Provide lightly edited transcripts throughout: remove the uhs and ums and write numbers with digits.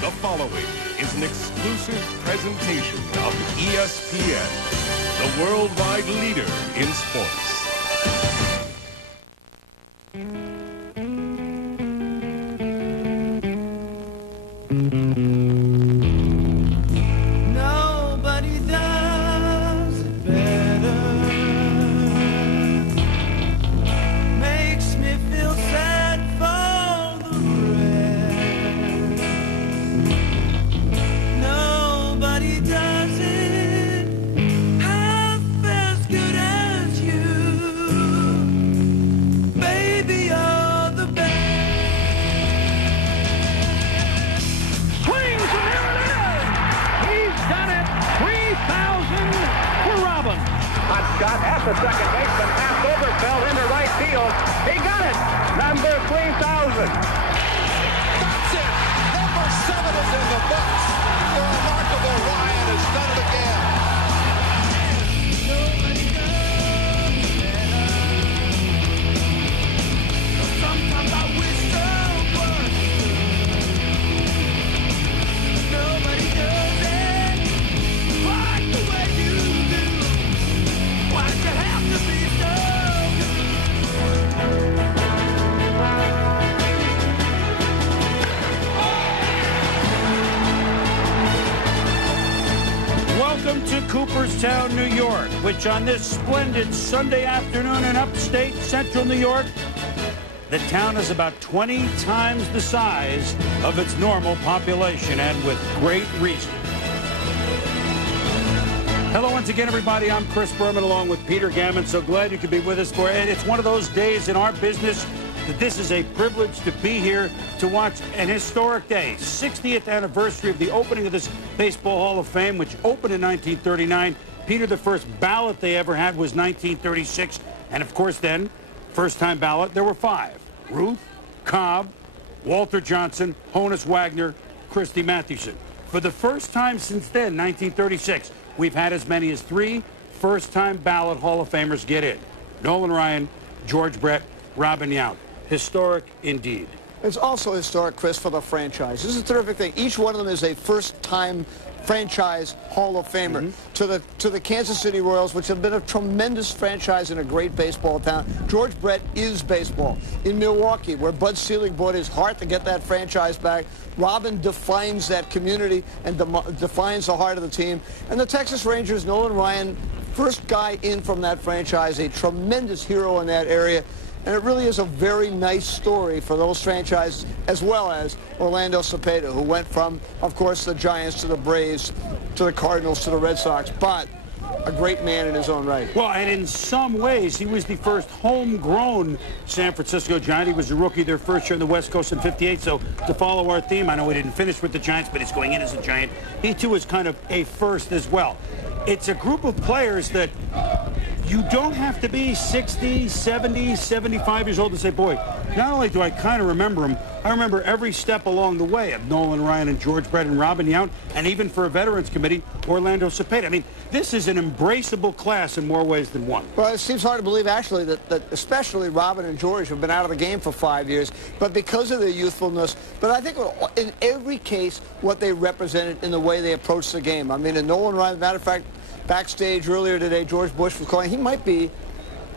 The following is an exclusive presentation of ESPN, the worldwide leader in sports. Nobody does it better. Makes me feel sad for the rest. Nobody does it half as good as you. Baby, you're the best. Swings, and here it is! He's done it! 3,000 for Robin. Hot shot at the second baseman, passed over, fell into right field. He got it! Number 3,000. That's it. Number 7 is in the books. The remarkable Ryan has done it again. Nobody does it better. Sometimes I wish someone could. Nobody does it quite the way you do. Why'd you have to be so Welcome to Cooperstown, New York, which on this splendid Sunday afternoon in upstate central New York, the town is about 20 times the size of its normal population, and with great reason. Hello once again, everybody. I'm Chris Berman along with Peter Gammon. So glad you could be with us for it. It's one of those days in our business that this is a privilege to be here to watch an historic day. 60th anniversary of the opening of this Baseball Hall of Fame, which opened in 1939. Peter, the first ballot they ever had was 1936. And of course then, first time ballot, there were 5. Ruth, Cobb, Walter Johnson, Honus Wagner, Christy Mathewson. For the first time since then, 1936, we've had as many as 3 first-time ballot Hall of Famers get in. Nolan Ryan, George Brett, Robin Yount. Historic indeed. It's also historic, Chris, for the franchise. This is a terrific thing. Each one of them is a first-time franchise Hall of Famer. To the Kansas City Royals, which have been a tremendous franchise in a great baseball town. George Brett is baseball. In Milwaukee, where Bud Selig bought his heart to get that franchise back, Robin defines that community and defines the heart of the team. And the Texas Rangers, Nolan Ryan, first guy in from that franchise, a tremendous hero in that area. And it really is a very nice story for those franchises, as well as Orlando Cepeda, who went from, of course, the Giants to the Braves, to the Cardinals, to the Red Sox, but a great man in his own right. Well, and in some ways, he was the first homegrown San Francisco Giant. He was a rookie their first year on the West Coast in '58. So to follow our theme, I know he didn't finish with the Giants, but he's going in as a Giant. He, too, is kind of a first as well. It's a group of players that you don't have to be 60, 70, 75 years old to say, boy, not only do I kind of remember him, I remember every step along the way of Nolan Ryan and George Brett and Robin Yount, and even for a Veterans Committee, Orlando Cepeda. I mean, this is an embraceable class in more ways than one. Well, it seems hard to believe, actually, that especially Robin and George have been out of the game for 5 years, but because of their youthfulness. But I think in every case, what they represented in the way they approached the game. I mean, in Nolan Ryan, matter of fact, backstage earlier today, George Bush was calling. He might be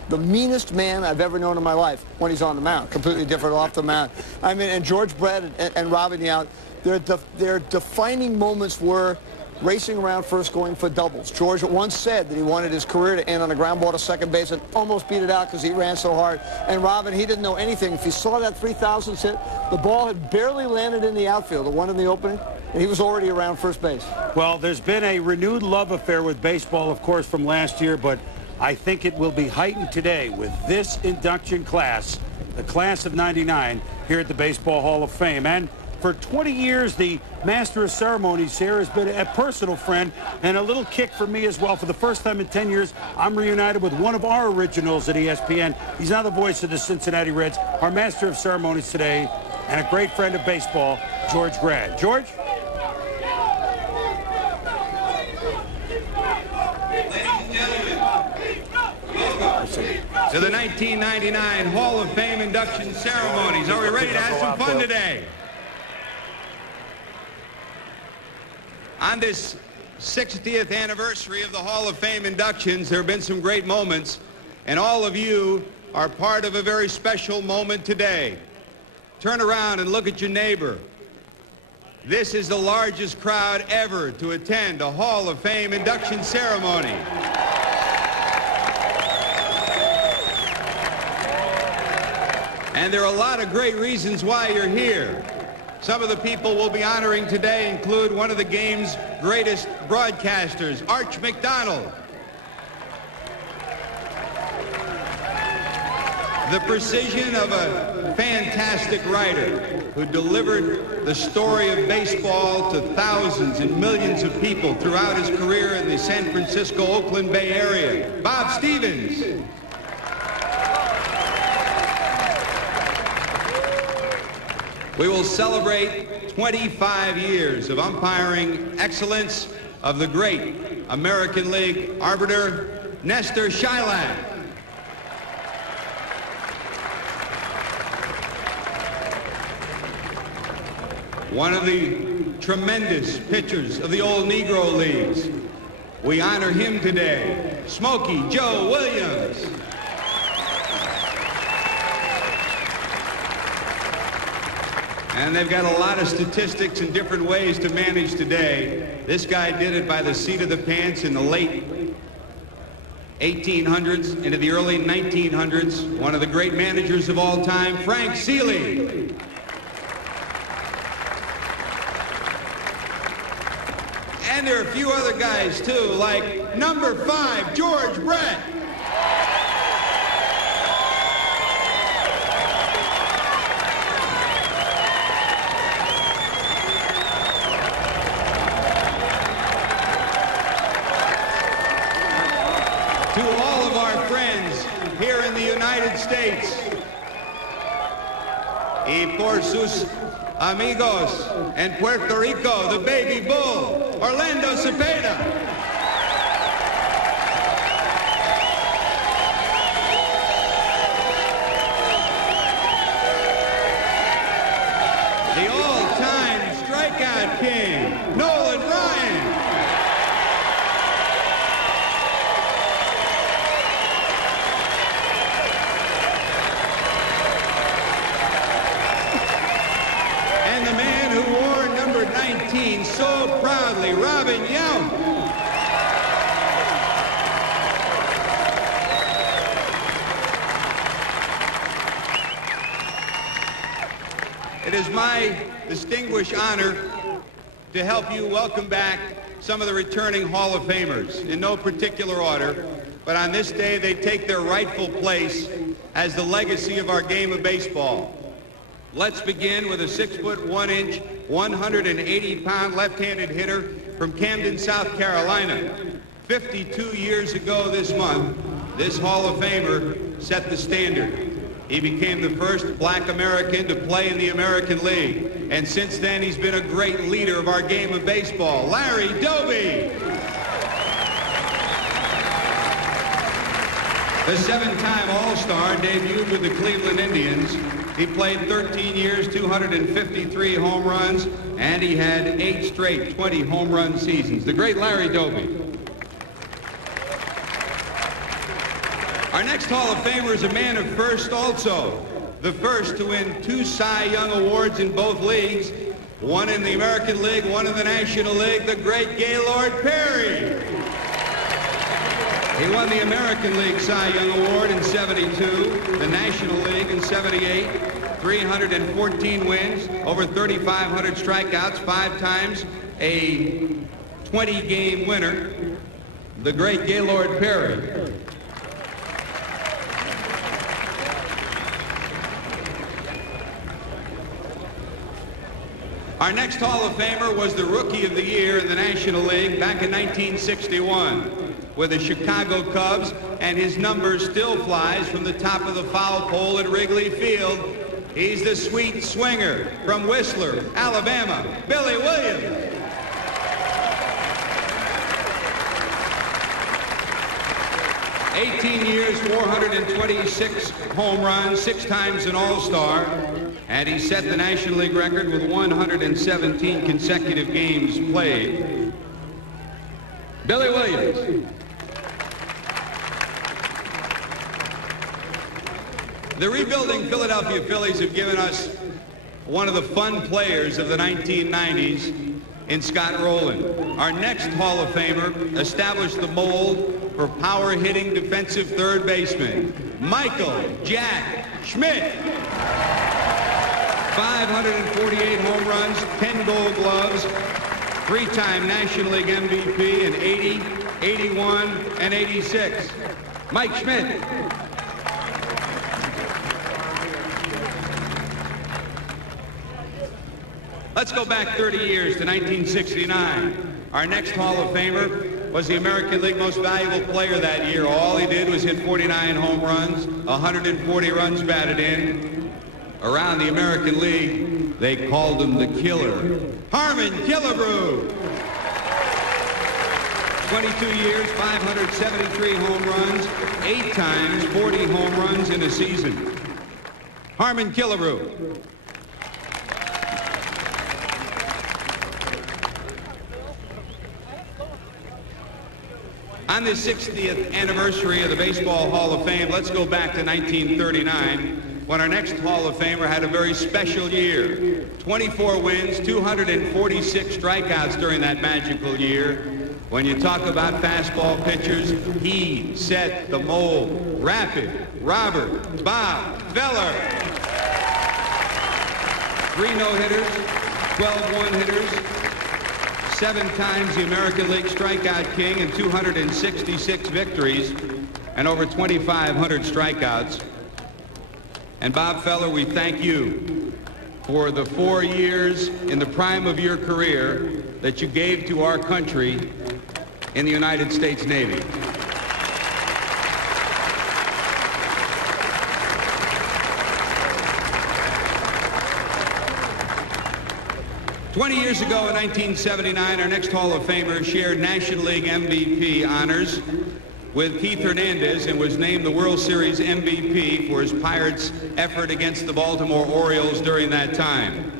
the meanest man I've ever known in my life when he's on the mound. Completely different off the mound. I mean, and George Brett and Robin Yount, their defining moments were racing around first, going for doubles. George once said that he wanted his career to end on a ground ball to second base and almost beat it out because he ran so hard. And Robin, he didn't know anything. If he saw that 3,000 hit, the ball had barely landed in the outfield, the one in the opening, and he was already around first base. Well, there's been a renewed love affair with baseball, of course, from last year, but I think it will be heightened today with this induction class, the class of '99, here at the Baseball Hall of Fame. And for 20 years, the master of ceremonies here has been a personal friend and a little kick for me as well. For the first time in 10 years, I'm reunited with one of our originals at ESPN. He's now the voice of the Cincinnati Reds, our master of ceremonies today, and a great friend of baseball, George Grad. George? To the 1999 Hall of Fame induction ceremonies. Are we ready to have some fun today? On this 60th anniversary of the Hall of Fame inductions, there have been some great moments, and all of you are part of a very special moment today. Turn around and look at your neighbor. This is the largest crowd ever to attend a Hall of Fame induction ceremony. And there are a lot of great reasons why you're here. Some of the people we'll be honoring today include one of the game's greatest broadcasters, Arch McDonald. The precision of a fantastic writer who delivered the story of baseball to thousands and millions of people throughout his career in the San Francisco, Oakland Bay area, Bob Stevens. We will celebrate 25 years of umpiring excellence of the great American League arbiter, Nestor Shilak. One of the tremendous pitchers of the old Negro Leagues. We honor him today, Smokey Joe Williams. And they've got a lot of statistics and different ways to manage today. This guy did it by the seat of the pants in the late 1800s into the early 1900s. One of the great managers of all time, Frank Seeley. And there are a few other guys, too, like number 5, George Brett. To all of our friends here in the United States, y por sus amigos en Puerto Rico, the baby bull, Orlando Cepeda. The all-time strikeout king, Nolan Ryan. And the man who wore number 19 so proudly, Robin Yount. It is my distinguished honor to help you welcome back some of the returning Hall of Famers, in no particular order, but on this day they take their rightful place as the legacy of our game of baseball. Let's begin with a 6'1", 180-pound left-handed hitter from Camden, South Carolina. 52 years ago this month, this Hall of Famer set the standard. He became the first black American to play in the American League. And since then, he's been a great leader of our game of baseball, Larry Doby. The 7-time All-Star debuted with the Cleveland Indians. He played 13 years, 253 home runs, and he had 8 straight 20 home run seasons. The great Larry Doby. Our next Hall of Famer is a man of first also. The first to win 2 Cy Young Awards in both leagues. One in the American League, one in the National League, the great Gaylord Perry. He won the American League Cy Young Award in '72, the National League in '78, 314 wins, over 3,500 strikeouts, 5 times a 20-game winner, the great Gaylord Perry. Our next Hall of Famer was the Rookie of the Year in the National League back in 1961 with the Chicago Cubs, and his number still flies from the top of the foul pole at Wrigley Field. He's the sweet swinger from Whistler, Alabama, Billy Williams. "18 years, 426 home runs, 6 times an All-Star, and he set the National League record with 117 consecutive games played. Billy Williams. The rebuilding Philadelphia Phillies have given us one of the fun players of the 1990s in Scott Rowland. Our next Hall of Famer established the mold for power-hitting defensive third baseman, Michael Jack Schmidt. 548 home runs, 10 Gold Gloves, 3-time National League MVP in 80, 81, and 86. Mike Schmidt. Let's go back 30 years to 1969. Our next Hall of Famer was the American League Most Valuable Player that year. All he did was hit 49 home runs, 140 runs batted in. Around the American League, they called him the Killer. Harmon Killebrew. 22 years, 573 home runs, 8 times 40 home runs in a season. Harmon Killebrew. On the 60th anniversary of the Baseball Hall of Fame, let's go back to 1939, when our next Hall of Famer had a very special year. 24 wins, 246 strikeouts during that magical year. When you talk about fastball pitchers, he set the mold. Rapid Robert Bob Feller. 3 no-hitters, 12 one-hitters, 7 times the American League Strikeout King and 266 victories and over 2,500 strikeouts. And Bob Feller, we thank you for the 4 years in the prime of your career that you gave to our country in the United States Navy. "20 years ago in 1979, our next Hall of Famer shared National League MVP honors with Keith Hernandez and was named the World Series MVP for his Pirates' effort against the Baltimore Orioles during that time.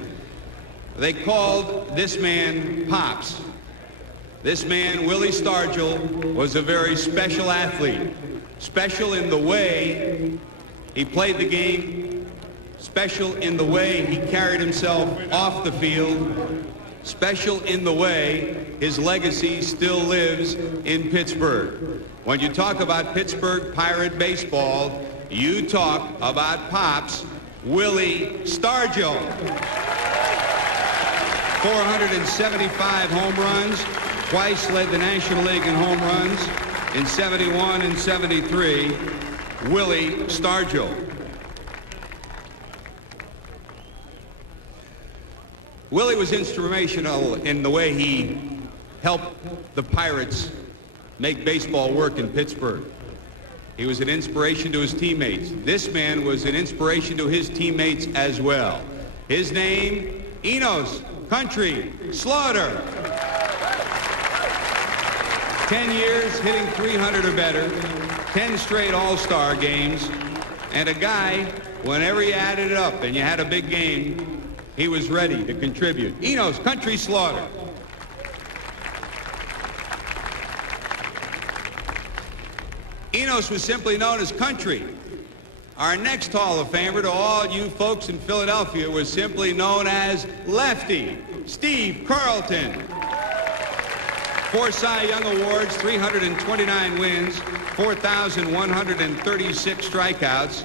They called this man Pops. This man, Willie Stargell, was a very special athlete. Special in the way he played the game, special in the way he carried himself off the field, special in the way his legacy still lives in Pittsburgh. When you talk about Pittsburgh Pirate baseball, you talk about Pops, Willie Stargell. 475 home runs, twice led the National League in home runs, in 71 and 73, Willie Stargell. Willie was instrumental in the way he helped the Pirates make baseball work in Pittsburgh. He was an inspiration to his teammates. This man was an inspiration to his teammates as well. His name, Enos Country Slaughter. 10 years hitting 300 or better, 10 straight All-Star games, and a guy, whenever you added it up and you had a big game, he was ready to contribute. Enos Country Slaughter. Enos was simply known as Country. Our next Hall of Famer, to all you folks in Philadelphia, was simply known as Lefty, Steve Carlton. 4 Cy Young Awards, 329 wins, 4,136 strikeouts.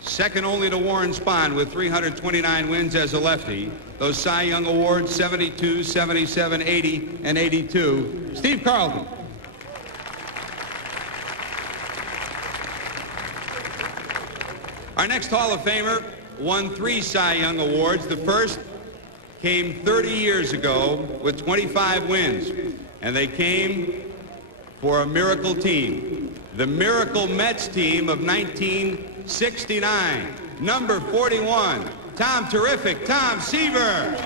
Second only to Warren Spahn with 329 wins as a lefty. Those Cy Young Awards, 72, 77, 80, and 82. Steve Carlton. Our next Hall of Famer won 3 Cy Young Awards. The first came 30 years ago with 25 wins, and they came for a miracle team. The Miracle Mets team of 1969. Number 41, Tom Seaver.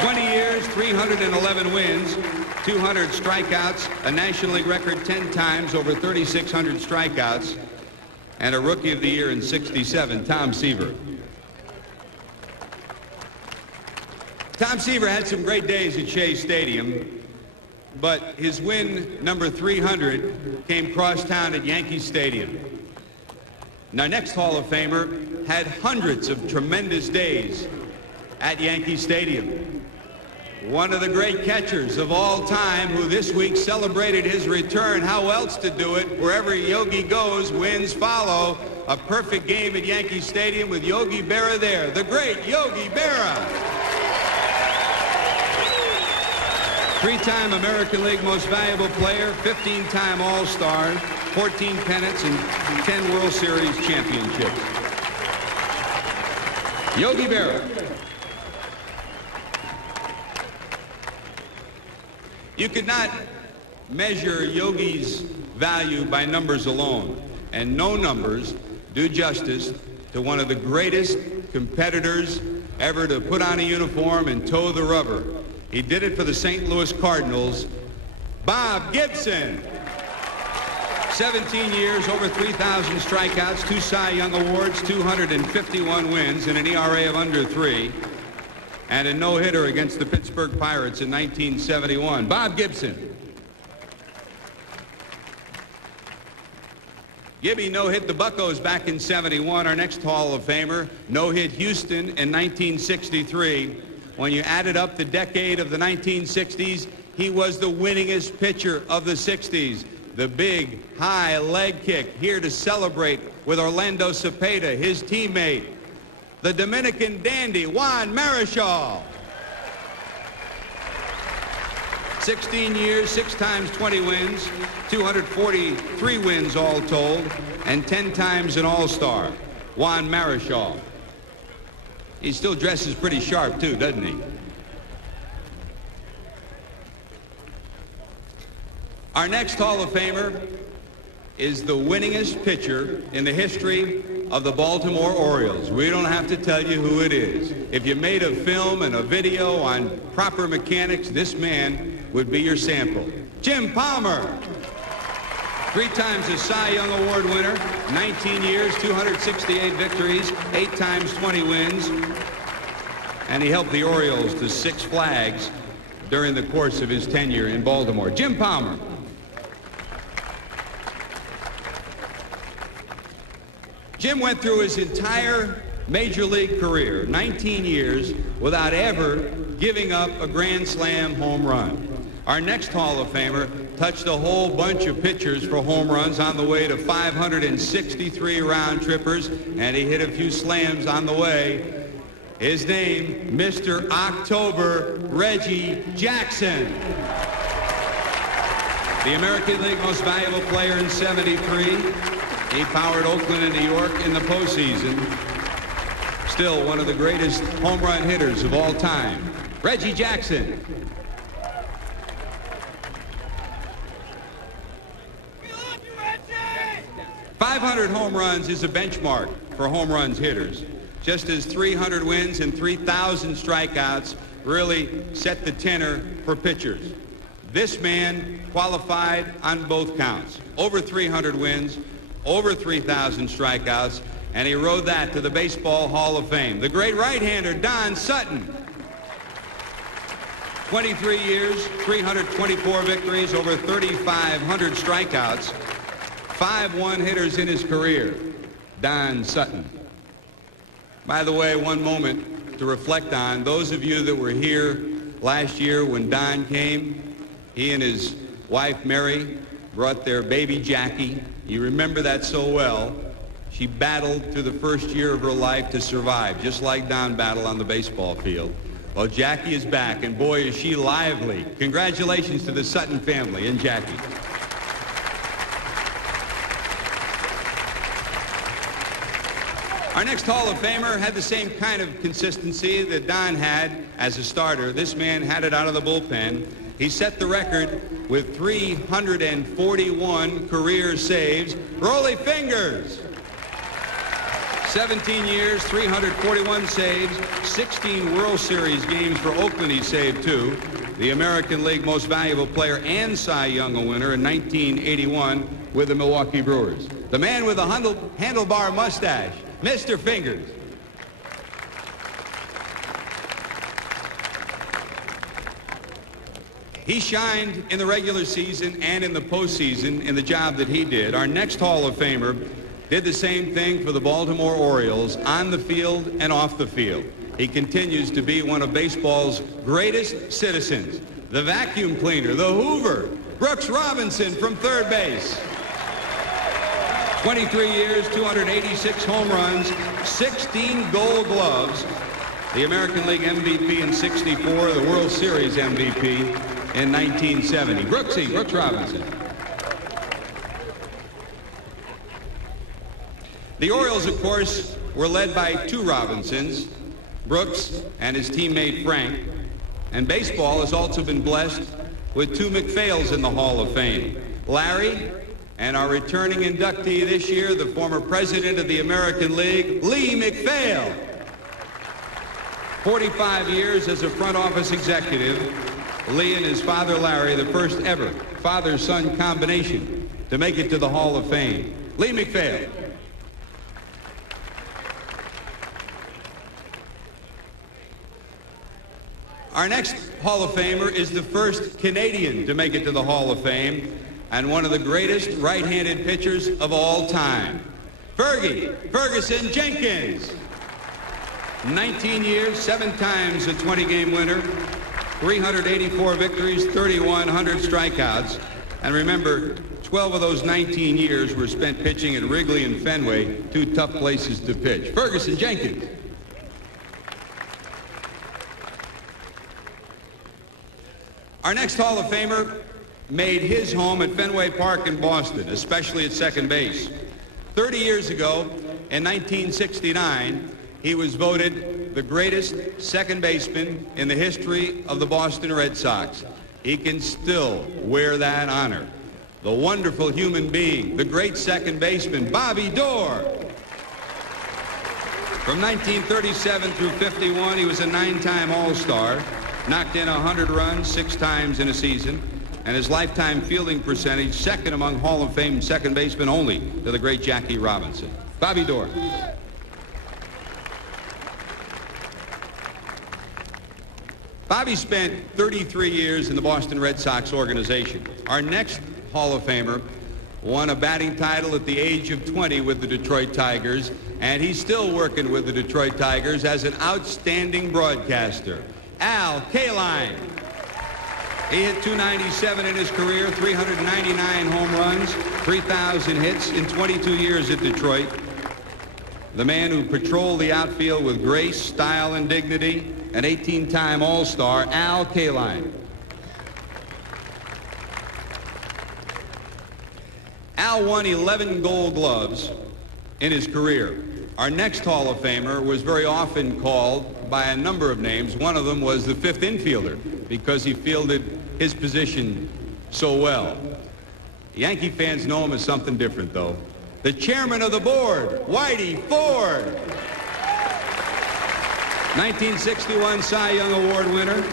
20 years, 311 wins, 200 strikeouts, a National League record 10 times, over 3,600 strikeouts, and a Rookie of the Year in '67, Tom Seaver. Tom Seaver had some great days at Shea Stadium, but his win number 300 came crosstown at Yankee Stadium. And our next Hall of Famer had hundreds of tremendous days at Yankee Stadium. One of the great catchers of all time who this week celebrated his return. How else to do it? Wherever Yogi goes, wins follow. A perfect game at Yankee Stadium with Yogi Berra there. The great Yogi Berra. Three-time American League Most Valuable Player, 15-time All-Star, 14 pennants, and 10 World Series championships. Yogi Berra. You could not measure Yogi's value by numbers alone, and no numbers do justice to one of the greatest competitors ever to put on a uniform and toe the rubber. He did it for the St. Louis Cardinals, Bob Gibson. 17 years, over 3,000 strikeouts, 2 Cy Young Awards, 251 wins, and an ERA of under 3, and a no-hitter against the Pittsburgh Pirates in 1971. Bob Gibson. Gibby no-hit the Buccos back in 71. Our next Hall of Famer no-hit Houston in 1963. When you added up the decade of the 1960s, he was the winningest pitcher of the 60s. The big, high leg kick, here to celebrate with Orlando Cepeda, his teammate. The Dominican dandy, Juan Marichal. 16 years, 6 times 20 wins, 243 wins all told, and 10 times an All-Star. Juan Marichal. He still dresses pretty sharp, too, doesn't he? Our next Hall of Famer is the winningest pitcher in the history of the Baltimore Orioles. We don't have to tell you who it is. If you made a film and a video on proper mechanics, this man would be your sample. Jim Palmer. 3 times a Cy Young Award winner, 19 years, 268 victories, 8 times 20 wins, and he helped the Orioles to 6 flags during the course of his tenure in Baltimore. Jim Palmer. Jim went through his entire major league career, 19 years, without ever giving up a Grand Slam home run. Our next Hall of Famer touched a whole bunch of pitchers for home runs on the way to 563 round trippers, and he hit a few slams on the way. His name, Mr. October, Reggie Jackson. The American League Most Valuable Player in 73. He powered Oakland and New York in the postseason. Still one of the greatest home run hitters of all time. Reggie Jackson. We love you, Reggie! 500 home runs is a benchmark for home runs hitters. Just as 300 wins and 3,000 strikeouts really set the tenor for pitchers. This man qualified on both counts. Over 300 wins, over 3,000 strikeouts, and he rode that to the Baseball Hall of Fame. The great right-hander, Don Sutton. 23 years, 324 victories, over 3,500 strikeouts, 5 one-hitters in his career. Don Sutton. By the way, one moment to reflect on. Those of you that were here last year when Don came, he and his wife, Mary, brought their baby, Jackie. You remember that so well. She battled through the first year of her life to survive, just like Don battled on the baseball field. Well, Jackie is back, and boy, is she lively. Congratulations to the Sutton family and Jackie. Our next Hall of Famer had the same kind of consistency that Don had as a starter. This man had it out of the bullpen. He set the record with 341 career saves. Rolly Fingers. 17 years, 341 saves, 16 World Series games for Oakland he saved too. The American League Most Valuable Player and Cy Young winner in 1981 with the Milwaukee Brewers. The man with the handlebar mustache, Mr. Fingers. He shined in the regular season and in the postseason in the job that he did. Our next Hall of Famer did the same thing for the Baltimore Orioles on the field and off the field. He continues to be one of baseball's greatest citizens. The vacuum cleaner, the Hoover, Brooks Robinson from third base. 23 years, 286 home runs, 16 Gold Gloves, the American League MVP in '64, the World Series MVP in 1970. Brooks Robinson. The Orioles, of course, were led by two Robinsons, Brooks and his teammate Frank. And baseball has also been blessed with two McPhails in the Hall of Fame. Larry and our returning inductee this year, the former president of the American League, Lee McPhail. 45 years as a front office executive, Lee and his father Larry, the first ever father-son combination to make it to the Hall of Fame. Lee McPhail. Our next Hall of Famer is the first Canadian to make it to the Hall of Fame and one of the greatest right-handed pitchers of all time. Ferguson Jenkins. 19 years, 7 times a 20-game winner, 384 victories, 3,100 strikeouts. And remember, 12 of those 19 years were spent pitching at Wrigley and Fenway, two tough places to pitch. Ferguson Jenkins. Our next Hall of Famer made his home at Fenway Park in Boston, especially at second base. 30 years ago, in 1969, he was voted the greatest second baseman in the history of the Boston Red Sox. He can still wear that honor. The wonderful human being, the great second baseman, Bobby Doerr. From 1937 through 51, he was a 9-time All-Star, knocked in 100 runs 6 times in a season, and his lifetime fielding percentage second among Hall of Fame second basemen only to the great Jackie Robinson. Bobby Doerr. Bobby spent 33 years in the Boston Red Sox organization. Our next Hall of Famer won a batting title at the age of 20 with the Detroit Tigers, and he's still working with the Detroit Tigers as an outstanding broadcaster. Al Kaline. He hit .297 in his career, 399 home runs, 3,000 hits in 22 years at Detroit. The man who patrolled the outfield with grace, style, and dignity, an 18-time All-Star, Al Kaline. Al won 11 Gold Gloves in his career. Our next Hall of Famer was very often called by a number of names. One of them was the fifth infielder because he fielded his position so well. Yankee fans know him as something different, though. The chairman of the board, Whitey Ford. 1961 Cy Young Award winner.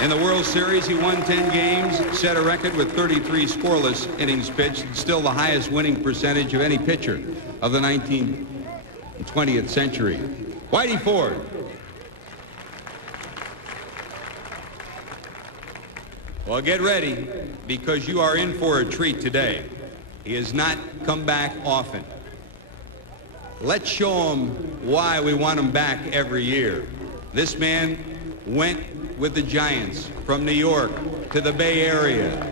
In the World Series, he won 10 games, set a record with 33 scoreless innings pitched, and still the highest winning percentage of any pitcher of the 19th and 20th century. Whitey Ford. Well, get ready, because you are in for a treat today. He has not come back often. Let's show him why we want him back every year. This man went with the Giants from New York to the Bay Area.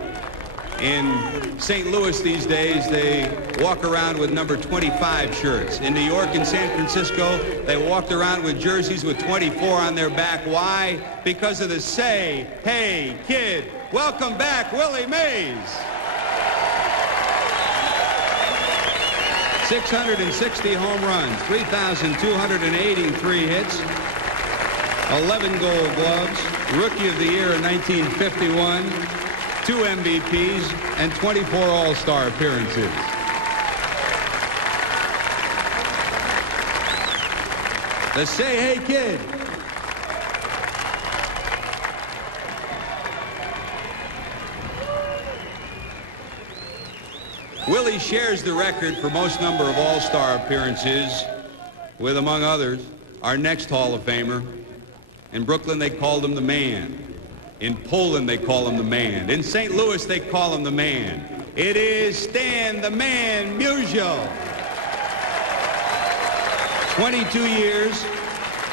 In St. Louis these days, they walk around with number 25 shirts. In New York and San Francisco, they walked around with jerseys with 24 on their back. Why? Because of the Say Hey Kid. Welcome back, Willie Mays. 660 home runs, 3,283 hits, 11 Gold Gloves, Rookie of the Year in 1951, 2 MVPs, and 24 All-Star appearances. The Say Hey Kid. Willie shares the record for most number of All-Star appearances with, among others, our next Hall of Famer. In Brooklyn, they called him the Man. In Poland, they call him the Man. In St. Louis, they call him the Man. It is Stan the Man Musial. 22 years,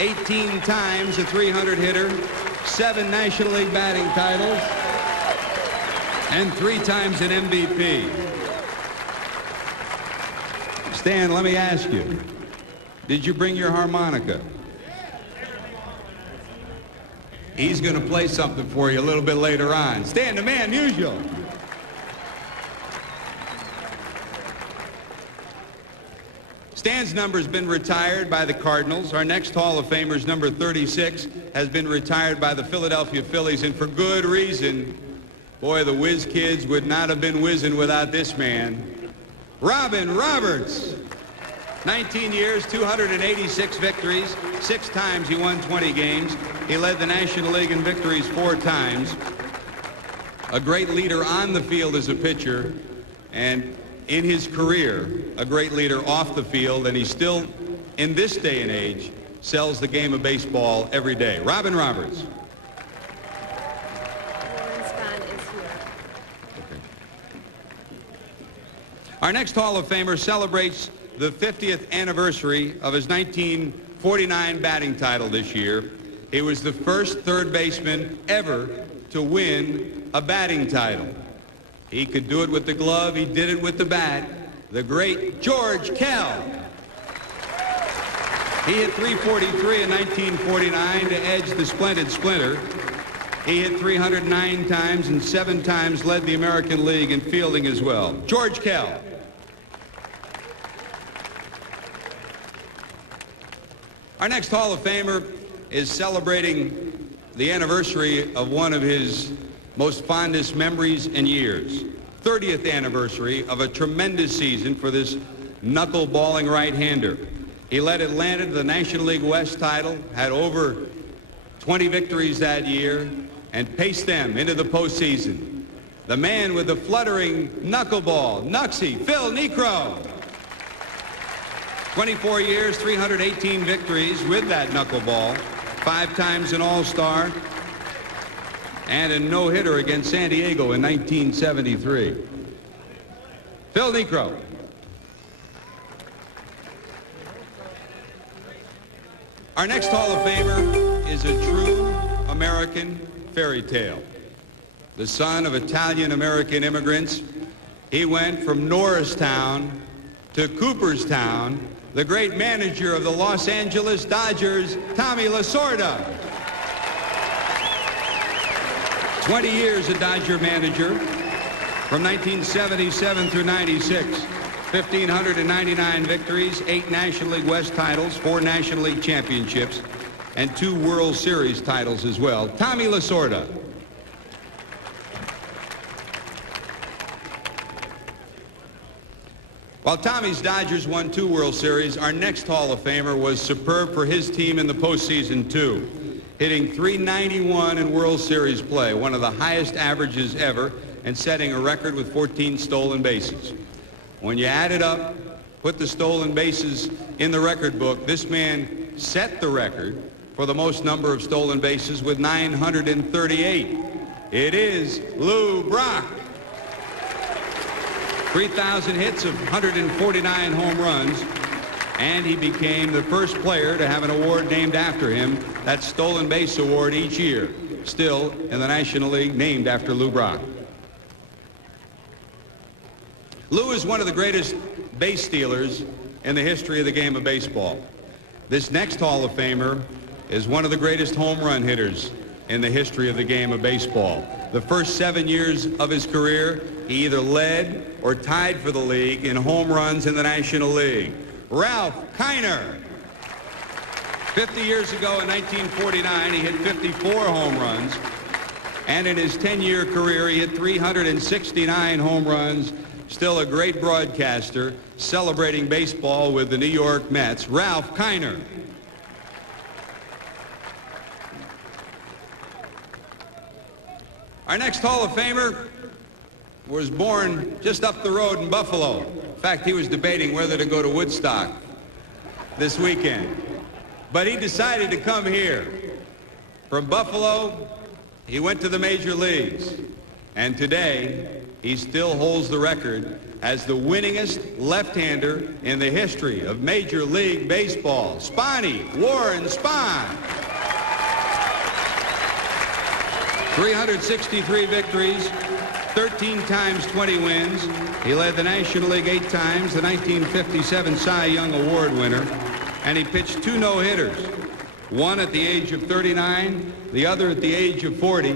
18 times a 300 hitter, 7 National League batting titles, and 3 times an MVP. Stan, let me ask you, did you bring your harmonica? He's going to play something for you a little bit later on. Stan the Man Musial. Stan's number's been retired by the Cardinals. Our next Hall of Famer's number 36 has been retired by the Philadelphia Phillies, and for good reason. Boy, the Whiz Kids would not have been whizzing without this man. Robin Roberts. 19 years, 286 victories. 6 times he won 20 games. He led the National League in victories 4 times. A great leader on the field as a pitcher, and in his career, a great leader off the field, and he still, in this day and age, sells the game of baseball every day. Robin Roberts. Our next Hall of Famer celebrates the 50th anniversary of his 1949 batting title this year. He was the first third baseman ever to win a batting title. He could do it with the glove. He did it with the bat. The great George Kell. He hit .343 in 1949 to edge the splendid Splinter. He hit 309 times and 7 times led the American League in fielding as well. George Kell. Our next Hall of Famer is celebrating the anniversary of one of his most fondest memories and years. 30th anniversary of a tremendous season for this knuckleballing right-hander. He led Atlanta to the National League West title, had over 20 victories that year, and paced them into the postseason. The man with the fluttering knuckleball, Knucksy, Phil Niekro. 24 years, 318 victories with that knuckleball, 5 times an All-Star, and a no-hitter against San Diego in 1973. Phil Niekro. Our next Hall of Famer is a true American fairy tale. The son of Italian-American immigrants, he went from Norristown to Cooperstown, the great manager of the Los Angeles Dodgers, Tommy Lasorda. 20 years a Dodger manager, from 1977 through 96. 1,599 victories, 8 National League West titles, 4 National League championships, and 2 World Series titles as well. Tommy Lasorda. While Tommy's Dodgers won 2 World Series, our next Hall of Famer was superb for his team in the postseason, too. Hitting .391 in World Series play, one of the highest averages ever, and setting a record with 14 stolen bases. When you add it up, put the stolen bases in the record book, this man set the record for the most number of stolen bases with 938. It is Lou Brock. 3,000 hits of 149 home runs, and he became the first player to have an award named after him, that Stolen Base Award each year, still in the National League, named after Lou Brock. Lou is one of the greatest base stealers in the history of the game of baseball. This next Hall of Famer is one of the greatest home run hitters in the history of the game of baseball. The first 7 years of his career, he either led or tied for the league in home runs in the National League. Ralph Kiner. 50 years ago in 1949, he hit 54 home runs. And in his 10-year career, he hit 369 home runs. Still a great broadcaster, celebrating baseball with the New York Mets. Ralph Kiner. Our next Hall of Famer was born just up the road in Buffalo. In fact, he was debating whether to go to Woodstock this weekend. But he decided to come here. From Buffalo, He went to the major leagues, and today he still holds the record as the winningest left-hander in the history of Major League Baseball. Spahny, Warren Spahn. 363 victories, 13 times 20 wins. He led the National League 8 times, the 1957 Cy Young Award winner, and he pitched 2 no-hitters, one at the age of 39, the other at the age of 40.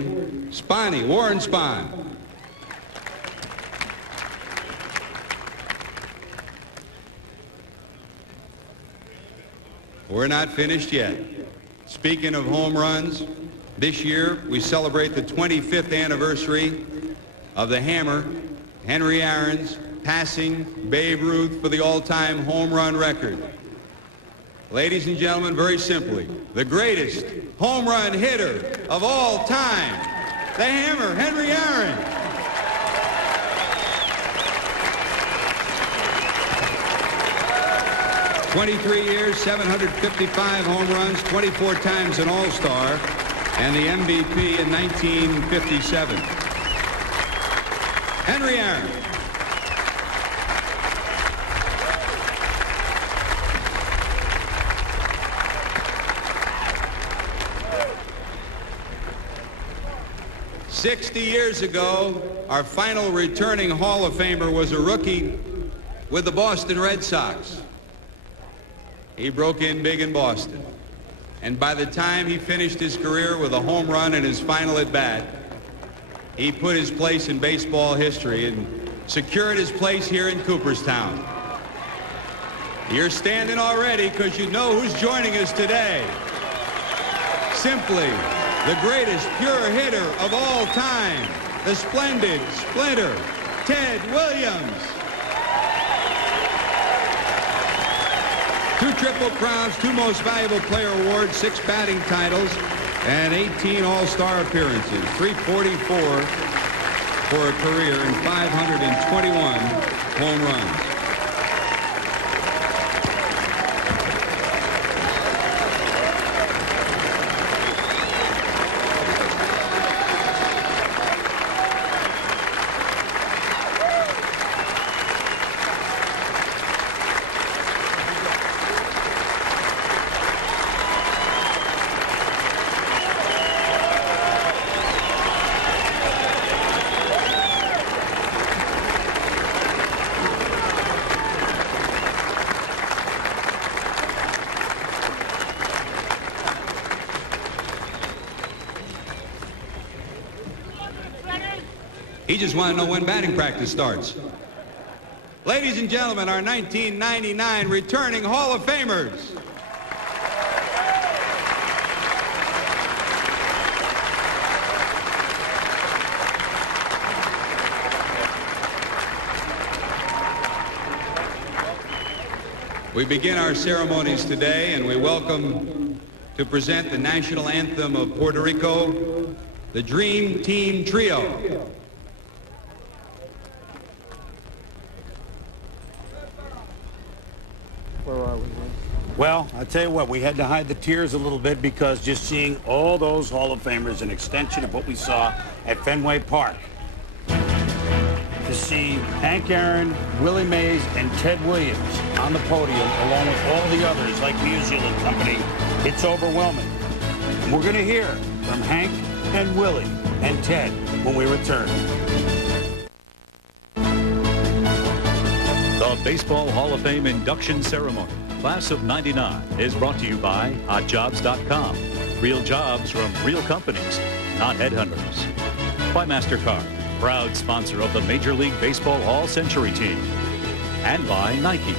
Spahny, Warren Spahn. We're not finished yet. Speaking of home runs, this year we celebrate the 25th anniversary of the Hammer, Henry Aaron's, passing Babe Ruth for the all-time home run record. Ladies and gentlemen, very simply, the greatest home run hitter of all time, the Hammer, Henry Aaron. "23 years, 755 home runs, 24 times an All-Star, and the MVP in 1957. Henry Aaron. "60 years ago, our final returning Hall of Famer was a rookie with the Boston Red Sox. He broke in big in Boston, and by the time he finished his career with a home run in his final at-bat, he put his place in baseball history and secured his place here in Cooperstown. You're standing already because you know who's joining us today. Simply the greatest pure hitter of all time, the splendid Splinter, Ted Williams. 2 Triple Crowns, 2 Most Valuable Player awards, 6 batting titles, and 18 All-Star appearances. 344 for a career and 521 home runs. He just wanted to know when batting practice starts. Ladies and gentlemen, our 1999 returning Hall of Famers. We begin our ceremonies today, and we welcome to present the national anthem of Puerto Rico, the Dream Team Trio. Well, I'll tell you what, we had to hide the tears a little bit because just seeing all those Hall of Famers, an extension of what we saw at Fenway Park. To see Hank Aaron, Willie Mays, and Ted Williams on the podium, along with all the others like Musial and company, it's overwhelming. And we're going to hear from Hank and Willie and Ted when we return. The Baseball Hall of Fame induction ceremony, Class of '99, is brought to you by HotJobs.com. Real jobs from real companies, not headhunters. By MasterCard, proud sponsor of the Major League Baseball All-Century Team. And by Nike.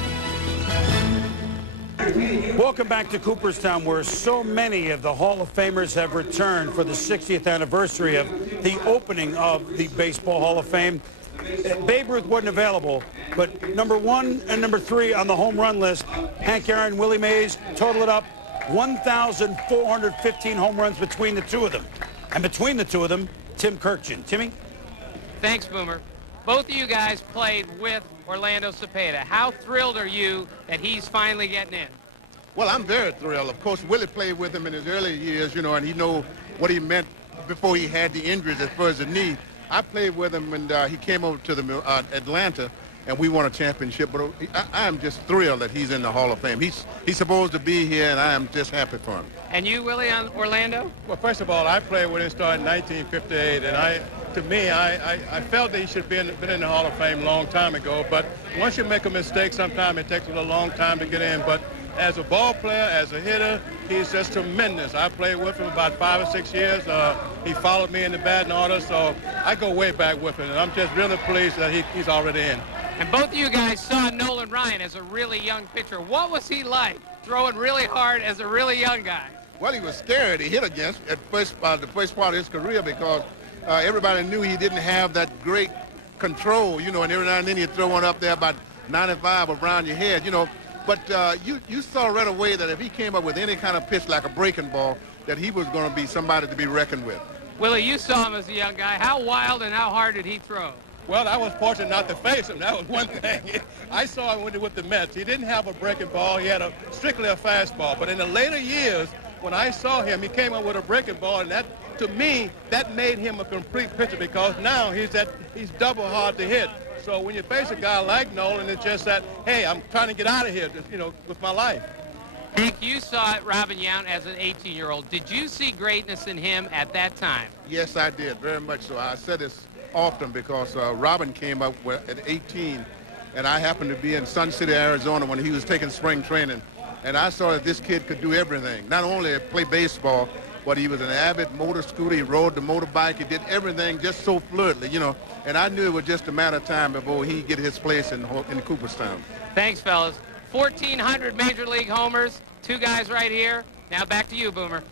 Welcome back to Cooperstown, where so many of the Hall of Famers have returned for the 60th anniversary of the opening of the Baseball Hall of Fame. Babe Ruth wasn't available, but number 1 and number 3 on the home run list, Hank Aaron, Willie Mays, total it up, 1,415 home runs between the two of them. And between the two of them, Tim Kirkjian. Timmy? Thanks, Boomer. Both of you guys played with Orlando Cepeda. How thrilled are you that he's finally getting in? Well, I'm very thrilled. Of course, Willie played with him in his early years, you know, and he know what he meant before he had the injuries as far as the knee. I played with him, and he came over to the Atlanta, and we won a championship. But I am just thrilled that he's in the Hall of Fame. He's supposed to be here, and I am just happy for him. And you, Willie, on Orlando? Well, first of all, I played with him starting in 1958, and I felt that he should have been in the Hall of Fame a long time ago. But once you make a mistake, sometimes it takes a long time to get in. But as a ball player, as a hitter, he's just tremendous. I played with him about 5 or 6 years. He followed me in the batting order, so I go way back with him. And I'm just really pleased that he's already in. And both of you guys saw Nolan Ryan as a really young pitcher. What was he like throwing really hard as a really young guy? Well, he was scared to hit against at the first part of his career because everybody knew he didn't have that great control, and every now and then he'd throw one up there about 95 around your head, But you saw right away that if he came up with any kind of pitch like a breaking ball, that he was going to be somebody to be reckoned with. Willie, you saw him as a young guy. How wild and how hard did he throw? Well, I was fortunate not to face him. That was one thing. I saw him with the Mets. He didn't have a breaking ball. He had strictly a fastball. But in the later years, when I saw him, he came up with a breaking ball, and that, to me, that made him a complete pitcher because now he's double hard to hit. So when you face a guy like Nolan, it's just that, hey, I'm trying to get out of here, with my life. Hank, you saw Robin Yount as an 18-year-old. Did you see greatness in him at that time? Yes, I did, very much so. I said this often because Robin came up at 18, and I happened to be in Sun City, Arizona when he was taking spring training, and I saw that this kid could do everything. Not only play baseball, but he was an avid motor scooter. He rode the motorbike. He did everything just so fluidly, And I knew it was just a matter of time before he'd get his place in Cooperstown. Thanks, fellas. 1,400 Major League homers. 2 guys right here. Now back to you, Boomer.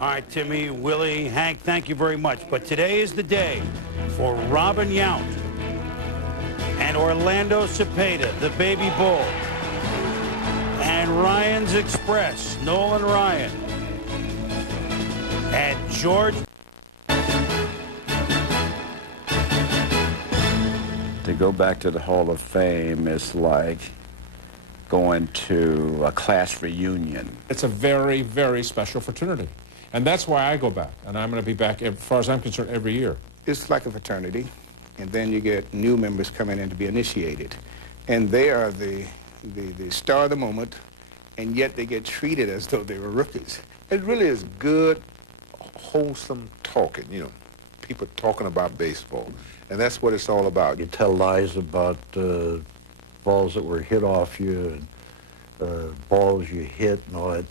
All right, Timmy, Willie, Hank, thank you very much. But today is the day for Robin Yount and Orlando Cepeda, the baby bull, and Ryan's Express, Nolan Ryan, and George. To go back to the Hall of Fame is like going to a class reunion. It's a very, very special fraternity. And that's why I go back. And I'm going to be back, as far as I'm concerned, every year. It's like a fraternity. And then you get new members coming in to be initiated. And they are the star of the moment, and yet they get treated as though they were rookies. It really is good, wholesome talking, people talking about baseball. And that's what it's all about. You tell lies about balls that were hit off you and balls you hit and all that.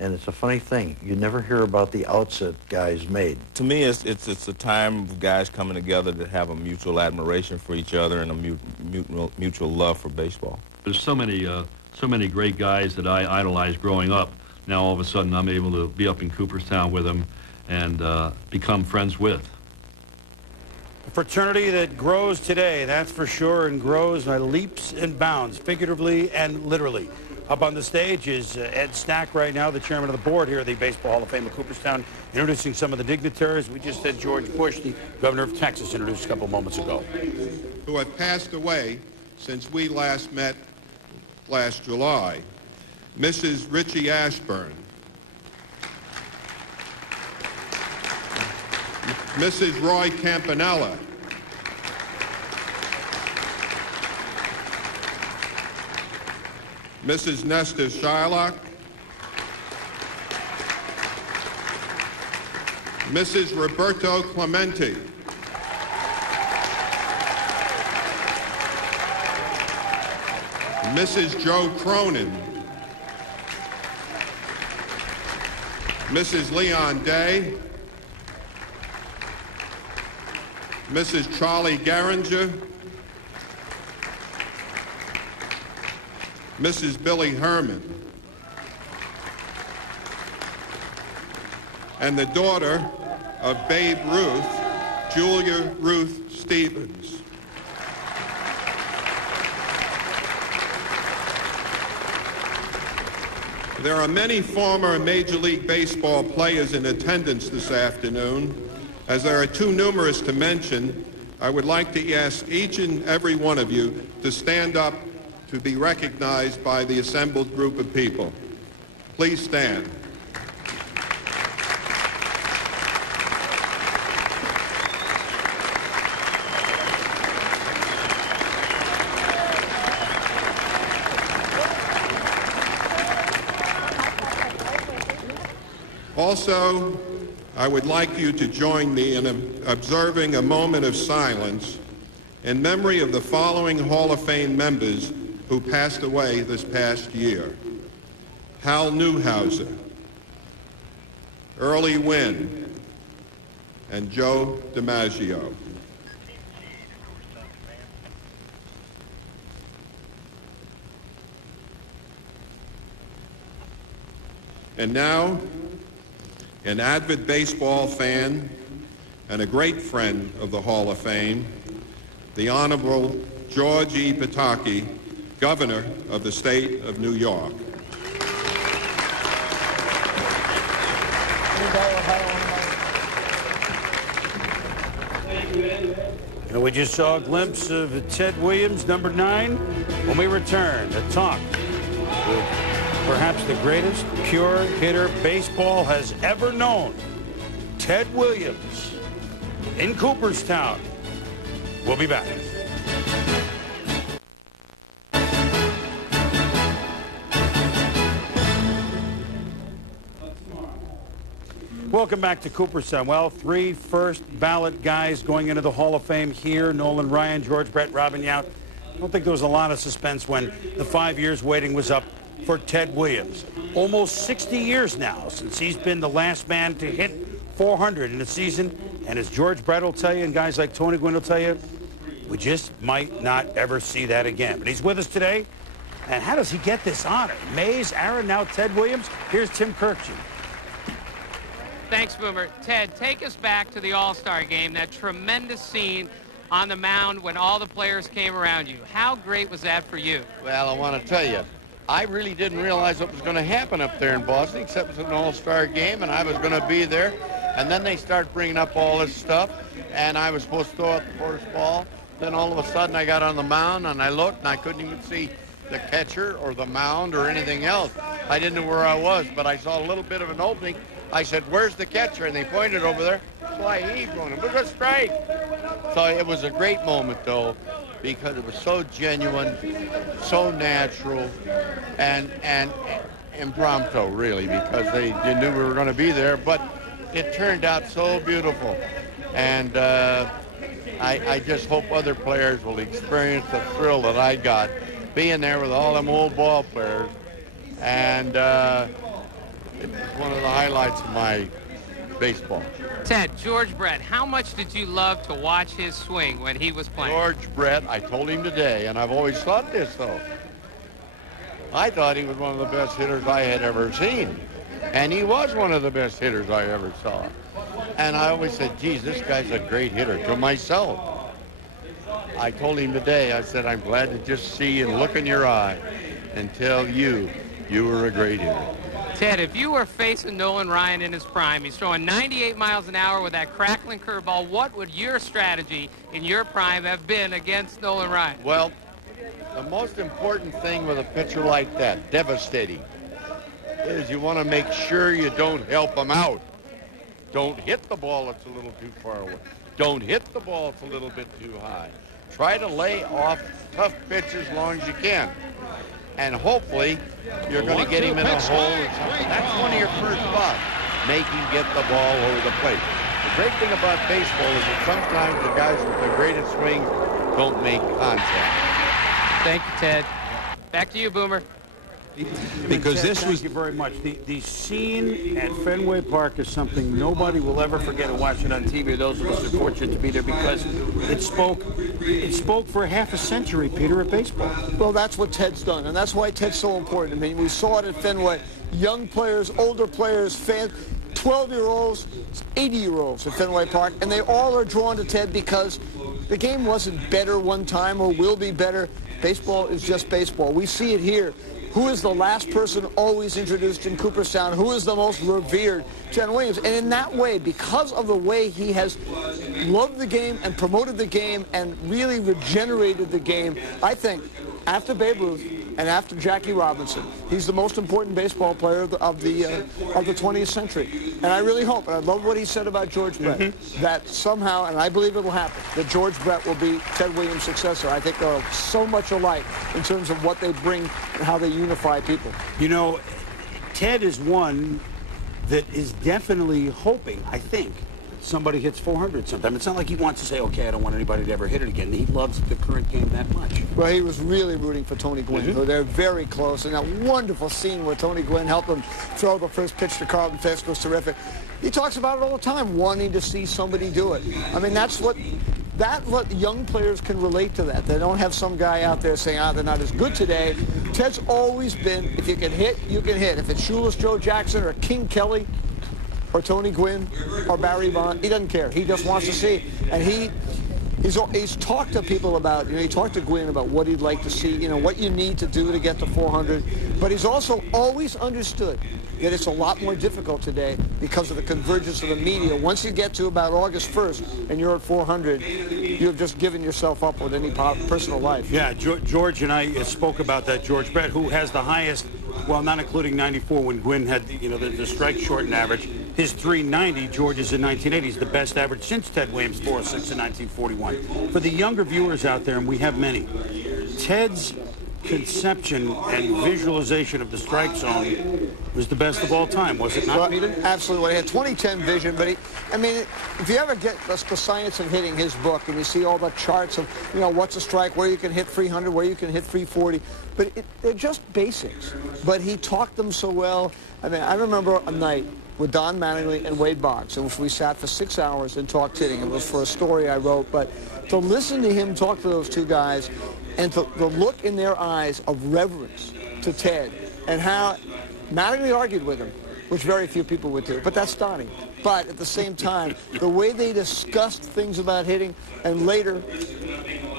And it's a funny thing. You never hear about the outs that guys made. To me, it's a time of guys coming together to have a mutual admiration for each other and a mutual love for baseball. There's so many great guys that I idolized growing up. Now all of a sudden I'm able to be up in Cooperstown with them and become friends with. A fraternity that grows today, that's for sure, and grows by leaps and bounds, figuratively and literally. Up on the stage is Ed Stack right now, the chairman of the board here at the Baseball Hall of Fame of Cooperstown, introducing some of the dignitaries. We just had George Bush, the governor of Texas, introduced a couple moments ago. Who have passed away since we last met last July. Mrs. Richie Ashburn. Mrs. Roy Campanella. Mrs. Nesta Shylock. Mrs. Roberto Clemente. Mrs. Joe Cronin. Mrs. Leon Day. Mrs. Charlie Garinger. Mrs. Billy Herman. And the daughter of Babe Ruth, Julia Ruth Stevens. There are many former Major League Baseball players in attendance this afternoon. As there are too numerous to mention, I would like to ask each and every one of you to stand up to be recognized by the assembled group of people. Please stand. Also, I would like you to join me in observing a moment of silence in memory of the following Hall of Fame members who passed away this past year. Hal Newhouser, Early Wynn, and Joe DiMaggio. And now, an avid baseball fan and a great friend of the Hall of Fame, the Honorable George E. Pataki, Governor of the State of New York. And we just saw a glimpse of Ted Williams, number 9. When we return to talk with perhaps the greatest pure hitter baseball has ever known, Ted Williams, in Cooperstown. We'll be back. Welcome back to Cooperstown. Well, 3 first ballot guys going into the Hall of Fame here. Nolan Ryan, George Brett, Robin Yount. I don't think there was a lot of suspense when the 5 years waiting was up for Ted Williams. Almost 60 years now since he's been the last man to hit 400 in a season. And as George Brett will tell you and guys like Tony Gwynn will tell you, we just might not ever see that again. But he's with us today. And how does he get this honor? Mays, Aaron, now Ted Williams. Here's Tim Kirkjian. Thanks, Boomer. Ted, take us back to the All-Star game, that tremendous scene on the mound when all the players came around you. How great was that for you? Well, I want to tell you, I really didn't realize what was going to happen up there in Boston, except it was an all-star game, and I was going to be there. And then they start bringing up all this stuff, and I was supposed to throw out the first ball. Then all of a sudden I got on the mound, and I looked, and I couldn't even see the catcher or the mound or anything else. I didn't know where I was, but I saw a little bit of an opening. I said, "Where's the catcher?" And they pointed over there. So I heaved one. It was a strike. So it was a great moment, though, because it was so genuine, so natural, and impromptu, really, because they knew we were going to be there. But it turned out so beautiful. And I just hope other players will experience the thrill that I got being there with all them old ball players. And it was one of the highlights of my baseball. Ted, George Brett, how much did you love to watch his swing when he was playing? George Brett, I told him today, and I've always thought this, though. I thought he was one of the best hitters I had ever seen. And he was one of the best hitters I ever saw. And I always said, geez, this guy's a great hitter, to myself. I told him today, I said, I'm glad to just see and look in your eye and tell you were a great hitter. Ted, if you were facing Nolan Ryan in his prime, he's throwing 98 miles an hour with that crackling curveball, what would your strategy in your prime have been against Nolan Ryan? Well, the most important thing with a pitcher like that, devastating, is you want to make sure you don't help him out. Don't hit the ball that's a little too far away. Don't hit the ball that's a little bit too high. Try to lay off tough pitches as long as you can. And hopefully, you're going to get him in a hole or something. That's one of your first thoughts, make him get the ball over the plate. The great thing about baseball is that sometimes the guys with the greatest swing don't make contact. Thank you, Ted. Back to you, Boomer. Because Thank you very much. The scene at Fenway Park is something nobody will ever forget and watch it on TV. Those of us who are fortunate to be there, because it spoke for half a century, Peter, of baseball. Well, that's what Ted's done, and that's why Ted's so important. I mean, we saw it at Fenway. Young players, older players, fans, 12-year-olds, 80-year-olds at Fenway Park, and they all are drawn to Ted because the game wasn't better one time or will be better. Baseball is just baseball. We see it here. Who is the last person always introduced in Cooperstown? Who is the most revered? Ted Williams. And in that way, because of the way he has loved the game and promoted the game and really regenerated the game, I think after Babe Ruth and after Jackie Robinson, he's the most important baseball player of the 20th century. And I really hope, and I love what he said about George Brett, that somehow, and I believe it will happen, that George Brett will be Ted Williams' successor. I think they're so much alike in terms of what they bring and how they unify people. You know, Ted is one that is definitely hoping, I think, somebody hits 400 sometime. It's not like he wants to say, okay, I don't want anybody to ever hit it again. He loves the current game that much. Well, he was really rooting for Tony Gwynn, who they're very close. And that wonderful scene where Tony Gwynn helped him throw the first pitch to Carlton Fisk was terrific. He talks about it all the time, wanting to see somebody do it. I mean, that's what young players can relate to that. They don't have some guy out there saying, they're not as good today. Ted's always been, if you can hit, you can hit. If it's Shoeless Joe Jackson or King Kelly or Tony Gwynn or Barry Bonds, he doesn't care. He just wants to see. And he's talked to people about, he talked to Gwynn about what he'd like to see, what you need to do to get to 400. But he's also always understood that it's a lot more difficult today because of the convergence of the media. Once you get to about August 1st and you're at 400, you have just given yourself up with any personal life. Yeah, George and I spoke about that. George Brett, who has the highest, well, not including 94 when Gwynn had the strike shortened average. His 390, George's in 1980, is the best average since Ted Williams' 406 in 1941. For the younger viewers out there, and we have many, Ted's conception and visualization of the strike zone was the best of all time, was it not, Peter? Absolutely. He had 2010 vision, but if you ever get the Science of Hitting, his book, and you see all the charts of, what's a strike, where you can hit 300, where you can hit 340, but they're just basics. But he talked them so well. I remember a night with Don Mattingly and Wade Boggs, in which we sat for 6 hours and talked hitting. It was for a story I wrote, but to listen to him talk to those two guys and the look in their eyes of reverence to Ted and how Mattingly argued with him, which very few people would do, but that's Donnie. But at the same time, the way they discussed things about hitting, and later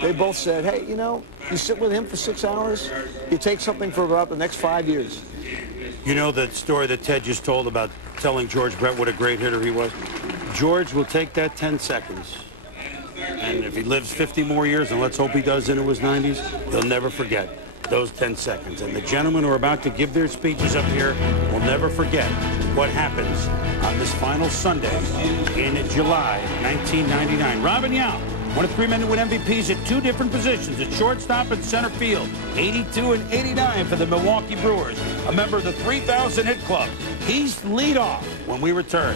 they both said, hey, you sit with him for 6 hours, you take something for about the next 5 years. You know that story that Ted just told about telling George Brett what a great hitter he was? George will take that 10 seconds. And if he lives 50 more years, and let's hope he does into his 90s, he'll never forget those 10 seconds. And the gentlemen who are about to give their speeches up here will never forget what happens on this final Sunday in July 1999. Robin Yount, one of 3 men to win MVPs at 2 different positions, at shortstop and center field, 82 and 89 for the Milwaukee Brewers, a member of the 3,000 Hit Club. He's leadoff when we return.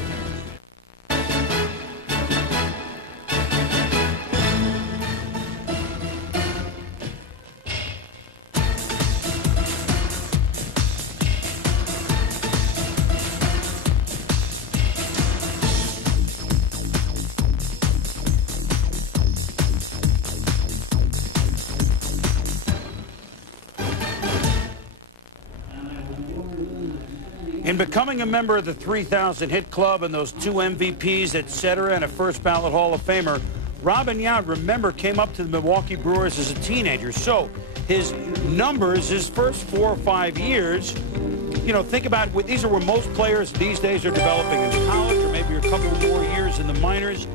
In becoming a member of the 3,000 Hit Club and those 2 MVPs, etc., and a first ballot Hall of Famer, Robin Yount, remember, came up to the Milwaukee Brewers as a teenager. So his numbers, his first 4 or 5 years, think about it. These are where most players these days are developing in college, or maybe a couple more years in the minors.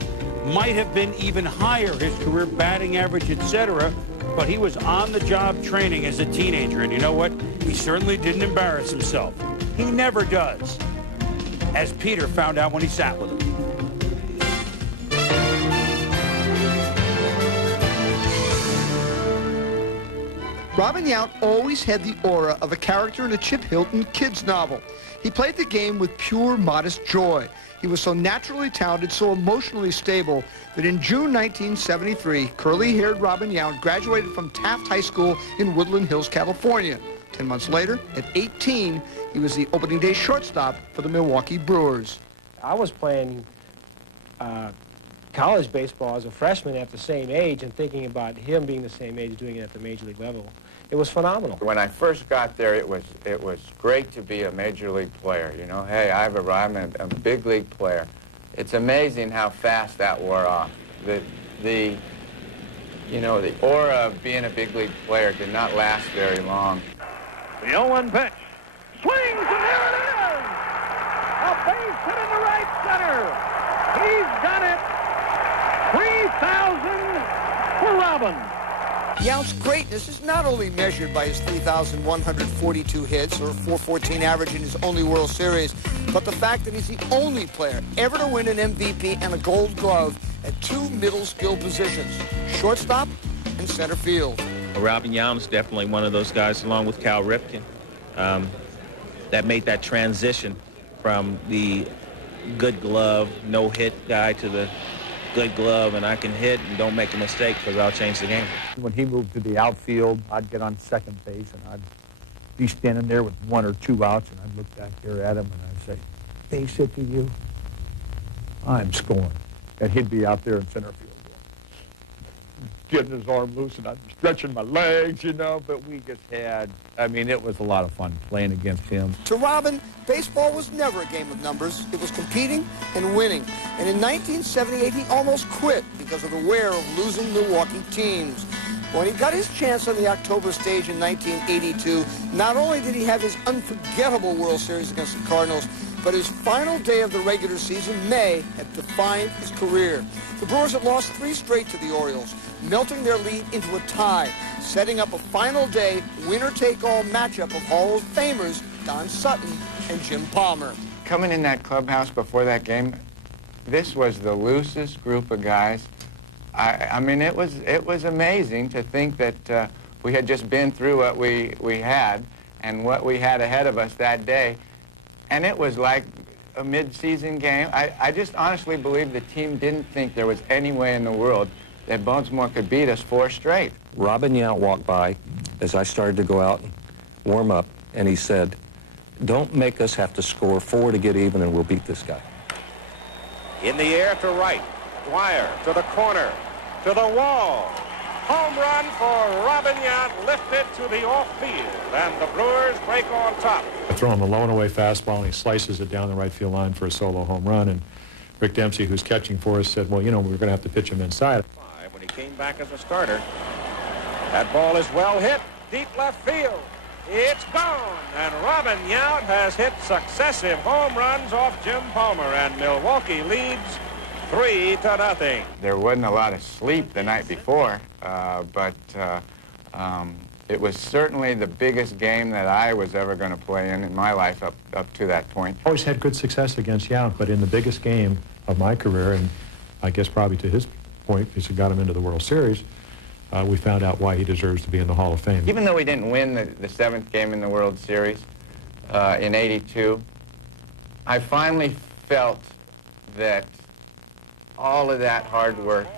Might have been even higher, his career batting average, etc., but he was on-the-job training as a teenager, and you know what? He certainly didn't embarrass himself. He never does, as Peter found out when he sat with him. Robin Yount always had the aura of a character in a Chip Hilton kids novel. He played the game with pure, modest joy. He was so naturally talented, so emotionally stable, that in June 1973, curly-haired Robin Yount graduated from Taft High School in Woodland Hills, California. 10 months later, at 18, he was the opening day shortstop for the Milwaukee Brewers. I was playing college baseball as a freshman at the same age and thinking about him being the same age doing it at the major league level. It was phenomenal. When I first got there, it was great to be a major league player. Hey, I'm a big league player. It's amazing how fast that wore off. The aura of being a big league player did not last very long. The 0-1 pitch. Swings, and there it is! A base hit in the right center. He's done it. 3,000 for Robin. Yount's greatness is not only measured by his 3,142 hits or 414 average in his only World Series, but the fact that he's the only player ever to win an MVP and a Gold Glove at 2 middle skill positions, shortstop and center field. Robin Yount is definitely one of those guys, along with Cal Ripken, that made that transition from the good glove, no-hit guy to the good glove, and I can hit and don't make a mistake because I'll change the game. When he moved to the outfield, I'd get on second base, and I'd be standing there with 1 or 2 outs, and I'd look back here at him, and I'd say, base hit to you, I'm scoring. And he'd be out there in center field, getting his arm loose, and I'd be stretching my legs, you know, but we just had, I mean, it was a lot of fun playing against him. To Robin, baseball was never a game of numbers. It was competing and winning. And in 1978, he almost quit because of the wear of losing Milwaukee teams. When he got his chance on the October stage in 1982, not only did he have his unforgettable World Series against the Cardinals, but his final day of the regular season, May, had defined his career. The Brewers had lost 3 straight to the Orioles, melting their lead into a tie, setting up a final day winner-take-all matchup of Hall of Famers Don Sutton and Jim Palmer. Coming in that clubhouse before that game, this was the loosest group of guys. I mean, it was amazing to think that we had just been through what we had and what we had ahead of us that day. And it was like a mid-season game. I just honestly believe the team didn't think there was any way in the world that Baltimore could beat us 4 straight. Robin Yount walked by as I started to go out and warm up, and he said, don't make us have to score 4 to get even, and we'll beat this guy. In the air to right. Dwyer to the corner, to the wall. Home run for Robin Yount, lifted to the off field, and the Brewers break on top. I throw him a low and away fastball, and he slices it down the right field line for a solo home run. And Rick Dempsey, who's catching for us, said, well, you know, we're going to have to pitch him inside. When he came back as a starter, that ball is well hit, deep left field. It's gone, and Robin Yount has hit successive home runs off Jim Palmer, and Milwaukee leads 3-0. There wasn't a lot of sleep the night before, but it was certainly the biggest game that I was ever going to play in my life up to that point. Always had good success against Yount, but in the biggest game of my career, and I guess probably to his point, because it got him into the World Series, we found out why he deserves to be in the Hall of Fame. Even though we didn't win the 7th game in the World Series in '82, I finally felt that all of that hard work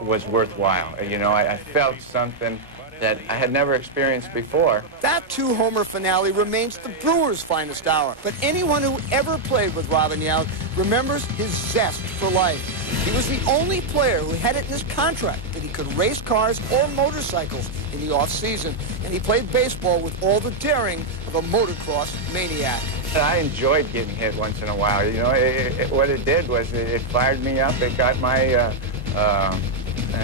was worthwhile. You know, I felt something that I had never experienced before. That 2-homer finale remains the Brewers' finest hour. But anyone who ever played with Robin Yount remembers his zest for life. He was the only player who had it in his contract that he could race cars or motorcycles in the off-season. And he played baseball with all the daring of a motocross maniac. I enjoyed getting hit once in a while. You know, what it did was it fired me up. It got my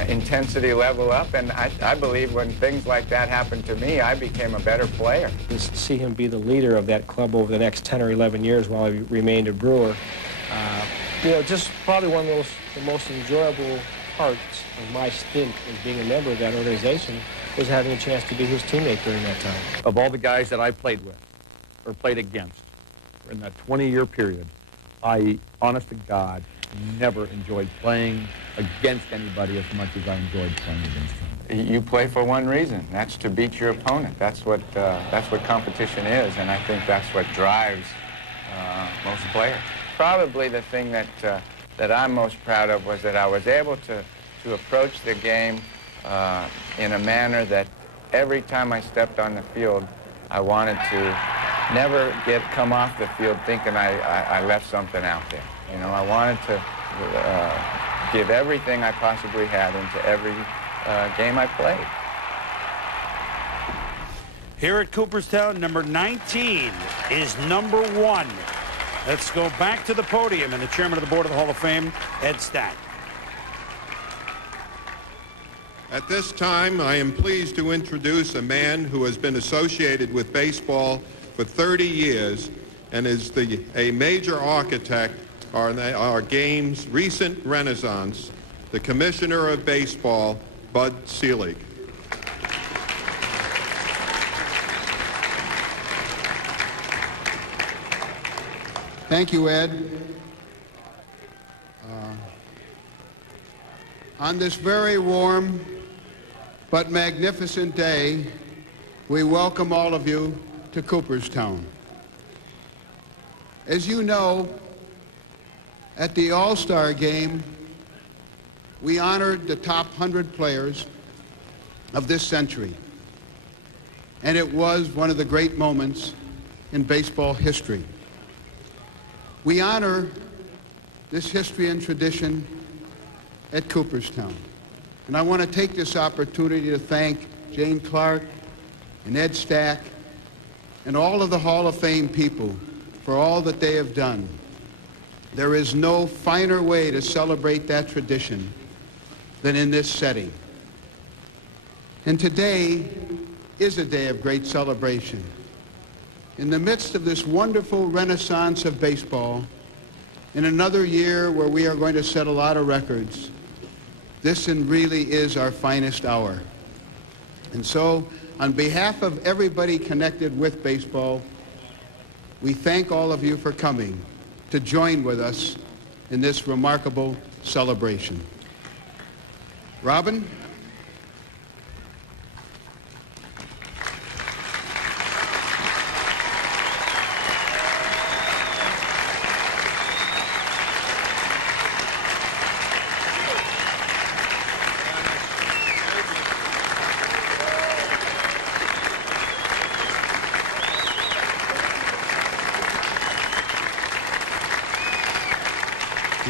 intensity level up, and I believe when things like that happened to me, I became a better player. Just see him be the leader of that club over the next 10 or 11 years while he remained a Brewer. You know, just probably one of the most enjoyable parts of my stint as being a member of that organization was having a chance to be his teammate during that time. Of all the guys that I played with or played against in that 20-year period, I, honest to God, never enjoyed playing against anybody as much as I enjoyed playing against them. You play for one reason. That's to beat your opponent. That's what competition is, and I think that's what drives most players. Probably the thing that I'm most proud of was that I was able to approach the game in a manner that every time I stepped on the field, I wanted to never come off the field thinking I left something out there. You know, I wanted to give everything I possibly had into every game I played. Here at Cooperstown, number 19 is number 1. Let's go back to the podium and the chairman of the board of the Hall of Fame, Ed Stack. At this time, I am pleased to introduce a man who has been associated with baseball for 30 years and is a major architect of our game's recent renaissance, the Commissioner of Baseball, Bud Selig. Thank you, Ed. On this very warm but magnificent day, we welcome all of you to Cooperstown. As you know, at the All-Star Game, we honored the top 100 players of this century. And it was one of the great moments in baseball history. We honor this history and tradition at Cooperstown. And I want to take this opportunity to thank Jane Clark and Ed Stack and all of the Hall of Fame people for all that they have done. There is no finer way to celebrate that tradition than in this setting. And today is a day of great celebration. In the midst of this wonderful renaissance of baseball, in another year where we are going to set a lot of records, this really is our finest hour. And so, on behalf of everybody connected with baseball, we thank all of you for coming to join with us in this remarkable celebration. Robin?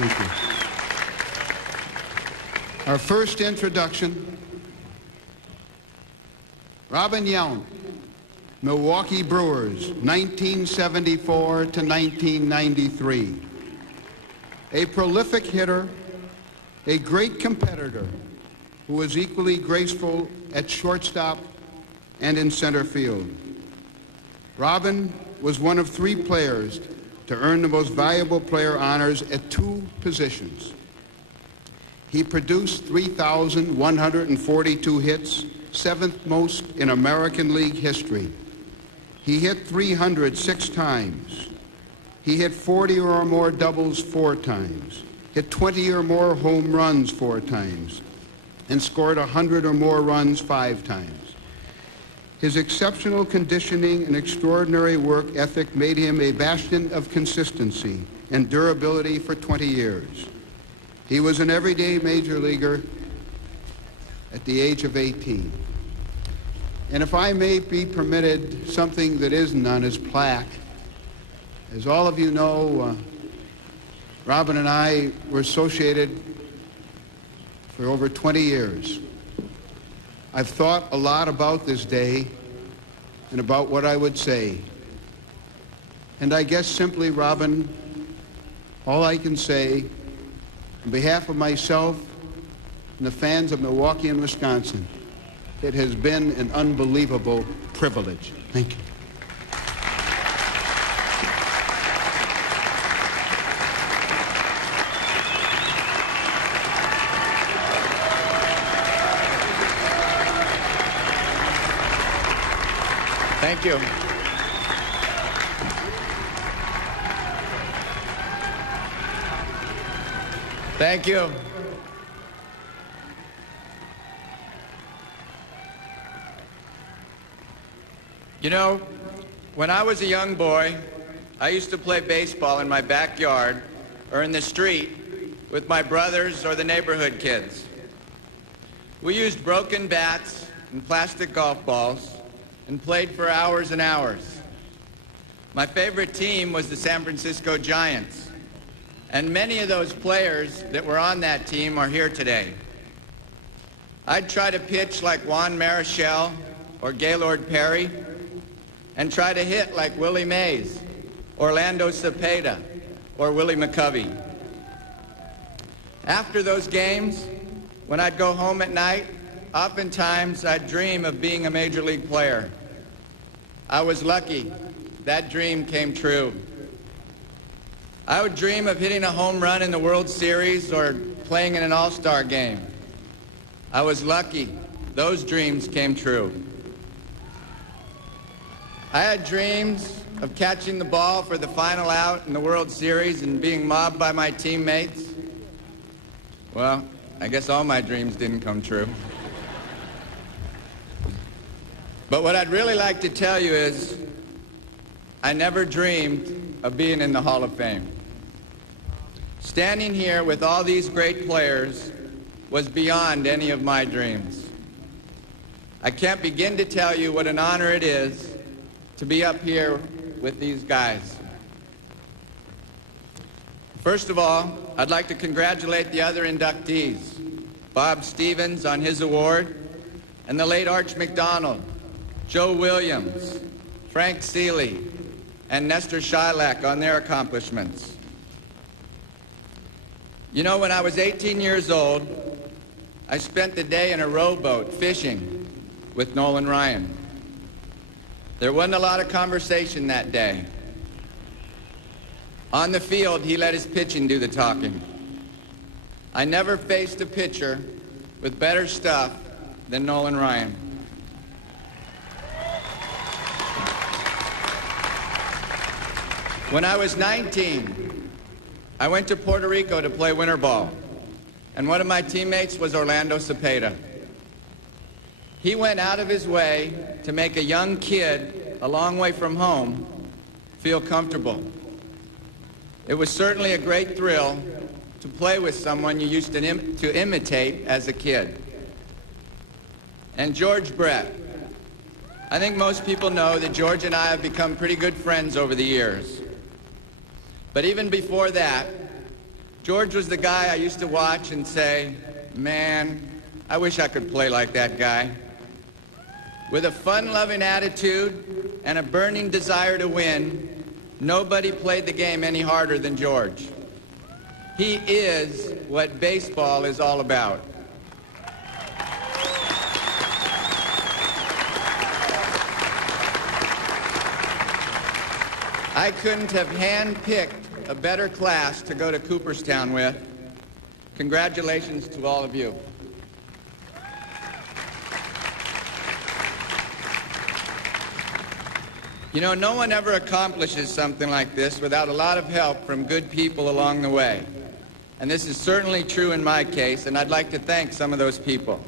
Thank you. Our first introduction, Robin Yount, Milwaukee Brewers, 1974 to 1993. A prolific hitter, a great competitor who was equally graceful at shortstop and in center field. Robin was one of 3 players to earn the most valuable player honors at 2 positions. He produced 3,142 hits, 7th most in American League history. He hit 306 times. He hit 40 or more doubles 4 times, hit 20 or more home runs 4 times, and scored 100 or more runs 5 times. His exceptional conditioning and extraordinary work ethic made him a bastion of consistency and durability for 20 years. He was an everyday major leaguer at the age of 18. And if I may be permitted something that isn't on his plaque, as all of you know, Robin and I were associated for over 20 years. I've thought a lot about this day and about what I would say. And I guess simply, Robin, all I can say on behalf of myself and the fans of Milwaukee and Wisconsin, it has been an unbelievable privilege. Thank you. Thank you. Thank you. You know, when I was a young boy, I used to play baseball in my backyard or in the street with my brothers or the neighborhood kids. We used broken bats and plastic golf balls and played for hours and hours. My favorite team was the San Francisco Giants, and many of those players that were on that team are here today. I'd try to pitch like Juan Marichal or Gaylord Perry, and try to hit like Willie Mays, Orlando Cepeda, or Willie McCovey. After those games, when I'd go home at night, oftentimes I'd dream of being a major league player. I was lucky. That dream came true. I would dream of hitting a home run in the World Series or playing in an all-star game. I was lucky. Those dreams came true. I had dreams of catching the ball for the final out in the World Series and being mobbed by my teammates. Well, I guess all my dreams didn't come true. But what I'd really like to tell you is I never dreamed of being in the Hall of Fame. Standing here with all these great players was beyond any of my dreams. I can't begin to tell you what an honor it is to be up here with these guys. First of all, I'd like to congratulate the other inductees, Bob Stevens on his award, and the late Arch McDonald, Joe Williams, Frank Seeley, and Nestor Shylock on their accomplishments. You know, when I was 18 years old, I spent the day in a rowboat fishing with Nolan Ryan. There wasn't a lot of conversation that day. On the field, he let his pitching do the talking. I never faced a pitcher with better stuff than Nolan Ryan. When I was 19, I went to Puerto Rico to play winter ball, and one of my teammates was Orlando Cepeda. He went out of his way to make a young kid a long way from home feel comfortable. It was certainly a great thrill to play with someone you used to imitate as a kid. And George Brett. I think most people know that George and I have become pretty good friends over the years. But even before that, George was the guy I used to watch and say, man, I wish I could play like that guy. With a fun-loving attitude and a burning desire to win, nobody played the game any harder than George. He is what baseball is all about. I couldn't have handpicked a better class to go to Cooperstown with. Congratulations to all of you. You know, no one ever accomplishes something like this without a lot of help from good people along the way. And this is certainly true in my case, and I'd like to thank some of those people.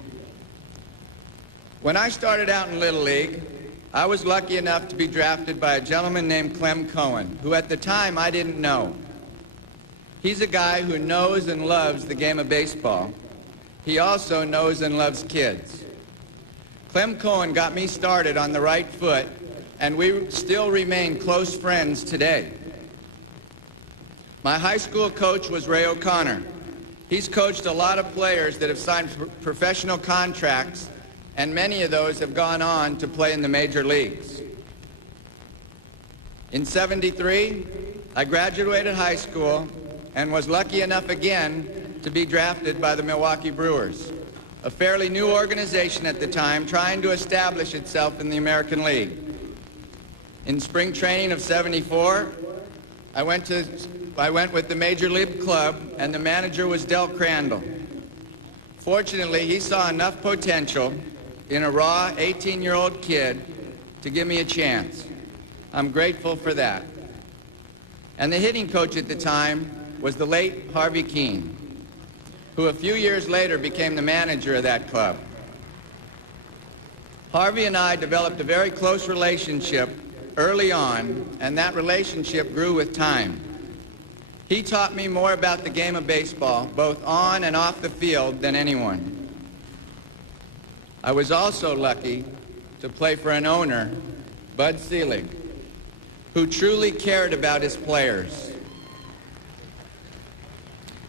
When I started out in Little League, I was lucky enough to be drafted by a gentleman named Clem Cohen, who at the time I didn't know. He's a guy who knows and loves the game of baseball. He also knows and loves kids. Clem Cohen got me started on the right foot, and we still remain close friends today. My high school coach was Ray O'Connor. He's coached a lot of players that have signed professional contracts, and many of those have gone on to play in the major leagues. In '73, I graduated high school and was lucky enough again to be drafted by the Milwaukee Brewers, a fairly new organization at the time trying to establish itself in the American League. In spring training of '74, I went with the Major League Club, and the manager was Del Crandall. Fortunately, he saw enough potential in a raw 18-year-old kid to give me a chance. I'm grateful for that. And the hitting coach at the time was the late Harvey Keene, who a few years later became the manager of that club. Harvey and I developed a very close relationship early on, and that relationship grew with time. He taught me more about the game of baseball, both on and off the field, than anyone. I was also lucky to play for an owner, Bud Selig, who truly cared about his players.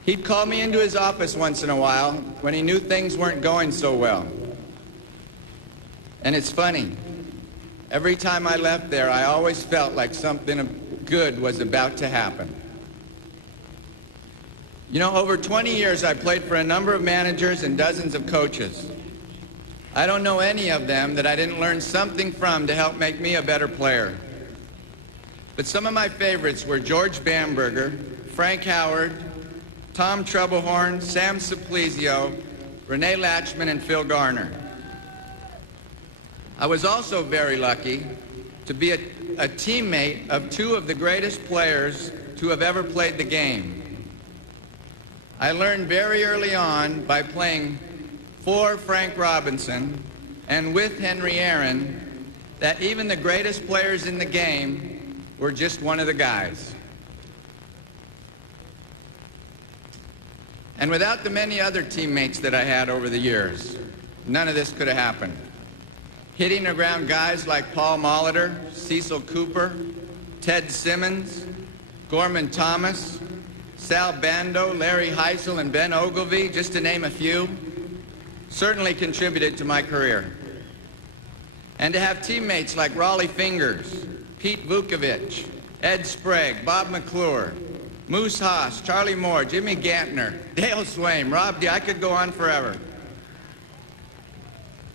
He'd call me into his office once in a while when he knew things weren't going so well. And it's funny, every time I left there, I always felt like something good was about to happen. You know, over 20 years, I played for a number of managers and dozens of coaches. I don't know any of them that I didn't learn something from to help make me a better player. But some of my favorites were George Bamberger, Frank Howard, Tom Troublehorn, Sam Simplizio, Rene Latchman, and Phil Garner. I was also very lucky to be a teammate of two of the greatest players to have ever played the game. I learned very early on by playing for Frank Robinson and with Henry Aaron that even the greatest players in the game were just one of the guys. And without the many other teammates that I had over the years, none of this could have happened. Hitting around guys like Paul Molitor, Cecil Cooper, Ted Simmons, Gorman Thomas, Sal Bando, Larry Heisel, and Ben Ogilvy, just to name a few, certainly contributed to my career. And to have teammates like Raleigh Fingers, Pete Vukovich, Ed Sprague, Bob McClure, Moose Haas, Charlie Moore, Jimmy Gantner, Dale Swaim, Rob D. I could go on forever.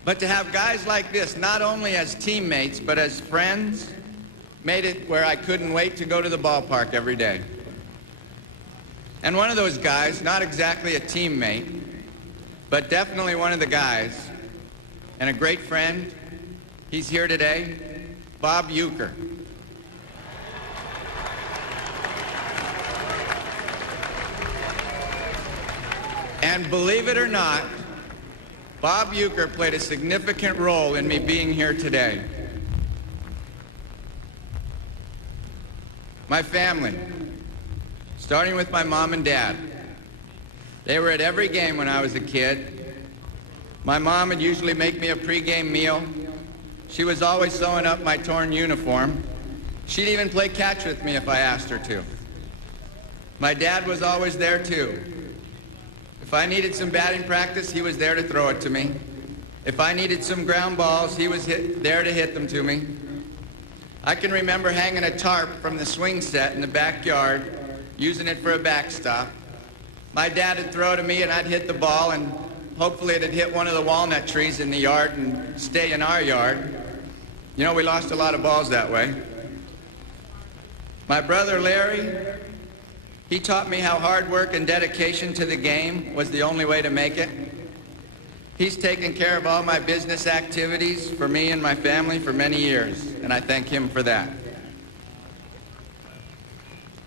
But to have guys like this, not only as teammates, but as friends, made it where I couldn't wait to go to the ballpark every day. And one of those guys, not exactly a teammate, but definitely one of the guys, and a great friend, he's here today, Bob Uecker. And believe it or not, Bob Uecker played a significant role in me being here today. My family, starting with my mom and dad. They were at every game when I was a kid. My mom would usually make me a pregame meal. She was always sewing up my torn uniform. She'd even play catch with me if I asked her to. My dad was always there too. If I needed some batting practice, he was there to throw it to me. If I needed some ground balls, he was there to hit them to me. I can remember hanging a tarp from the swing set in the backyard, using it for a backstop. My dad would throw to me and I'd hit the ball, and hopefully it'd hit one of the walnut trees in the yard and stay in our yard. You know, we lost a lot of balls that way. My brother Larry, he taught me how hard work and dedication to the game was the only way to make it. He's taken care of all my business activities for me and my family for many years, and I thank him for that.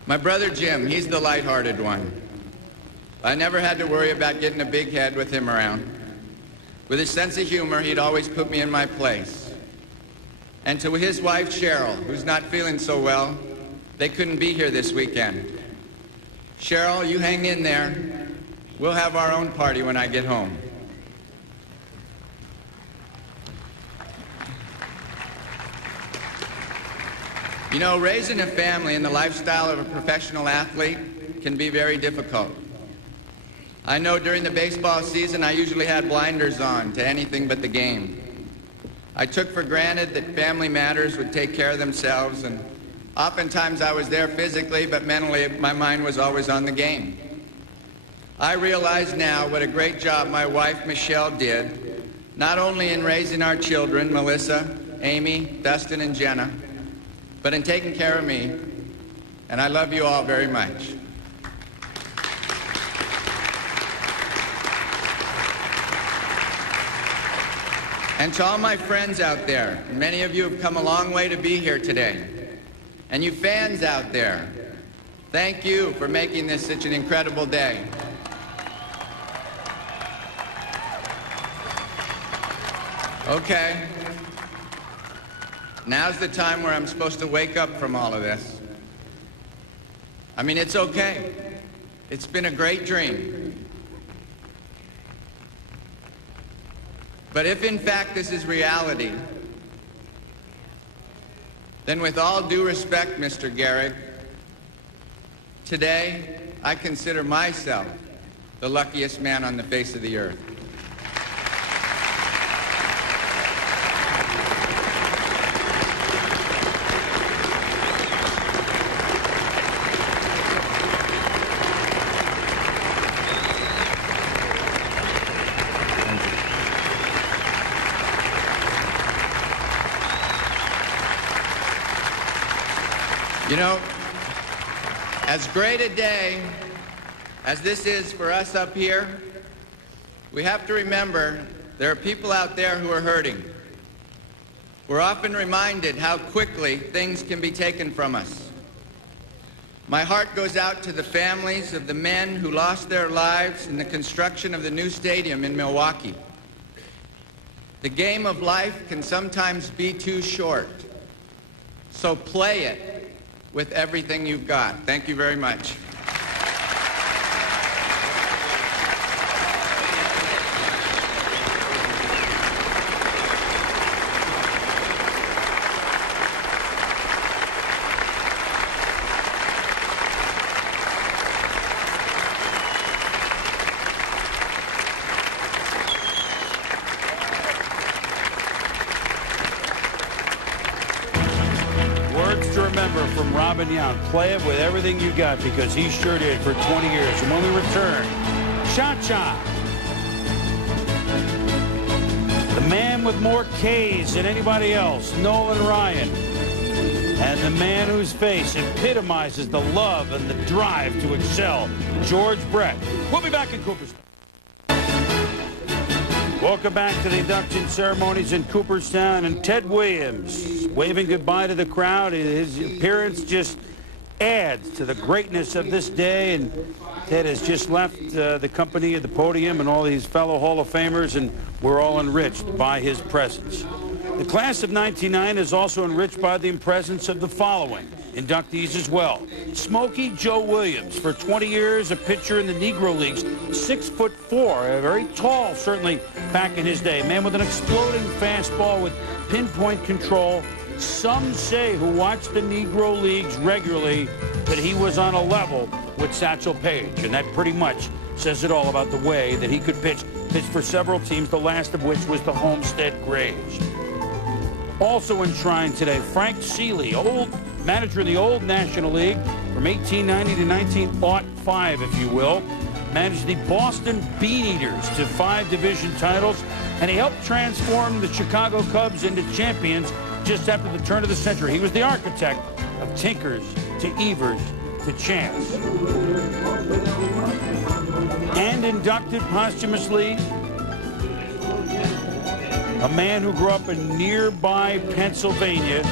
My brother Jim, he's the lighthearted one. I never had to worry about getting a big head with him around. With his sense of humor, he'd always put me in my place. And to his wife Cheryl, who's not feeling so well, they couldn't be here this weekend. Cheryl, you hang in there. We'll have our own party when I get home. You know, raising a family in the lifestyle of a professional athlete can be very difficult. I know during the baseball season I usually had blinders on to anything but the game. I took for granted that family matters would take care of themselves, and oftentimes I was there physically, but mentally my mind was always on the game. I realize now what a great job my wife Michelle did, not only in raising our children, Melissa, Amy, Dustin, and Jenna, but in taking care of me, and I love you all very much. And to all my friends out there, many of you have come a long way to be here today. And you fans out there, thank you for making this such an incredible day. Okay. Now's the time where I'm supposed to wake up from all of this. I mean, it's okay. It's been a great dream. But if in fact this is reality, then with all due respect, Mr. Gehrig, today I consider myself the luckiest man on the face of the earth. You know, as great a day as this is for us up here, we have to remember there are people out there who are hurting. We're often reminded how quickly things can be taken from us. My heart goes out to the families of the men who lost their lives in the construction of the new stadium in Milwaukee. The game of life can sometimes be too short, so play it with everything you've got. Thank you very much. Words to remember from Robin Yount. Play it with everything you got, because he sure did for 20 years. And when we return, Cha-Cha. The man with more Ks than anybody else, Nolan Ryan. And the man whose face epitomizes the love and the drive to excel, George Brett. We'll be back in Cooperstown. Welcome back to the induction ceremonies in Cooperstown, and Ted Williams waving goodbye to the crowd. His appearance just adds to the greatness of this day, and Ted has just left the company at the podium and all these fellow Hall of Famers, and we're all enriched by his presence. The class of '99 is also enriched by the presence of the following inductees as well. Smokey Joe Williams, for 20 years, a pitcher in the Negro Leagues, 6'4", very tall, certainly back in his day. Man with an exploding fastball with pinpoint control. Some say, who watch the Negro Leagues regularly, that he was on a level with Satchel Paige, and that pretty much says it all about the way that he could pitch for several teams, the last of which was the Homestead Grays. Also enshrined today, Frank Seeley, old manager in the old National League from 1890 to 1905, if you will. Managed the Boston Beaneaters to 5 division titles, and he helped transform the Chicago Cubs into champions just after the turn of the century. He was the architect of Tinkers to Evers to Chance. And inducted posthumously, a man who grew up in nearby Pennsylvania,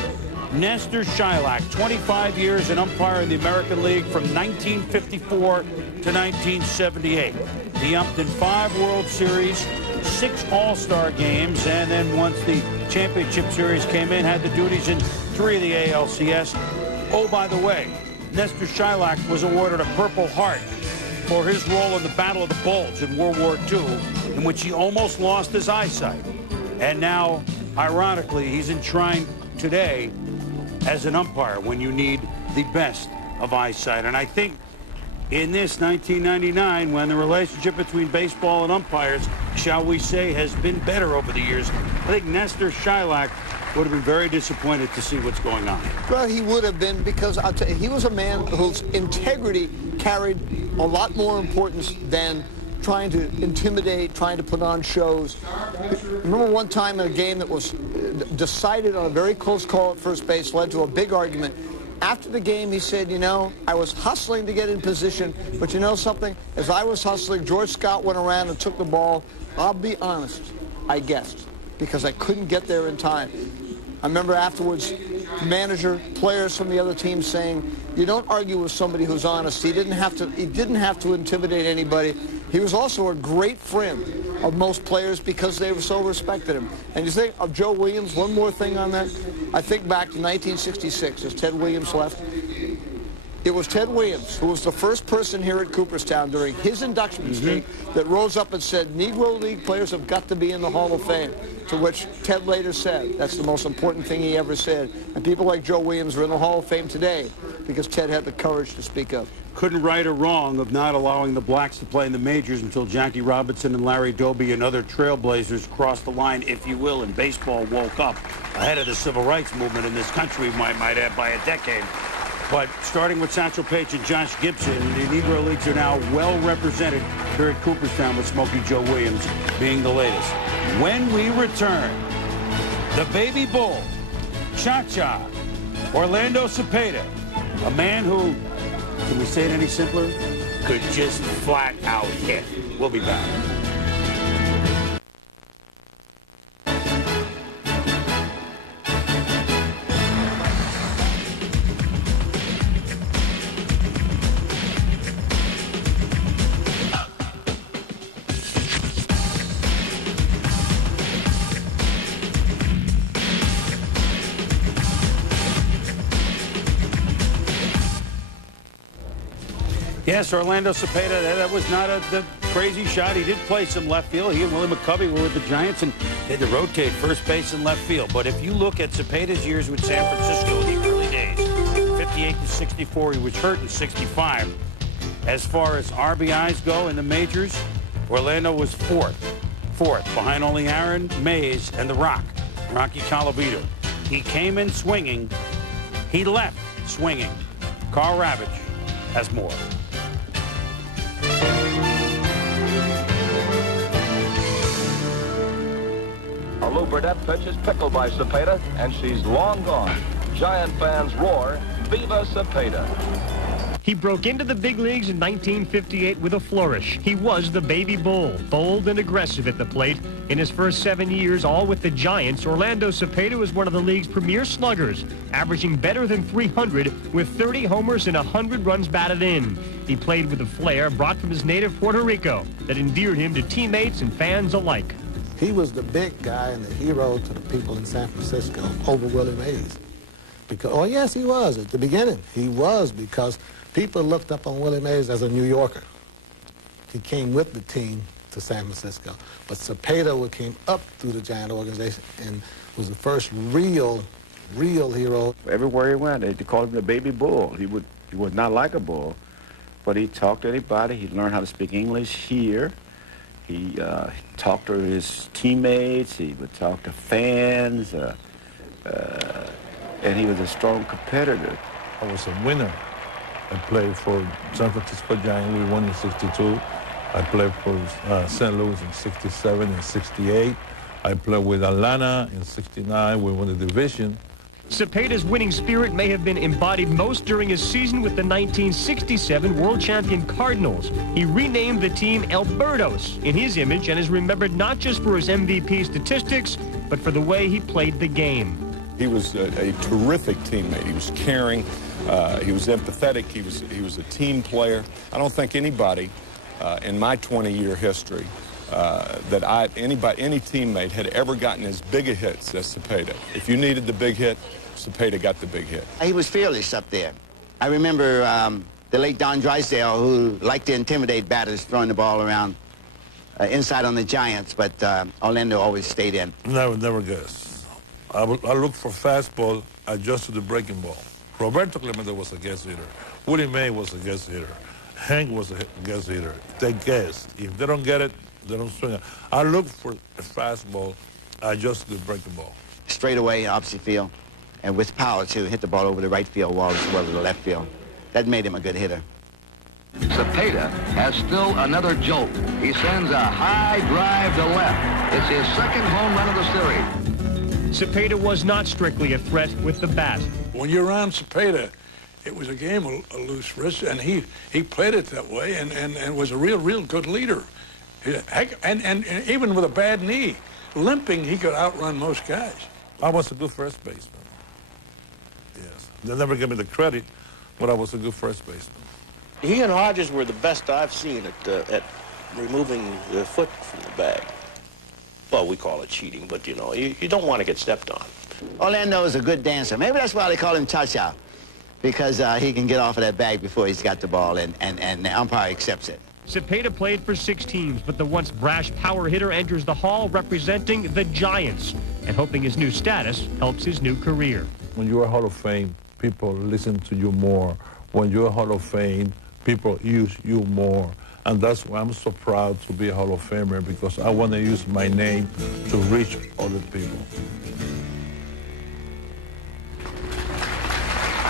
Nestor Shylock, 25 years an umpire in the American League from 1954 to 1978. He umped in 5 World Series, 6 All-Star games, and then once the championship series came in, had the duties in 3 of the ALCS. Oh, by the way, Nestor Shylock was awarded a Purple Heart for his role in the Battle of the Bulge in World War II, in which he almost lost his eyesight. And now, ironically, he's enshrined today as an umpire when you need the best of eyesight. And I think in this 1999, when the relationship between baseball and umpires, shall we say, has been better over the years, I think Nestor Shylock would have been very disappointed to see what's going on. Well, he would have been, because I'll tell you, he was a man whose integrity carried a lot more importance than trying to intimidate, trying to put on shows. Remember one time in a game that was decided on a very close call at first base, led to a big argument. After the game, he said, you know, I was hustling to get in position, but you know something? As I was hustling, George Scott went around and took the ball. I'll be honest, I guessed, because I couldn't get there in time. I remember afterwards, manager, players from the other team saying, you don't argue with somebody who's honest. He didn't have to intimidate anybody. He was also a great friend of most players because they so respected him. And you think of Joe Williams, one more thing on that. I think back to 1966 as Ted Williams left. It was Ted Williams who was the first person here at Cooperstown during his induction speech that rose up and said, Negro League players have got to be in the Hall of Fame, to which Ted later said, that's the most important thing he ever said. And people like Joe Williams are in the Hall of Fame today because Ted had the courage to speak up. Couldn't right or wrong of not allowing the blacks to play in the majors until Jackie Robinson and Larry Doby and other trailblazers crossed the line, if you will, and baseball woke up ahead of the civil rights movement in this country, might add, by a decade. But starting with Satchel Paige and Josh Gibson, the Negro Leagues are now well represented here at Cooperstown, with Smokey Joe Williams being the latest. When we return, the baby bull, Cha-Cha, Orlando Cepeda, a man who, can we say it any simpler, could just flat out hit. We'll be back. Yes, Orlando Cepeda, that was not the crazy shot. He did play some left field. He and Willie McCovey were with the Giants, and they had to rotate first base and left field. But if you look at Cepeda's years with San Francisco in the early days, 58 to 64, he was hurt in 65. As far as RBIs go in the majors, Orlando was fourth behind only Aaron Mays and the Rocky Colavito. He came in swinging. He left swinging. Carl Ravitch has more. A Lou Burdett pitch is pickled by Cepeda, and she's long gone. Giant fans roar, Viva Cepeda. He broke into the big leagues in 1958 with a flourish. He was the baby bull, bold and aggressive at the plate. In his first 7 years, all with the Giants, Orlando Cepeda was one of the league's premier sluggers, averaging better than 300 with 30 homers and 100 runs batted in. He played with a flair brought from his native Puerto Rico that endeared him to teammates and fans alike. He was the big guy and the hero to the people in San Francisco over Willie Mays. Because, oh, yes, he was at the beginning. He was, because people looked up on Willie Mays as a New Yorker. He came with the team to San Francisco. But Cepeda came up through the Giant organization and was the first real hero. Everywhere he went, they called him the baby bull. He was not like a bull, but he talked to anybody. He learned how to speak English here. He talked to his teammates. He would talk to fans. And he was a strong competitor. I was a winner. I played for San Francisco Giants. We won in '62. I played for St. Louis in '67 and '68. I played with Atlanta in '69. We won the division. Cepeda's winning spirit may have been embodied most during his season with the 1967 world champion Cardinals. He renamed the team Albertos in his image and is remembered not just for his MVP statistics, but for the way he played the game. He was a terrific teammate. He was caring. He was empathetic. He was a team player. I don't think anybody in my 20-year history that any teammate had ever gotten as big a hits as Cepeda. If you needed the big hit, Cepeda got the big hit. He was fearless up there. I remember the late Don Drysdale, who liked to intimidate batters throwing the ball around inside on the Giants, but Orlando always stayed in. Never guess. I looked for fastball, adjusted the breaking ball. Roberto Clemente was a guest hitter. Willie May was a guest hitter. Hank was a guest hitter. They guessed. If they don't get it, they don't swing it. I looked for a fastball, adjusted the breaking ball. Straight away, opposite field, and with power, too. Hit the ball over the right field wall as well as the left field. That made him a good hitter. Cepeda has still another jolt. He sends a high drive to left. It's his second home run of the series. Cepeda was not strictly a threat with the bat. When you're around Cepeda, it was a game of loose wrist, and he played it that way and was a real good leader. And even with a bad knee, limping, he could outrun most guys. I was a good first baseman. Yes. They never gave me the credit, but I was a good first baseman. He and Hodges were the best I've seen at removing the foot from the bag. Well, we call it cheating, but, you know, you don't want to get stepped on. Orlando is a good dancer. Maybe that's why they call him Cha-Cha, because he can get off of that bag before he's got the ball, and the umpire accepts it. Cepeda played for 6 teams, but the once brash power hitter enters the Hall representing the Giants and hoping his new status helps his new career. When you're a Hall of Fame, people listen to you more. When you're a Hall of Fame, people use you more. And that's why I'm so proud to be a Hall of Famer, because I want to use my name to reach other people.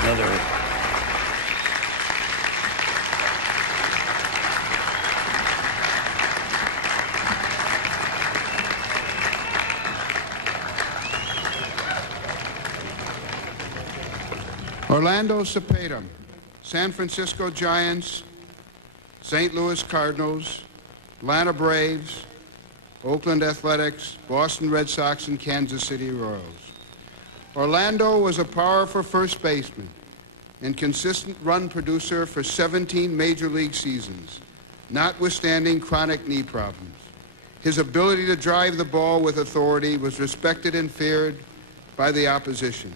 Another Orlando Cepeda, San Francisco Giants, St. Louis Cardinals, Atlanta Braves, Oakland Athletics, Boston Red Sox, and Kansas City Royals. Orlando was a powerful first baseman and consistent run producer for 17 major league seasons, notwithstanding chronic knee problems. His ability to drive the ball with authority was respected and feared by the opposition.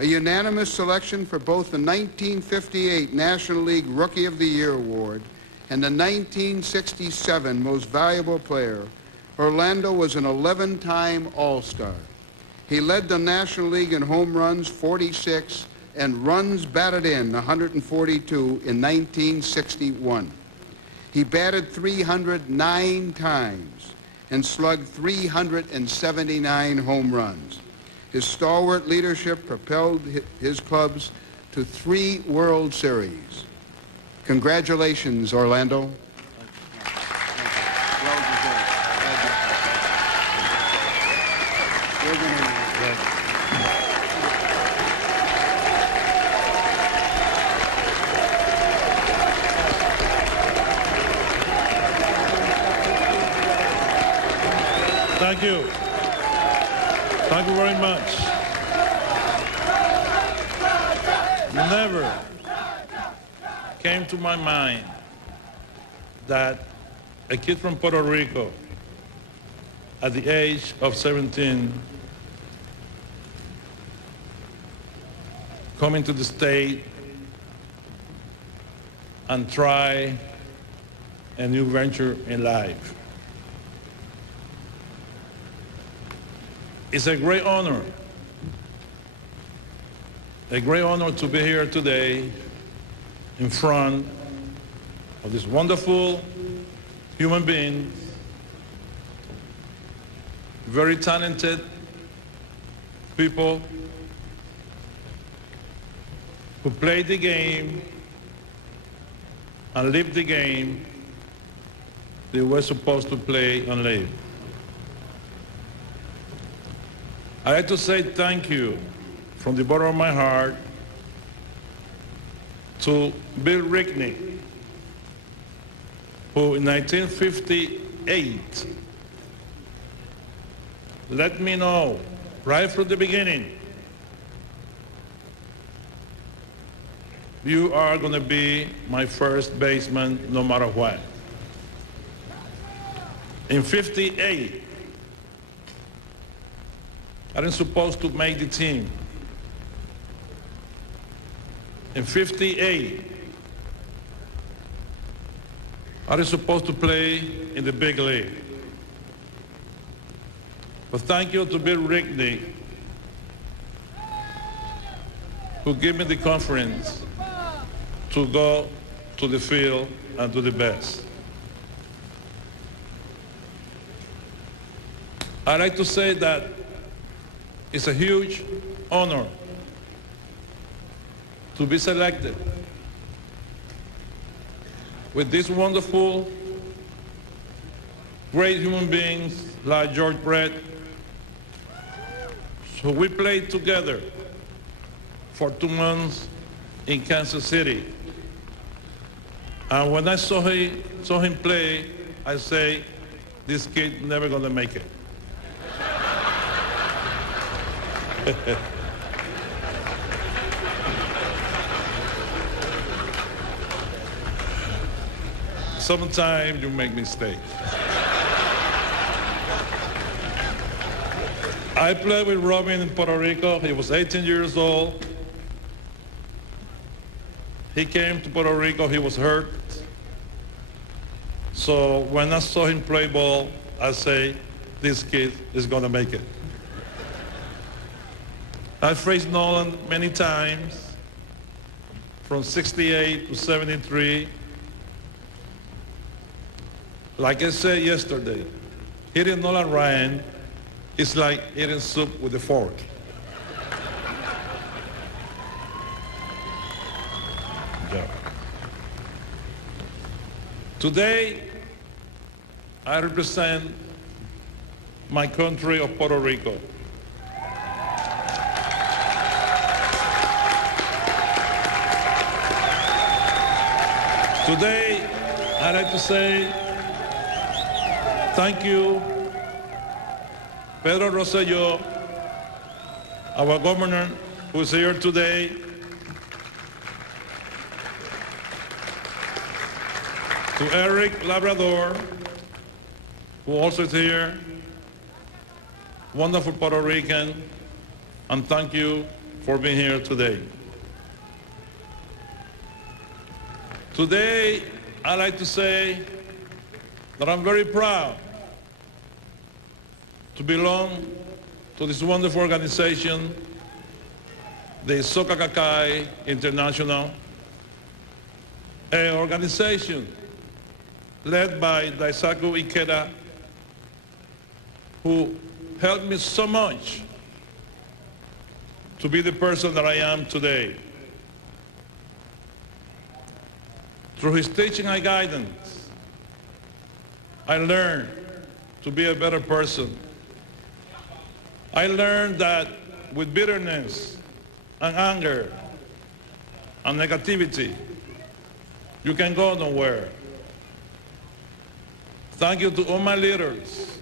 A unanimous selection for both the 1958 National League Rookie of the Year Award and the 1967 Most Valuable Player, Orlando was an 11-time All-Star. He led the National League in home runs, 46, and runs batted in, 142, in 1961. He batted 309 times and slugged 379 home runs. His stalwart leadership propelled his clubs to 3 World Series. Congratulations, Orlando. Thank you. Thank you very much. Never came to my mind that a kid from Puerto Rico at the age of 17 coming to the state and try a new venture in life. It's a great honor to be here today in front of these wonderful human beings, very talented people who played the game and lived the game they were supposed to play and live. I'd like to say thank you from the bottom of my heart to Bill Rickney, who in 1958 let me know right from the beginning, you are going to be my first baseman no matter what. In 58, I wasn't supposed to make the team. In 58, I was supposed to play in the big league. But thank you to Bill Rickney, who gave me the confidence to go to the field and do the best. I'd like to say that it's a huge honor to be selected with these wonderful, great human beings like George Brett. So we played together for 2 months in Kansas City. And when I saw him play, I say, this kid never gonna make it. Sometimes you make mistakes. I played with Robin in Puerto Rico. He was 18 years old. He came to Puerto Rico, he was hurt. So when I saw him play ball, I say, this kid is gonna make it. I faced Nolan many times, from 68 to 73. Like I said yesterday, hitting Nolan Ryan is like eating soup with a fork. Yeah. Today, I represent my country of Puerto Rico. Today, I'd like to say thank you, Pedro Rosselló, our governor, who is here today. To Eric Labrador, who also is here, wonderful Puerto Rican, and thank you for for being here today. Today, I like to say that I'm very proud to belong to this wonderful organization, the Soka Gakkai International, an organization led by Daisaku Ikeda, who helped me so much to be the person that I am today. Through his teaching and guidance, I learned to be a better person. I learned that with bitterness and anger and negativity, you can go nowhere. Thank you to all my leaders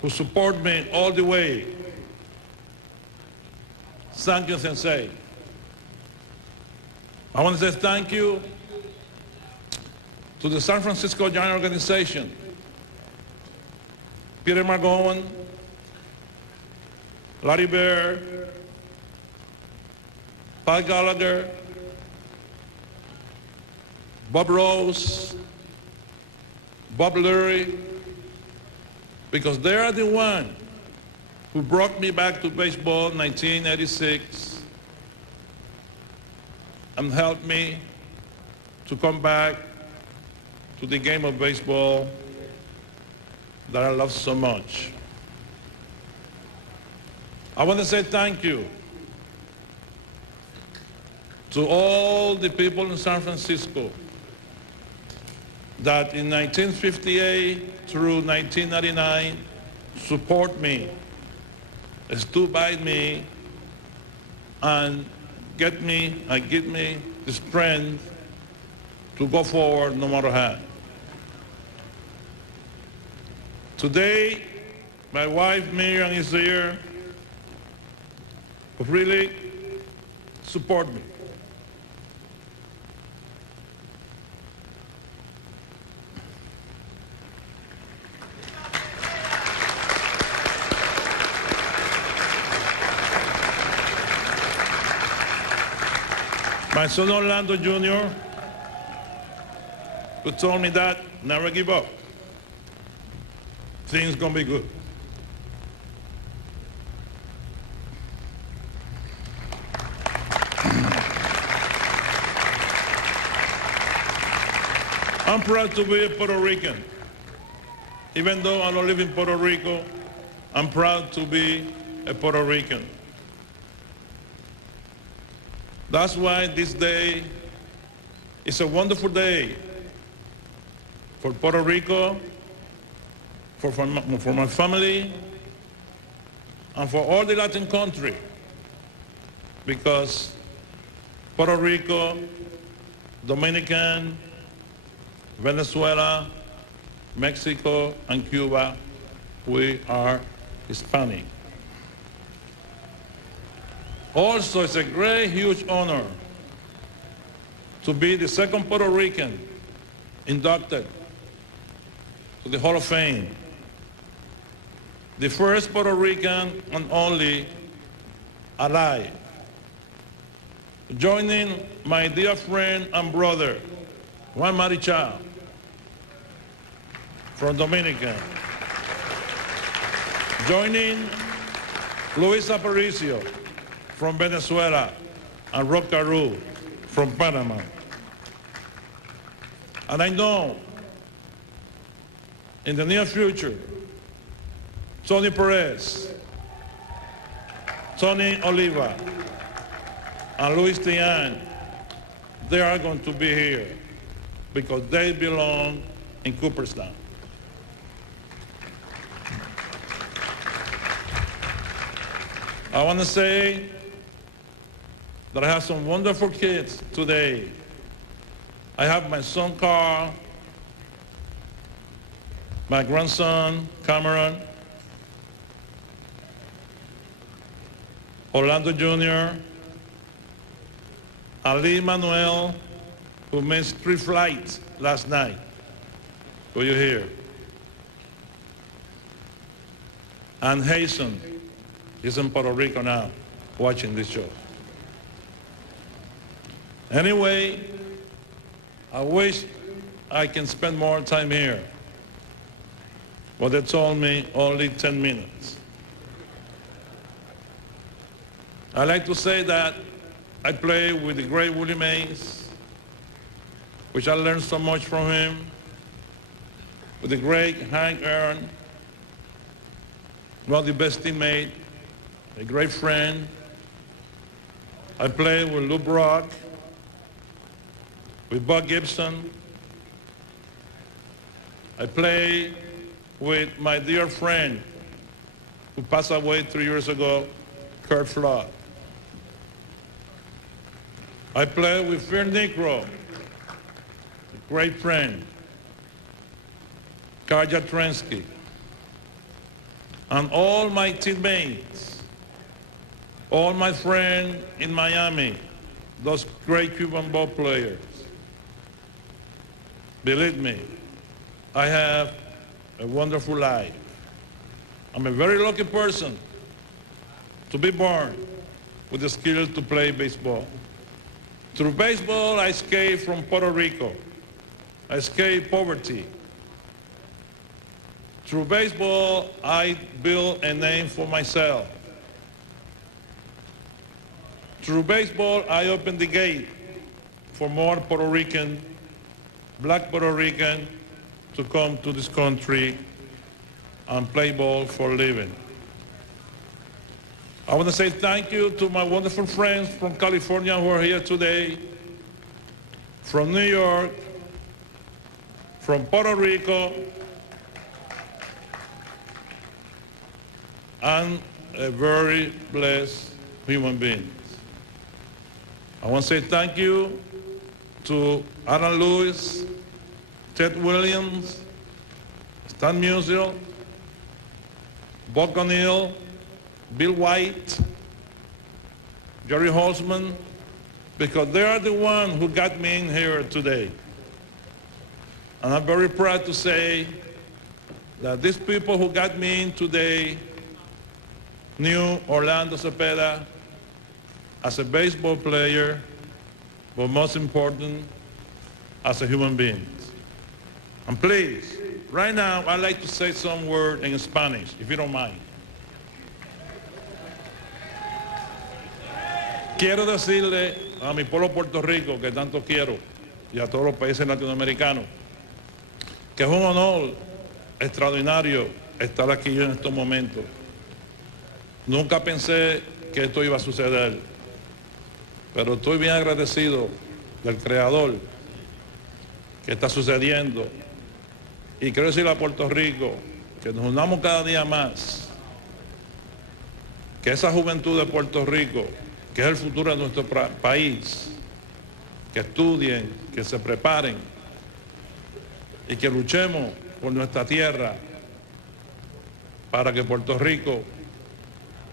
who support me all the way. Thank you, Sensei. I want to say thank you to the San Francisco Giant Organization, Peter McGowan, Larry Bear, Pat Gallagher, Bob Rose, Bob Lurie, because they are the one who brought me back to baseball in 1986 and helped me to come back to the game of baseball that I love so much. I want to say thank you to all the people in San Francisco that in 1958 through 1999 support me, stood by me, and give me the strength to go forward no matter how. Today, my wife Miriam is here who really support me. My son Orlando Jr., who told me that never give up. Things gonna be good. I'm proud to be a Puerto Rican. Even though I don't live in Puerto Rico, I'm proud to be a Puerto Rican. That's why this day is a wonderful day for Puerto Rico, for my family, and for all the Latin country, because Puerto Rico, Dominican, Venezuela, Mexico, and Cuba, we are Hispanic. Also, it's a great, huge honor to be the second Puerto Rican inducted to the Hall of Fame. The first Puerto Rican and only alive. Joining my dear friend and brother, Juan Marichal, from Dominican. Joining Luis Aparicio, from Venezuela, and Rob Carew from Panama. And I know in the near future, Tony Perez, Tony Oliva, and Luis Tian, they are going to be here because they belong in Cooperstown. I want to say that I have some wonderful kids today. I have my son Carl, my grandson Cameron, Orlando Jr., Ali Manuel, who missed 3 flights last night. Were you here? And Hazen, he's in Puerto Rico now. watching this show. Anyway, I wish I can spend more time here, but they told me only 10 minutes. I like to say that I play with the great Willie Mays, which I learned so much from him, with the great Hank Aaron, one of the best teammates, a great friend. I played with Lou Brock, with Buck Gibson. I played with my dear friend who passed away 3 years ago, Kurt Flood. I played with Phil Necro, a great friend, Karja Trensky, and all my teammates, all my friends in Miami, those great Cuban ball players. Believe me, I have a wonderful life. I'm a very lucky person to be born with the skill to play baseball. Through baseball, I escaped from Puerto Rico. I escaped poverty. Through baseball, I built a name for myself. Through baseball, I opened the gate for more Puerto Rican, black Puerto Rican, to come to this country and play ball for a living. I want to say thank you to my wonderful friends from California who are here today, from New York, from Puerto Rico, and a very blessed human beings. I want to say thank you to Alan Lewis, Ted Williams, Stan Musial, Buck O'Neill, Bill White, Jerry Holzman, because they are the ones who got me in here today. And I'm very proud to say that these people who got me in today knew Orlando Cepeda as a baseball player, but most important, as a human being. And please, right now, I'd like to say some word in Spanish, if you don't mind. Quiero decirle a mi pueblo Puerto Rico, que tanto quiero, y a todos los países latinoamericanos, que es un honor extraordinario estar aquí en estos momentos. Nunca pensé que esto iba a suceder, pero estoy bien agradecido del Creador que está sucediendo. Y quiero decirle a Puerto Rico que nos unamos cada día más, que esa juventud de Puerto Rico, que es el futuro de nuestro país, que estudien, que se preparen y que luchemos por nuestra tierra para que Puerto Rico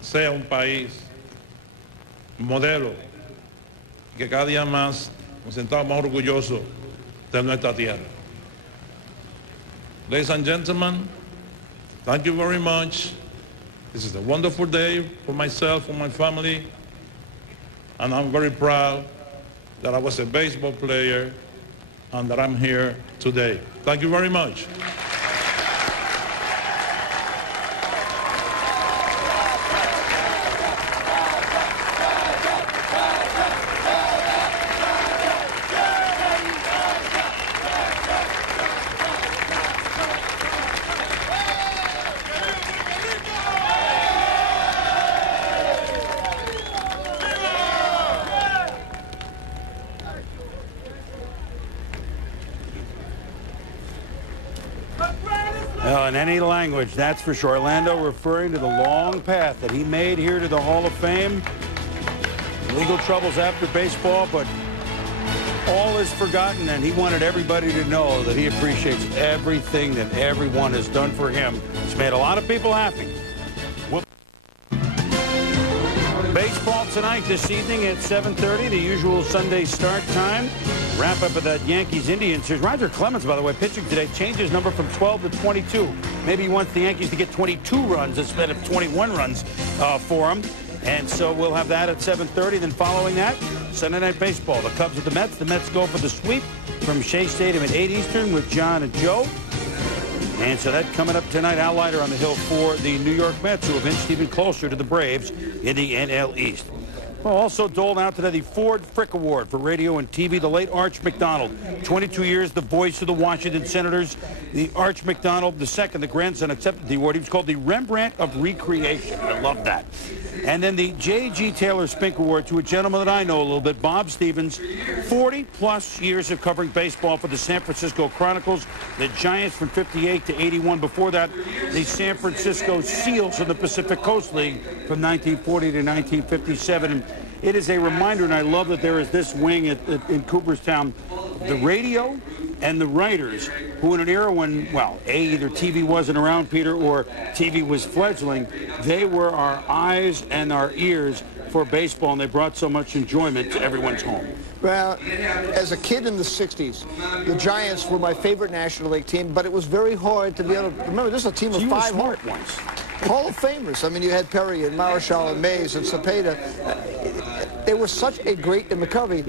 sea un país modelo, que cada día más nos sintamos más orgullosos de nuestra tierra. Ladies and gentlemen, thank you very much. This is a wonderful day for myself and my family, and I'm very proud that I was a baseball player and that I'm here today. Thank you very much. Well, in any language, that's for sure. Orlando referring to the long path that he made here to the Hall of Fame. Legal troubles after baseball, but all is forgotten, and he wanted everybody to know that he appreciates everything that everyone has done for him. It's made a lot of people happy. Baseball tonight, this evening at 7:30, the usual Sunday start time. Wrap up of that Yankees-Indians series. Roger Clemens, by the way, pitching today, changed his number from 12 to 22. Maybe he wants the Yankees to get 22 runs instead of 21 runs for him. And so we'll have that at 7:30. Then following that, Sunday Night Baseball. The Cubs at the Mets. The Mets go for the sweep from Shea Stadium at 8 Eastern with John and Joe. And so that coming up tonight. Al Leiter on the hill for the New York Mets, who have inched even closer to the Braves in the NL East. Well, also doled out today the Ford Frick Award for radio and TV. The late Arch McDonald, 22 years, the voice of the Washington Senators. The Arch McDonald II, the grandson, accepted the award. He was called the Rembrandt of Recreation. I love that. And then the J.G. Taylor Spink Award to a gentleman that I know a little bit, Bob Stevens, 40-plus years of covering baseball for the San Francisco Chronicles, the Giants from 58 to 81. Before that, the San Francisco Seals in the Pacific Coast League from 1940 to 1957. And it is a reminder, and I love that there is this wing in Cooperstown, the radio and the writers, who in an era when, well, either TV wasn't around, Peter, or TV was fledgling, they were our eyes and our ears for baseball, and they brought so much enjoyment to everyone's home. Well, as a kid in the 60s, the Giants were my favorite National League team, but it was very hard to be able to remember. This is a team of 5 smart ones. Hall of Famers. I mean, you had Perry and Marichal and Mays and Cepeda. They were such a great in McCovey.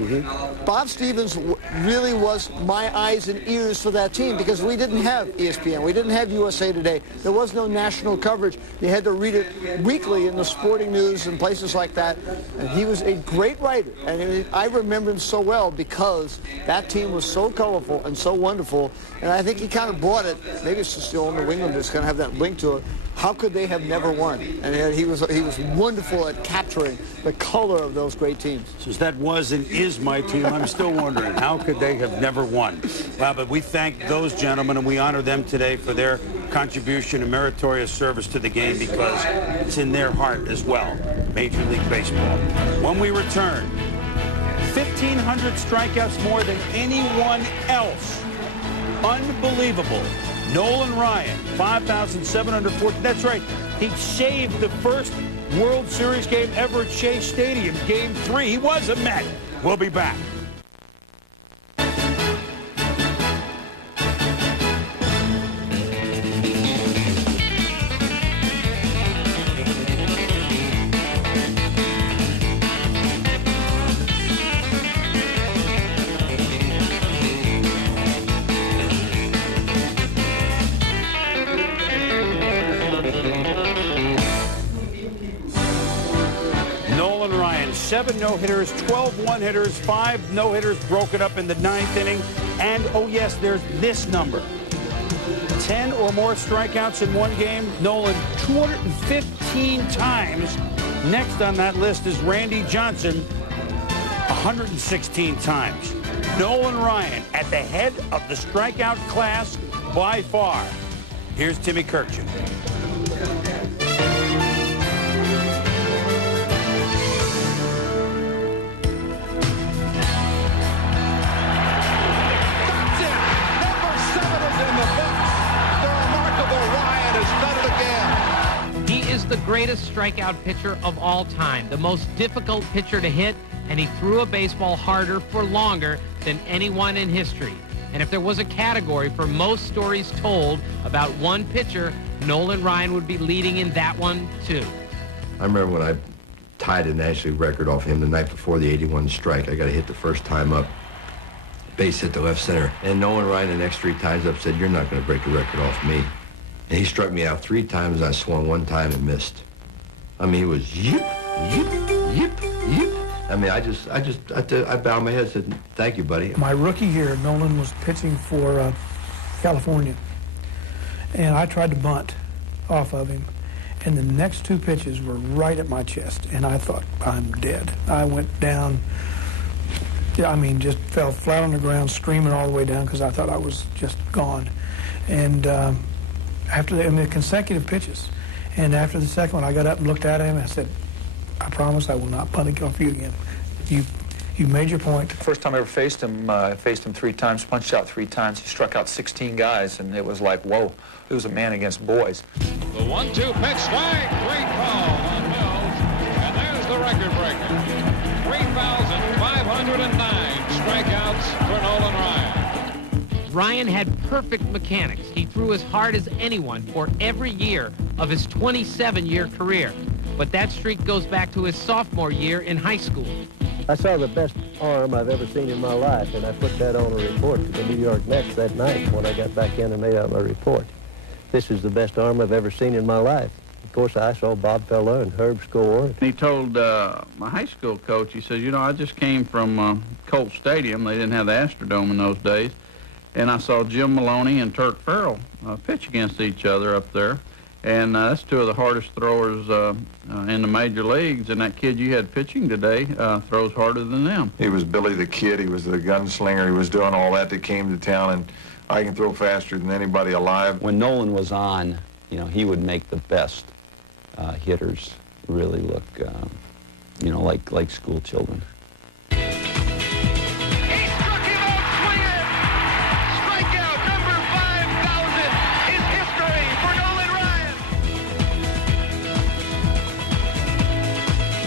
Bob Stevens really was my eyes and ears for that team because we didn't have ESPN. We didn't have USA Today. There was no national coverage. You had to read it weekly in the sporting news and places like that. And he was a great writer. And I remember him so well because that team was so colorful and so wonderful. And I think he kind of brought it. Maybe it's just still New England that's going to have that link to it. How could they have never won? And he was wonderful at capturing the color of those great teams. Since that was and is my team, I'm still wondering, how could they have never won? Well, but we thank those gentlemen, and we honor them today for their contribution and meritorious service to the game because it's in their heart as well, Major League Baseball. When we return, 1,500 strikeouts more than anyone else. Unbelievable. Nolan Ryan, 5,714. That's right. He saved the first World Series game ever at Shea Stadium, Game 3. He was a Met. We'll be back. Nolan Ryan, 7 no-hitters, 12 one-hitters, 5 no-hitters broken up in the 9th inning. And, oh yes, there's this number. 10 or more strikeouts in one game. Nolan 215 times. Next on that list is Randy Johnson, 116 times. Nolan Ryan at the head of the strikeout class by far. Here's Timmy Kirkjian. The greatest strikeout pitcher of all time, the most difficult pitcher to hit, and he threw a baseball harder for longer than anyone in history. And if there was a category for most stories told about one pitcher, Nolan Ryan would be leading in that one, too. I remember when I tied a National League record off him the night before the 81 strike. I got a hit the first time up. Base hit the left center. And Nolan Ryan the next 3 times up said, "You're not going to break a record off me." And he struck me out 3 times. I swung 1 time and missed. I mean, he was yip, yip, yip, yip. I mean, I bowed my head and said, "Thank you, buddy." My rookie year, Nolan was pitching for California. And I tried to bunt off of him. And the next 2 pitches were right at my chest. And I thought, I'm dead. I went down, I mean, just fell flat on the ground, screaming all the way down because I thought I was just gone. And after the consecutive pitches, and after the second one, I got up and looked at him and I said, "I promise I will not punt off you again. You made your point." First time I ever faced him, I faced him 3 times, punched out 3 times. He struck out 16 guys, and it was like, whoa, it was a man against boys. The 1-2 pitch swing, great call on Mills, and there's the record breaker. 3,509 strikeouts for Nolan Ryan. Ryan had perfect mechanics. He threw as hard as anyone for every year of his 27-year career. But that streak goes back to his sophomore year in high school. I saw the best arm I've ever seen in my life, and I put that on a report to the New York Mets that night when I got back in and made out my report. This is the best arm I've ever seen in my life. Of course, I saw Bob Feller and Herb score. He told my high school coach, he says, you know, I just came from Colt Stadium. They didn't have the Astrodome in those days. And I saw Jim Maloney and Turk Farrell pitch against each other up there. And that's two of the hardest throwers in the major leagues. And that kid you had pitching today throws harder than them. He was Billy the Kid. He was the gunslinger. He was doing all that came to town. And I can throw faster than anybody alive. When Nolan was on, you know, he would make the best hitters really look, you know, like school children.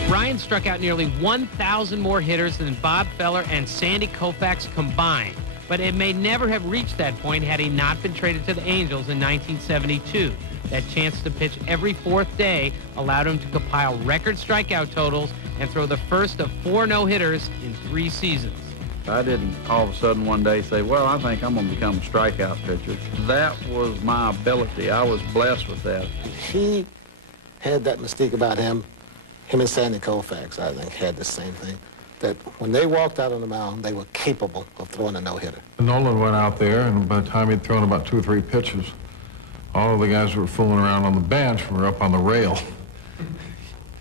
Ryan struck out nearly 1,000 more hitters than Bob Feller and Sandy Koufax combined, but it may never have reached that point had he not been traded to the Angels in 1972. That chance to pitch every fourth day allowed him to compile record strikeout totals and throw the first of 4 no-hitters in 3 seasons. I didn't all of a sudden one day say, well, I think I'm going to become a strikeout pitcher. That was my ability. I was blessed with that. He had that mystique about him. Him and Sandy Koufax, I think, had the same thing, that when they walked out on the mound, they were capable of throwing a no-hitter. Nolan went out there, and by the time he'd thrown about 2 or 3 pitches, all of the guys who were fooling around on the bench were up on the rail.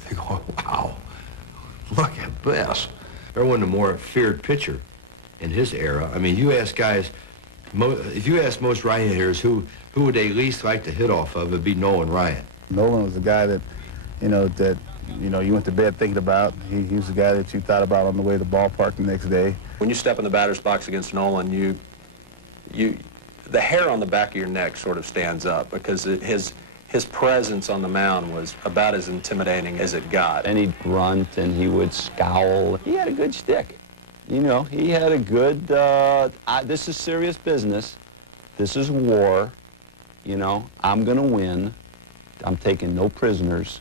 They go, wow, look at this. There wasn't a more feared pitcher in his era. I mean, you ask guys, if you ask most right hitters who would they least like to hit off of, it'd be Nolan Ryan. Nolan was the guy that, you went to bed thinking about. He was the guy that you thought about on the way to the ballpark the next day. When you step in the batter's box against Nolan, the hair on the back of your neck sort of stands up because his presence on the mound was about as intimidating as it got. And he'd grunt and he would scowl. He had a good shtick. You know, he had a good, this is serious business. This is war. You know, I'm going to win. I'm taking no prisoners.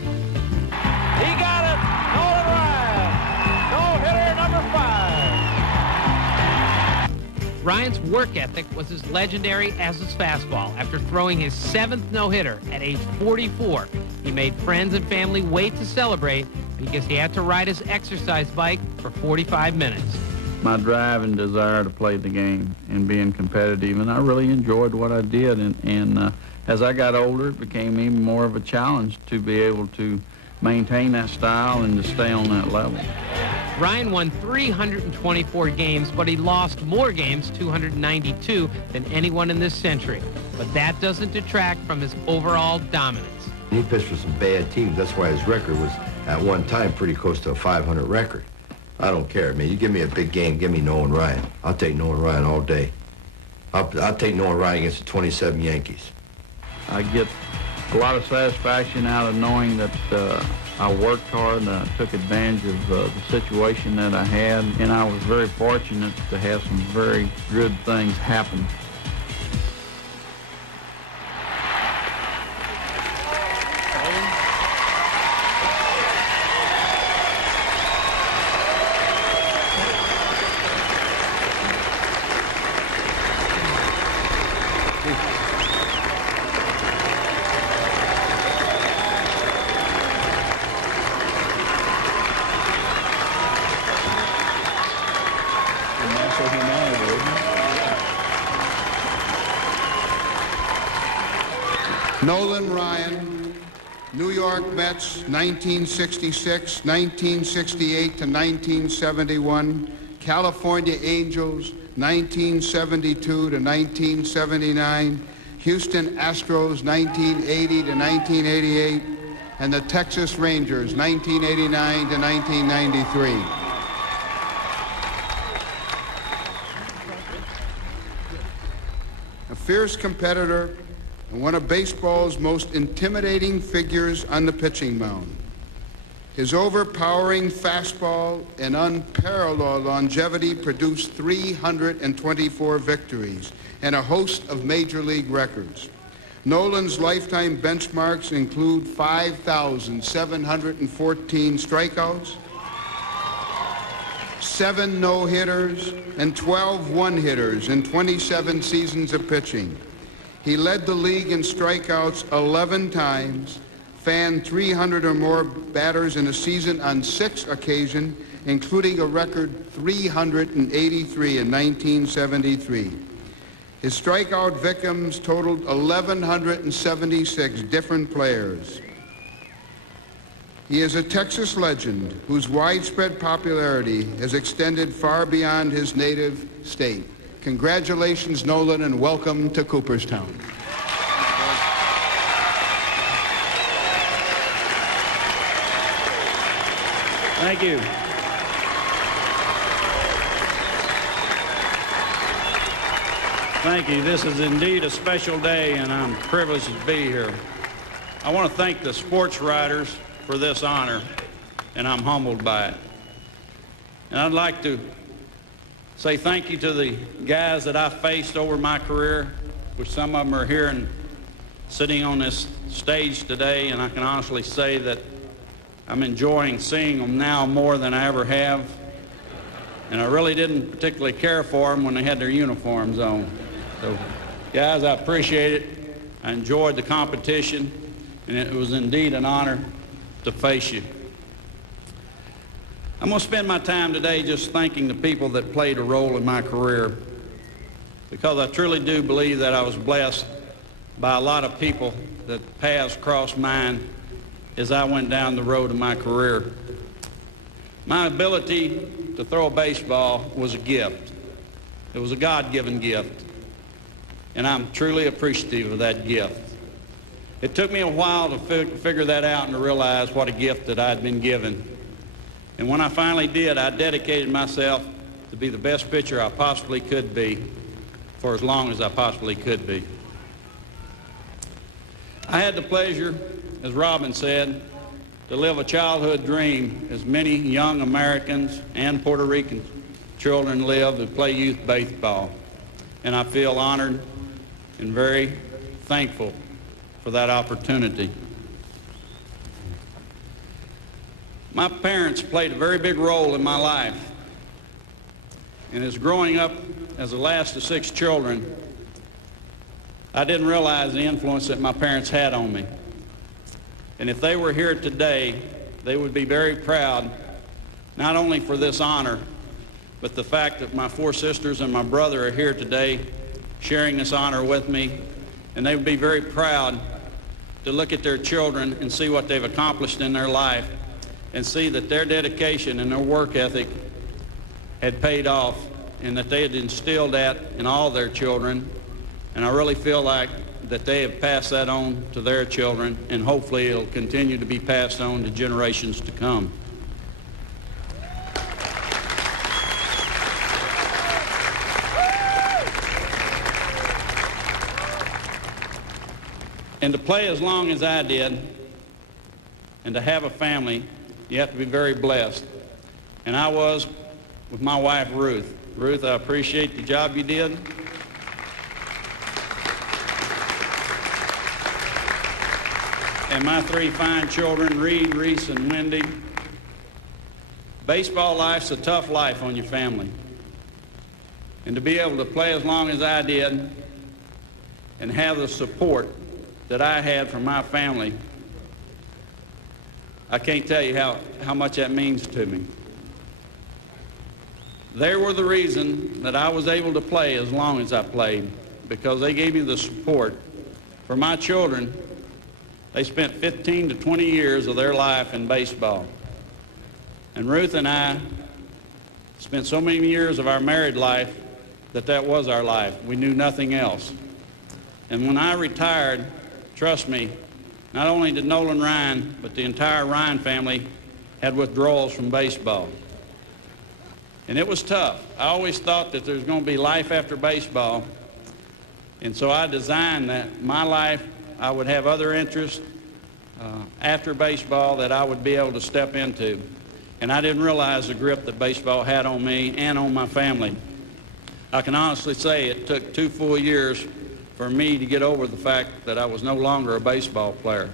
He got it! Nolan Ryan! No-hitter number 5. Ryan's work ethic was as legendary as his fastball. After throwing his 7th no-hitter at age 44, he made friends and family wait to celebrate because he had to ride his exercise bike for 45 minutes. My drive and desire to play the game and being competitive, and I really enjoyed what I did. And as I got older, it became even more of a challenge to be able to maintain that style and to stay on that level. Ryan won 324 games, but he lost more games, 292, than anyone in this century. But that doesn't detract from his overall dominance. He pitched for some bad teams. That's why his record was, at one time, pretty close to a 500 record. I don't care. I mean, you give me a big game, give me Nolan Ryan. I'll take Nolan Ryan all day. I'll take Nolan Ryan against the 27 Yankees. I get a lot of satisfaction out of knowing that I worked hard and I took advantage of the situation that I had, and I was very fortunate to have some very good things happen. Nolan Ryan, New York Mets, 1966, 1968 to 1971. California Angels, 1972 to 1979. Houston Astros, 1980 to 1988. And the Texas Rangers, 1989 to 1993. A fierce competitor and one of baseball's most intimidating figures on the pitching mound. His overpowering fastball and unparalleled longevity produced 324 victories and a host of major league records. Nolan's lifetime benchmarks include 5,714 strikeouts, 7 no-hitters, and 12 one-hitters in 27 seasons of pitching. He led the league in strikeouts 11 times, fanned 300 or more batters in a season on 6 occasions, including a record 383 in 1973. His strikeout victims totaled 1,176 different players. He is a Texas legend whose widespread popularity has extended far beyond his native state. Congratulations, Nolan, and welcome to Cooperstown. Thank you. Thank you. This is indeed a special day, and I'm privileged to be here. I want to thank the sports writers for this honor, and I'm humbled by it. And I'd like to say thank you to the guys that I faced over my career, which some of them are here and sitting on this stage today, and I can honestly say that I'm enjoying seeing them now more than I ever have. And I really didn't particularly care for them when they had their uniforms on. So, guys, I appreciate it. I enjoyed the competition, and it was indeed an honor to face you. I'm going to spend my time today just thanking the people that played a role in my career, because I truly do believe that I was blessed by a lot of people that paths crossed mine as I went down the road of my career. My ability to throw a baseball was a gift. It was a God-given gift, and I'm truly appreciative of that gift. It took me a while to figure that out and to realize what a gift that I'd been given. And when I finally did, I dedicated myself to be the best pitcher I possibly could be for as long as I possibly could be. I had the pleasure, as Robin said, to live a childhood dream as many young Americans and Puerto Rican children live who play youth baseball. And I feel honored and very thankful for that opportunity. My parents played a very big role in my life. And as growing up as the last of 6 children, I didn't realize the influence that my parents had on me. And if they were here today, they would be very proud, not only for this honor, but the fact that my 4 sisters and my brother are here today sharing this honor with me. And they would be very proud to look at their children and see what they've accomplished in their life and see that their dedication and their work ethic had paid off and that they had instilled that in all their children. And I really feel like that they have passed that on to their children, and hopefully it'll continue to be passed on to generations to come. And to play as long as I did and to have a family, you have to be very blessed. And I was with my wife, Ruth. Ruth, I appreciate the job you did. And my 3 fine children, Reed, Reese, and Wendy. Baseball life's a tough life on your family. And to be able to play as long as I did and have the support that I had from my family, I can't tell you how much that means to me. They were the reason that I was able to play as long as I played, because they gave me the support. For my children, they spent 15 to 20 years of their life in baseball. And Ruth and I spent so many years of our married life that was our life. We knew nothing else. And when I retired, trust me, not only did Nolan Ryan, but the entire Ryan family had withdrawals from baseball. And it was tough. I always thought that there's going to be life after baseball. And so I designed that my life, I would have other interests after baseball that I would be able to step into. And I didn't realize the grip that baseball had on me and on my family. I can honestly say it took 2 full years for me to get over the fact that I was no longer a baseball player.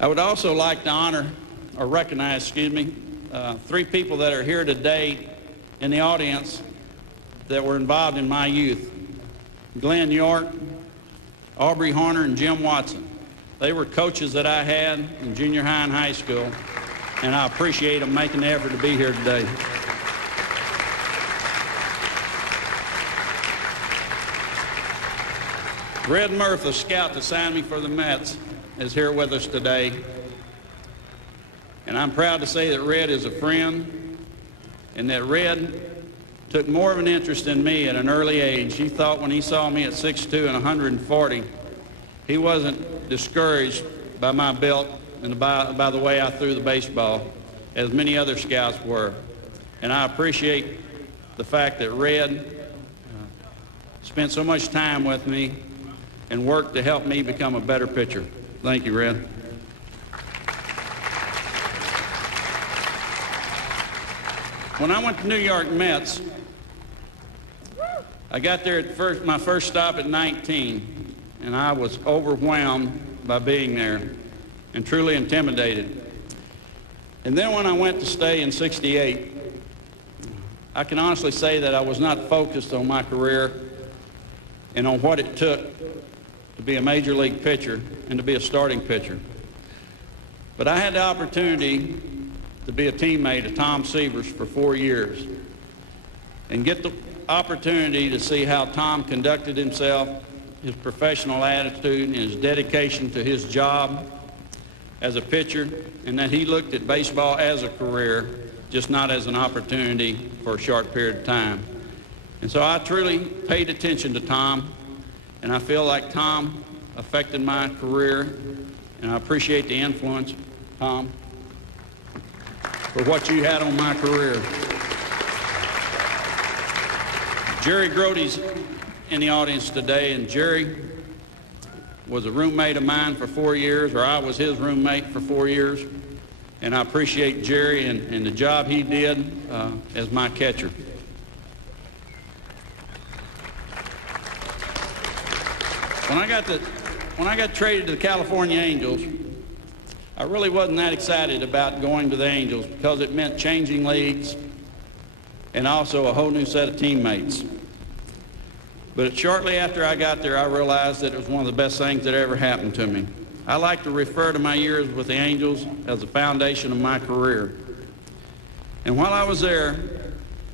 I would also like to honor, or recognize, three people that are here today in the audience that were involved in my youth. Glenn York, Aubrey Horner, and Jim Watson. They were coaches that I had in junior high and high school, and I appreciate them making the effort to be here today. Red Murph, the scout that signed me for the Mets, is here with us today. And I'm proud to say that Red is a friend, and that Red took more of an interest in me at an early age. He thought when he saw me at 6'2" and 140, he wasn't discouraged by my build and by the way I threw the baseball, as many other scouts were. And I appreciate the fact that Red spent so much time with me and worked to help me become a better pitcher. Thank you, Red. When I went to New York Mets, I got there at my first stop at 19, and I was overwhelmed by being there and truly intimidated. And then when I went to stay in '68, I can honestly say that I was not focused on my career and on what it took to be a major league pitcher and to be a starting pitcher. But I had the opportunity to be a teammate of Tom Seaver's for 4 years and get the opportunity to see how Tom conducted himself, his professional attitude, and his dedication to his job as a pitcher, and that he looked at baseball as a career, just not as an opportunity for a short period of time. And so I truly paid attention to Tom, and I feel like Tom affected my career, and I appreciate the influence, Tom, for what you had on my career. Jerry Grody's in the audience today, and Jerry was a roommate of mine for 4 years, or I was his roommate for 4 years, and I appreciate Jerry and the job he did as my catcher. When I got traded to the California Angels, I really wasn't that excited about going to the Angels because it meant changing leagues and also a whole new set of teammates. But shortly after I got there, I realized that it was one of the best things that ever happened to me. I like to refer to my years with the Angels as the foundation of my career. And while I was there,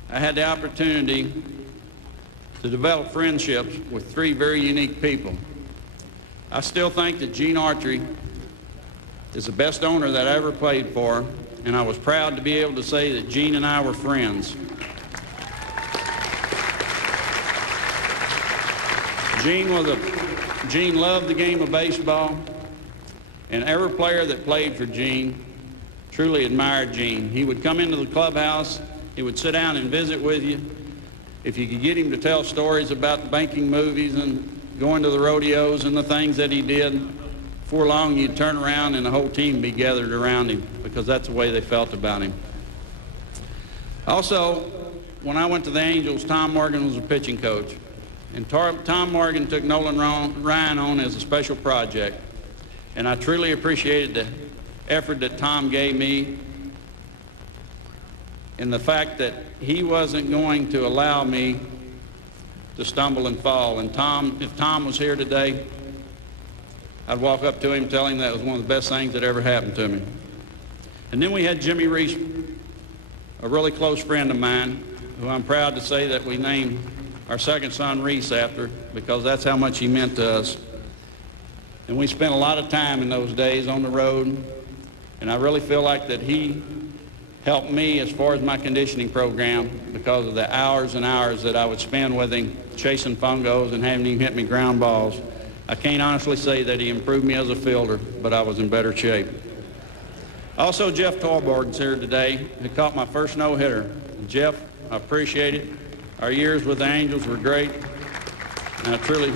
I had the opportunity to develop friendships with three very unique people. I still think that Gene Autry is the best owner that I ever played for, and I was proud to be able to say that Gene and I were friends. Gene loved the game of baseball, and every player that played for Gene truly admired Gene. He would come into the clubhouse, he would sit down and visit with you. If you could get him to tell stories about the banking movies and going to the rodeos and the things that he did, before long you'd turn around and the whole team would be gathered around him because that's the way they felt about him. Also, when I went to the Angels, Tom Morgan was a pitching coach. And Tom Morgan took Nolan Ryan on as a special project. And I truly appreciated the effort that Tom gave me and the fact that he wasn't going to allow me to stumble and fall. And if Tom was here today, I'd walk up to him and tell him that was one of the best things that ever happened to me. And then we had Jimmy Reese, a really close friend of mine, who I'm proud to say that we named our second son Reese after, because that's how much he meant to us. And we spent a lot of time in those days on the road, and I really feel like that he helped me as far as my conditioning program because of the hours and hours that I would spend with him chasing fungos and having him hit me ground balls. I can't honestly say that he improved me as a fielder, but I was in better shape. Also, Jeff Tolborg's here today, who caught my first no-hitter. Jeff, I appreciate it. Our years with the Angels were great, and I truly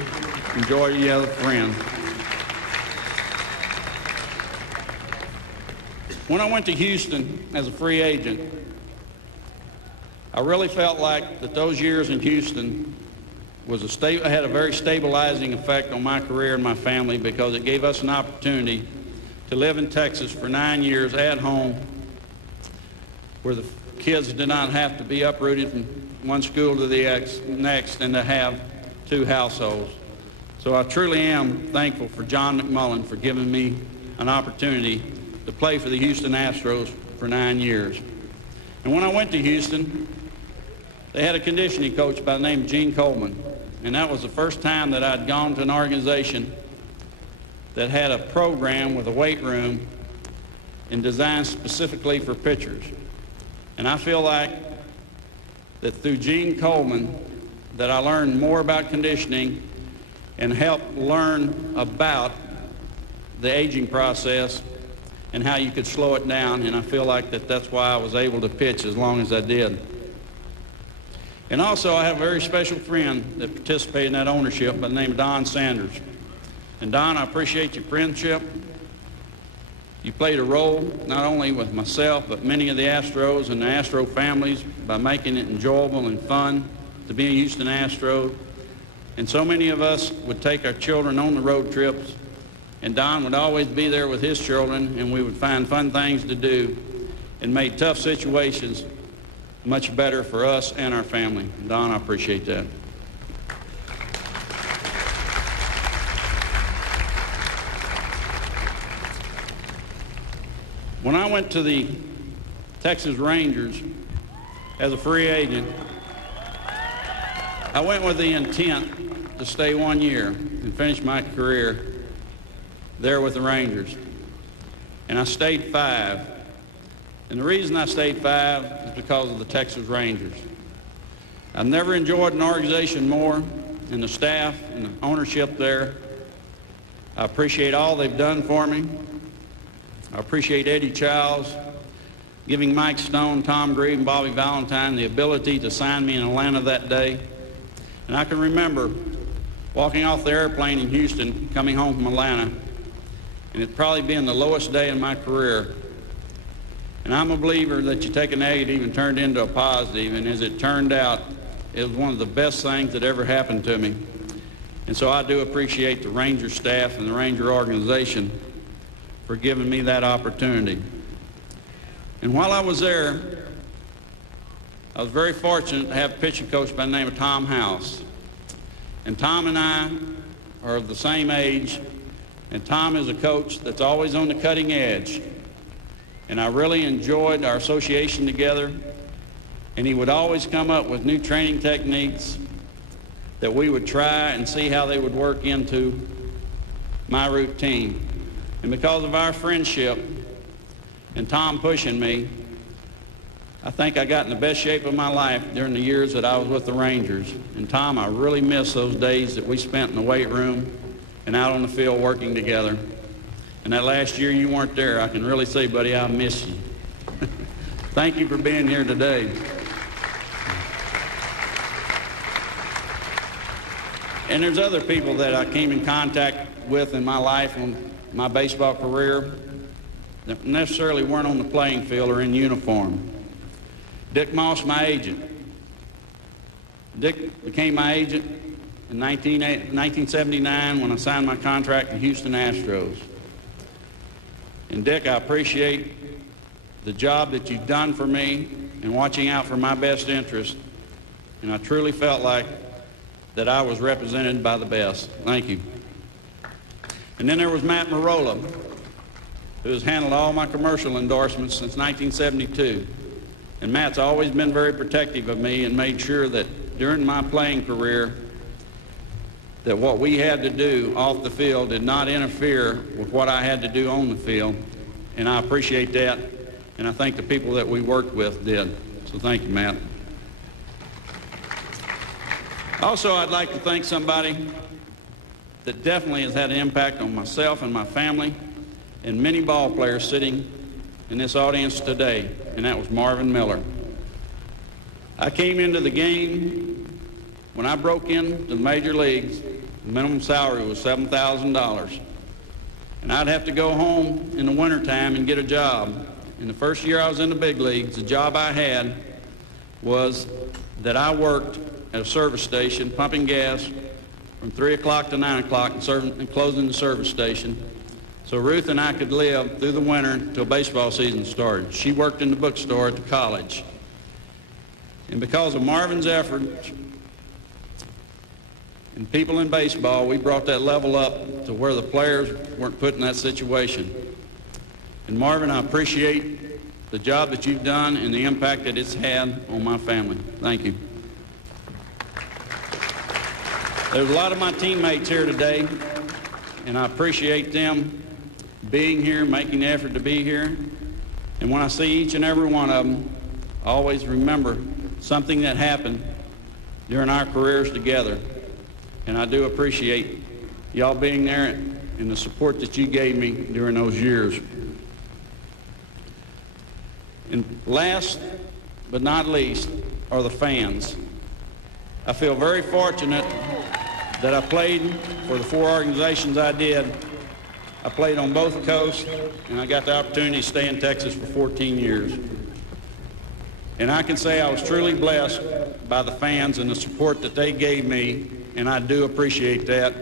enjoy you as a friend. When I went to Houston as a free agent, I really felt like that those years in Houston had a very stabilizing effect on my career and my family, because it gave us an opportunity to live in Texas for 9 years at home, where the kids did not have to be uprooted from one school to the next and to have 2 households. So I truly am thankful for John McMullen for giving me an opportunity to play for the Houston Astros for 9 years. And when I went to Houston, they had a conditioning coach by the name of Gene Coleman, and that was the first time that I'd gone to an organization that had a program with a weight room and designed specifically for pitchers. And I feel like that through Gene Coleman that I learned more about conditioning and helped learn about the aging process and how you could slow it down, and I feel like that's why I was able to pitch as long as I did. And also, I have a very special friend that participated in that ownership by the name of Don Sanders. And Don, I appreciate your friendship. You played a role not only with myself, but many of the Astros and the Astro families by making it enjoyable and fun to be a Houston Astro. And so many of us would take our children on the road trips, and Don would always be there with his children, and we would find fun things to do and made tough situations much better for us and our family. And Don, I appreciate that. When I went to the Texas Rangers as a free agent, I went with the intent to stay 1 year and finish my career there with the Rangers. And I stayed 5. And the reason I stayed 5 is because of the Texas Rangers. I've never enjoyed an organization more, and the staff and the ownership there. I appreciate all they've done for me. I appreciate Eddie Childs giving Mike Stone, Tom Grieve, and Bobby Valentine the ability to sign me in Atlanta that day. And I can remember walking off the airplane in Houston, coming home from Atlanta, and it probably been the lowest day in my career. And I'm a believer that you take a negative and turn it into a positive, and as it turned out, it was one of the best things that ever happened to me. And so I do appreciate the Ranger staff and the Ranger organization for giving me that opportunity. And while I was there, I was very fortunate to have a pitching coach by the name of Tom House. And Tom and I are of the same age, and Tom is a coach that's always on the cutting edge. And I really enjoyed our association together, and he would always come up with new training techniques that we would try and see how they would work into my routine. And because of our friendship and Tom pushing me, I think I got in the best shape of my life during the years that I was with the Rangers. And Tom, I really miss those days that we spent in the weight room and out on the field working together. And that last year you weren't there, I can really say, buddy, I miss you. Thank you for being here today. And there's other people that I came in contact with in my life on my baseball career that necessarily weren't on the playing field or in uniform. Dick Moss, my agent. Dick became my agent in 1979 when I signed my contract with Houston Astros. And Dick, I appreciate the job that you've done for me in watching out for my best interest. And I truly felt like that I was represented by the best. Thank you. And then there was Matt Marola, who has handled all my commercial endorsements since 1972. And Matt's always been very protective of me and made sure that during my playing career that what we had to do off the field did not interfere with what I had to do on the field. And I appreciate that, and I think the people that we worked with did. So thank you, Matt. Also, I'd like to thank somebody that definitely has had an impact on myself and my family and many ball players sitting in this audience today, and that was Marvin Miller. I came into the game when I broke into the major leagues. The minimum salary was $7,000, and I'd have to go home in the wintertime and get a job. In the first year I was in the big leagues, the job I had was that I worked at a service station, pumping gas from 3 o'clock to 9 o'clock and closing the service station. So Ruth and I could live through the winter until baseball season started. She worked in the bookstore at the college. And because of Marvin's efforts and people in baseball, we brought that level up to where the players weren't put in that situation. And Marvin, I appreciate the job that you've done and the impact that it's had on my family. Thank you. There's a lot of my teammates here today, and I appreciate them being here, making the effort to be here. And when I see each and every one of them, I always remember something that happened during our careers together. And I do appreciate y'all being there and the support that you gave me during those years. And last but not least are the fans. I feel very fortunate that I played for the 4 organizations I did. I played on both coasts, and I got the opportunity to stay in Texas for 14 years. And I can say I was truly blessed by the fans and the support that they gave me, and I do appreciate that.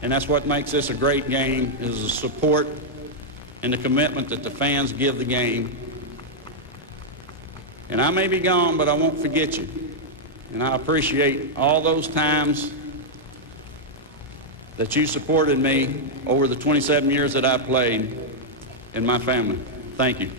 And that's what makes this a great game, is the support and the commitment that the fans give the game. And I may be gone, but I won't forget you. And I appreciate all those times that you supported me over the 27 years that I played in my family. Thank you.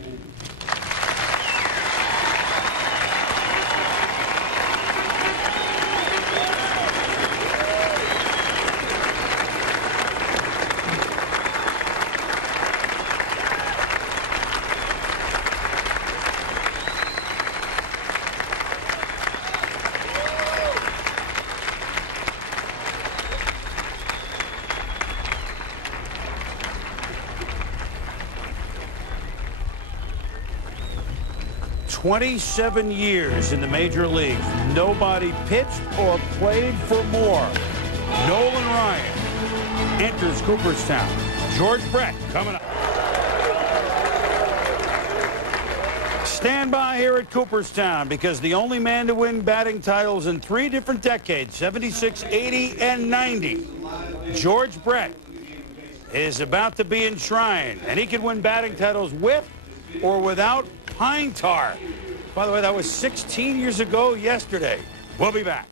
"27 years in the major leagues. Nobody pitched or played for more." Nolan Ryan enters Cooperstown. George Brett coming up. Stand by here at Cooperstown, because the only man to win batting titles in 3 different decades, 76, 80, and 90, George Brett, is about to be enshrined. And he can win batting titles with or without pine tar. By the way, that was 16 years ago yesterday. We'll be back.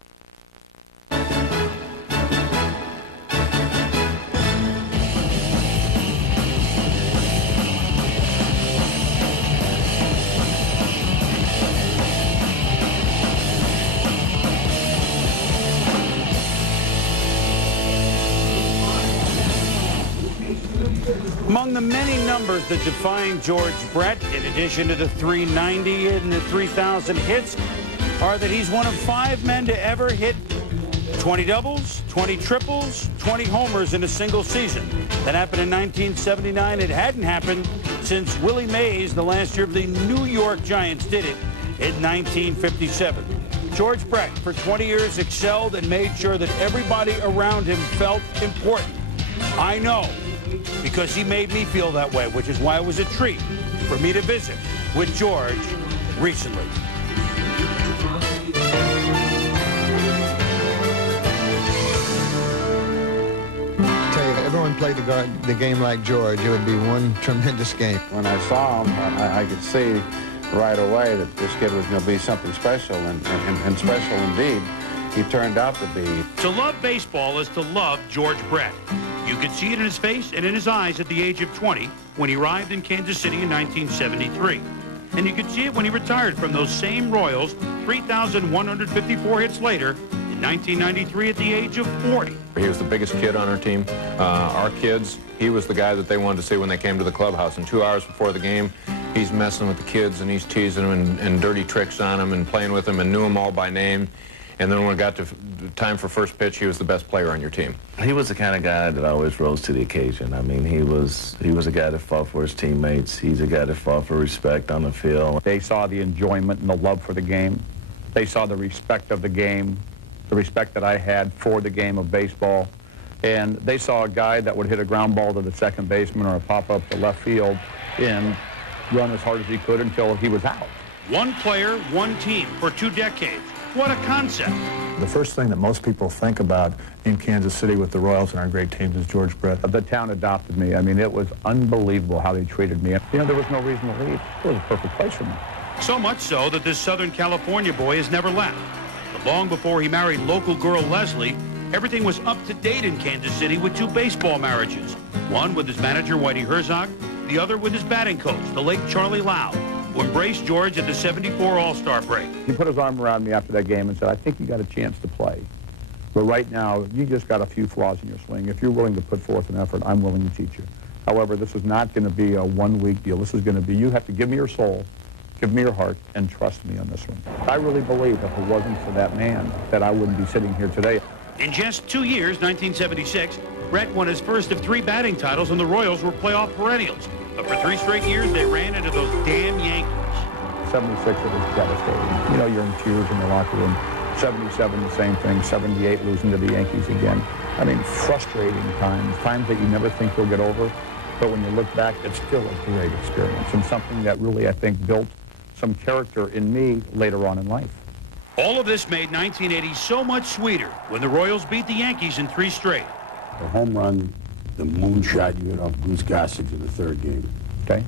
Among the many numbers that define George Brett, in addition to the 390 and the 3,000 hits, are that he's one of 5 men to ever hit 20 doubles, 20 triples, 20 homers in a single season. That happened in 1979. It hadn't happened since Willie Mays, the last year of the New York Giants, did it in 1957. George Brett, for 20 years, excelled and made sure that everybody around him felt important. I know, because he made me feel that way, which is why it was a treat for me to visit with George recently. I tell you, if everyone played the game like George, it would be one tremendous game. When I saw him, I could see right away that this kid was going to be something special, and special indeed he turned out to be. To love baseball is to love George Brett. You could see it in his face and in his eyes at the age of 20 when he arrived in Kansas City in 1973. And you could see it when he retired from those same Royals 3,154 hits later in 1993 at the age of 40. He was the biggest kid on our team. Our kids, he was the guy that they wanted to see when they came to the clubhouse. And 2 hours before the game, he's messing with the kids and he's teasing them and dirty tricks on them and playing with them and knew them all by name. And then when it got to time for first pitch, he was the best player on your team. He was the kind of guy that always rose to the occasion. I mean, he was a guy that fought for his teammates. He's a guy that fought for respect on the field. They saw the enjoyment and the love for the game. They saw the respect of the game, the respect that I had for the game of baseball. And they saw a guy that would hit a ground ball to the second baseman or a pop-up to left field and run as hard as he could until he was out. One player, one team for 2 decades. What a concept. The first thing that most people think about in Kansas City with the Royals and our great teams is George Brett. The town adopted me. I mean, it was unbelievable how they treated me. You know, there was no reason to leave. It was a perfect place for me. So much so that this Southern California boy has never left. But long before he married local girl Leslie, everything was up to date in Kansas City with 2 baseball marriages. One with his manager, Whitey Herzog, the other with his batting coach, the late Charlie Lau, who embraced George at the '74 All-Star break. He put his arm around me after that game and said, I think you got a chance to play. But right now, you just got a few flaws in your swing. If you're willing to put forth an effort, I'm willing to teach you. However, this is not going to be a one-week deal. This is going to be, you have to give me your soul, give me your heart, and trust me on this one. I really believe if it wasn't for that man, that I wouldn't be sitting here today. In just 2 years, 1976, Brett won his first of 3 batting titles, and the Royals were playoff perennials. But for 3 straight years, they ran into those damn Yankees. 76, it was devastating. You know, you're in tears in the locker room. 77, the same thing. 78, losing to the Yankees again. I mean, frustrating times that you never think you'll get over. But when you look back, it's still a great experience and something that really, I think, built some character in me later on in life. All of this made 1980 so much sweeter when the Royals beat the Yankees in 3 straight. The home run, the moonshot you hit off Goose Gossage in the 3rd game. Okay.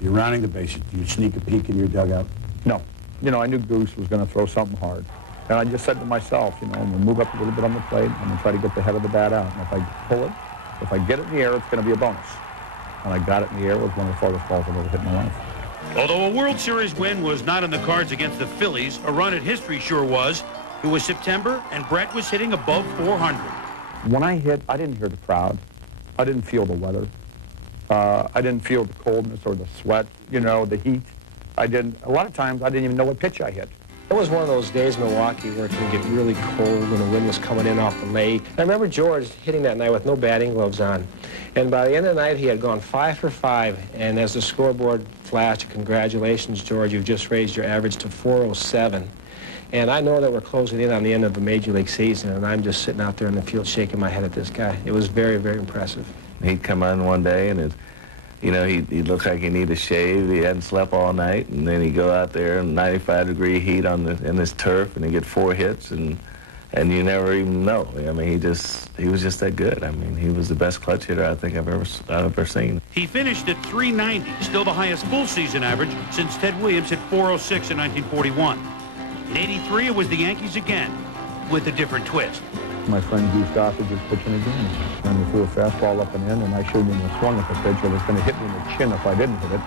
You're rounding the bases. Do you sneak a peek in your dugout? No. You know, I knew Goose was going to throw something hard. And I just said to myself, you know, I'm going to move up a little bit on the plate. I'm going to try to get the head of the bat out. And if I pull it, if I get it in the air, it's going to be a bonus. And I got it in the air. It was one of the farthest balls I've ever hit in my life. Although a World Series win was not in the cards against the Phillies, a run at history sure was. It was September, and Brett was hitting above 400. When I hit, I didn't hear the crowd. I didn't feel the weather. I didn't feel the coldness or the sweat, you know, the heat. A lot of times, I didn't even know what pitch I hit. It was one of those days in Milwaukee where it can get really cold and the wind was coming in off the lake. I remember George hitting that night with no batting gloves on. And by the end of the night, he had gone 5 for 5. And as the scoreboard flashed, congratulations, George, you've just raised your average to 407. And I know that we're closing in on the end of the Major League season, and I'm just sitting out there in the field shaking my head at this guy. It was very, very impressive. He'd come on one day, and you know, he looked like he needed a shave. He hadn't slept all night, and then he'd go out there in 95-degree heat in this turf, and he'd get 4 hits, and you never even know. I mean, he was just that good. I mean, he was the best clutch hitter I think I've ever seen. He finished at 390, still the highest full season average since Ted Williams hit 406 in 1941. In 83, it was the Yankees again, with a different twist. My friend Goose Gossage was pitching again. And he threw a fastball up and in, and I shouldn't even have swung at the pitch. It was going to hit me in the chin if I didn't hit it.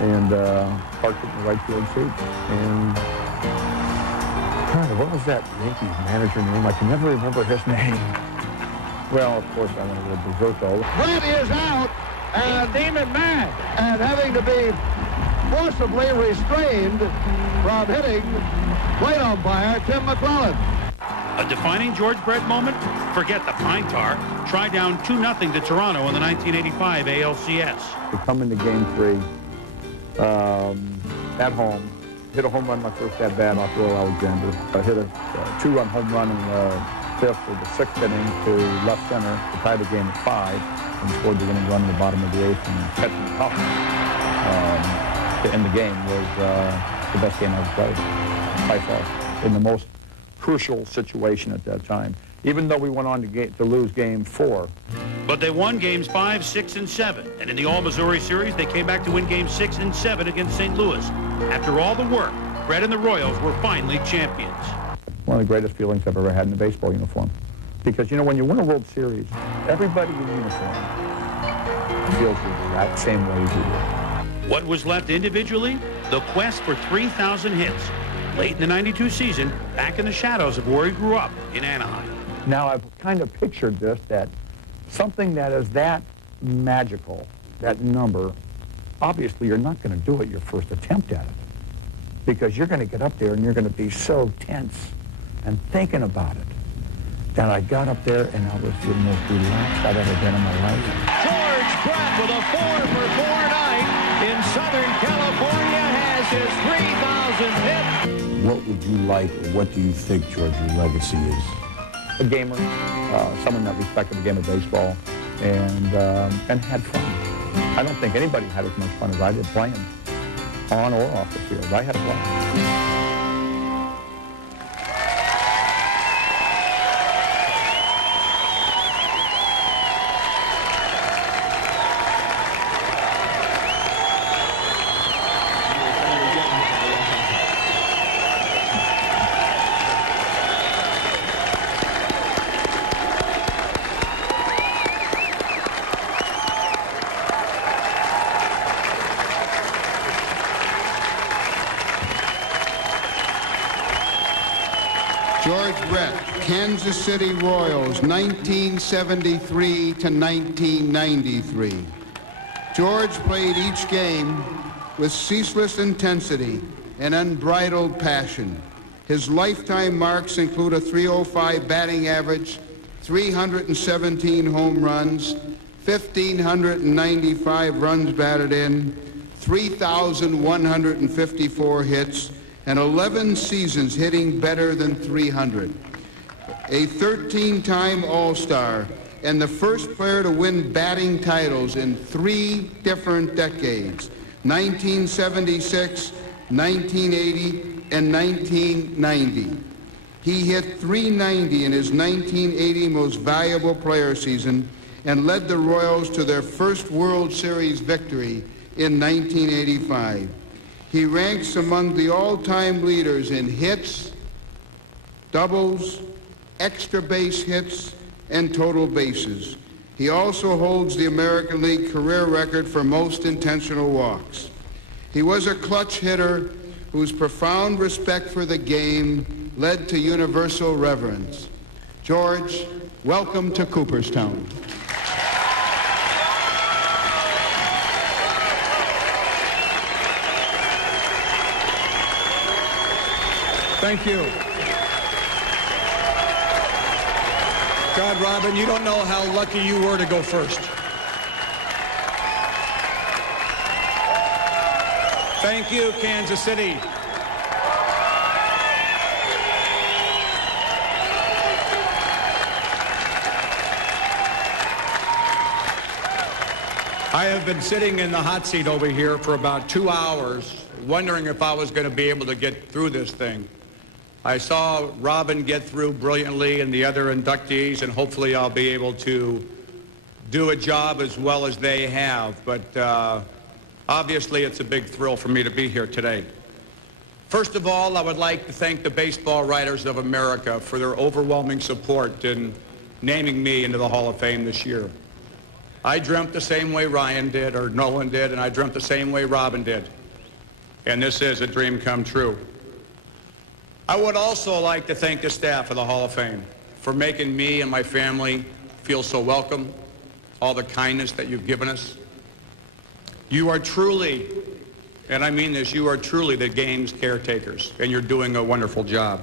And parked it in the right field seat. And what was that Yankees manager name? I can never remember his name. Well, of course, I went a little berserk though. Brett is out, and demon mad, and having to be forcibly restrained from hitting plate umpire Tim McClellan. A defining George Brett moment? Forget the pine tar. Try down 2-0 to Toronto in the 1985 ALCS. To come into Game 3 at home, hit a home run my first at bat off Roy Alexander. I hit a 2-run home run in the 5th or the 6th inning to left center to tie the game at 5, and scored the winning run in the bottom of the 8th, and catching the top to end the game was the best game I've played by far, in the most crucial situation at that time, even though we went on to lose Game 4. But they won Games 5, 6, and 7. And in the All-Missouri Series, they came back to win Games 6 and 7 against St. Louis. After all the work, Brett and the Royals were finally champions. One of the greatest feelings I've ever had in a baseball uniform. Because, you know, when you win a World Series, everybody in uniform feels that same way as you do. What was left individually? The quest for 3,000 hits. Late in the 92 season, back in the shadows of where he grew up in Anaheim. Now, I've kind of pictured this, that something that is that magical, that number, obviously you're not going to do it your first attempt at it. Because you're going to get up there and you're going to be so tense and thinking about it. That I got up there and I was the most relaxed I've ever been in my life. George Brett with a 4-for-4 night in Southern California has his 3,000th hit. What would you like, or what do you think, George, your legacy is? A gamer, someone that respected the game of baseball and had fun. I don't think anybody had as much fun as I did playing, on or off the field. I had fun. Kansas City Royals, 1973 to 1993. George played each game with ceaseless intensity and unbridled passion. His lifetime marks include a .305 batting average, 317 home runs, 1,595 runs batted in, 3,154 hits, and 11 seasons hitting better than 300. A 13-time All-Star and the first player to win batting titles in 3 different decades, 1976, 1980, and 1990. He hit .390 in his 1980 Most Valuable Player season and led the Royals to their first World Series victory in 1985. He ranks among the all-time leaders in hits, doubles, extra base hits, and total bases. He also holds the American League career record for most intentional walks. He was a clutch hitter whose profound respect for the game led to universal reverence. George, welcome to Cooperstown. Thank you. God, Robin, you don't know how lucky you were to go first. Thank you, Kansas City. I have been sitting in the hot seat over here for about 2 hours, wondering if I was going to be able to get through this thing. I saw Robin get through brilliantly and the other inductees, and hopefully I'll be able to do a job as well as they have. But obviously it's a big thrill for me to be here today. First of all, I would like to thank the Baseball Writers of America for their overwhelming support in naming me into the Hall of Fame this year. I dreamt the same way Ryan did, or Nolan did, and I dreamt the same way Robin did. And this is a dream come true. I would also like to thank the staff of the Hall of Fame for making me and my family feel so welcome, all the kindness that you've given us. You are truly, and I mean this, you are truly the game's caretakers, and you're doing a wonderful job.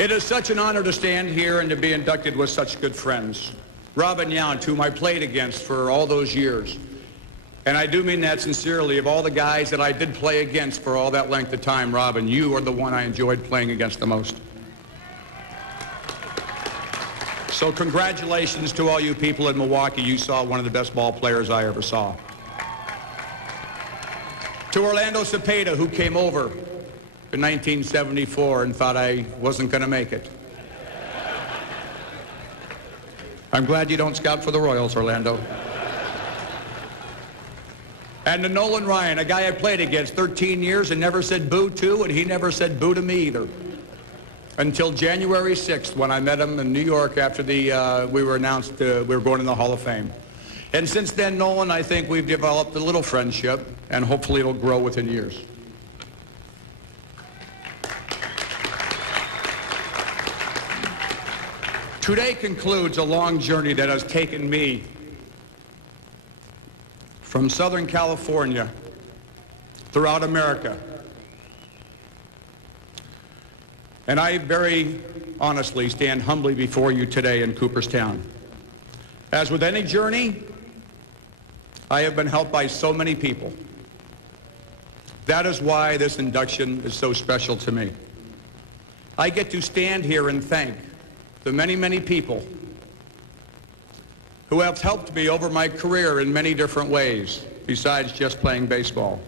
It is such an honor to stand here and to be inducted with such good friends. Robin Yount, whom I played against for all those years. And I do mean that sincerely. Of all the guys that I did play against for all that length of time, Robin, you are the one I enjoyed playing against the most. So congratulations to all you people in Milwaukee. You saw one of the best ball players I ever saw. To Orlando Cepeda, who came over in 1974 and thought I wasn't going to make it. I'm glad you don't scout for the Royals, Orlando. And to Nolan Ryan, a guy I played against 13 years and never said boo to, and he never said boo to me either. Until January 6th, when I met him in New York after we were announced we were going in the Hall of Fame. And since then, Nolan, I think we've developed a little friendship, and hopefully it'll grow within years. Today concludes a long journey that has taken me from Southern California throughout America. And I very honestly stand humbly before you today in Cooperstown. As with any journey, I have been helped by so many people. That is why this induction is so special to me. I get to stand here and thank the many, many people who have helped me over my career in many different ways, besides just playing baseball.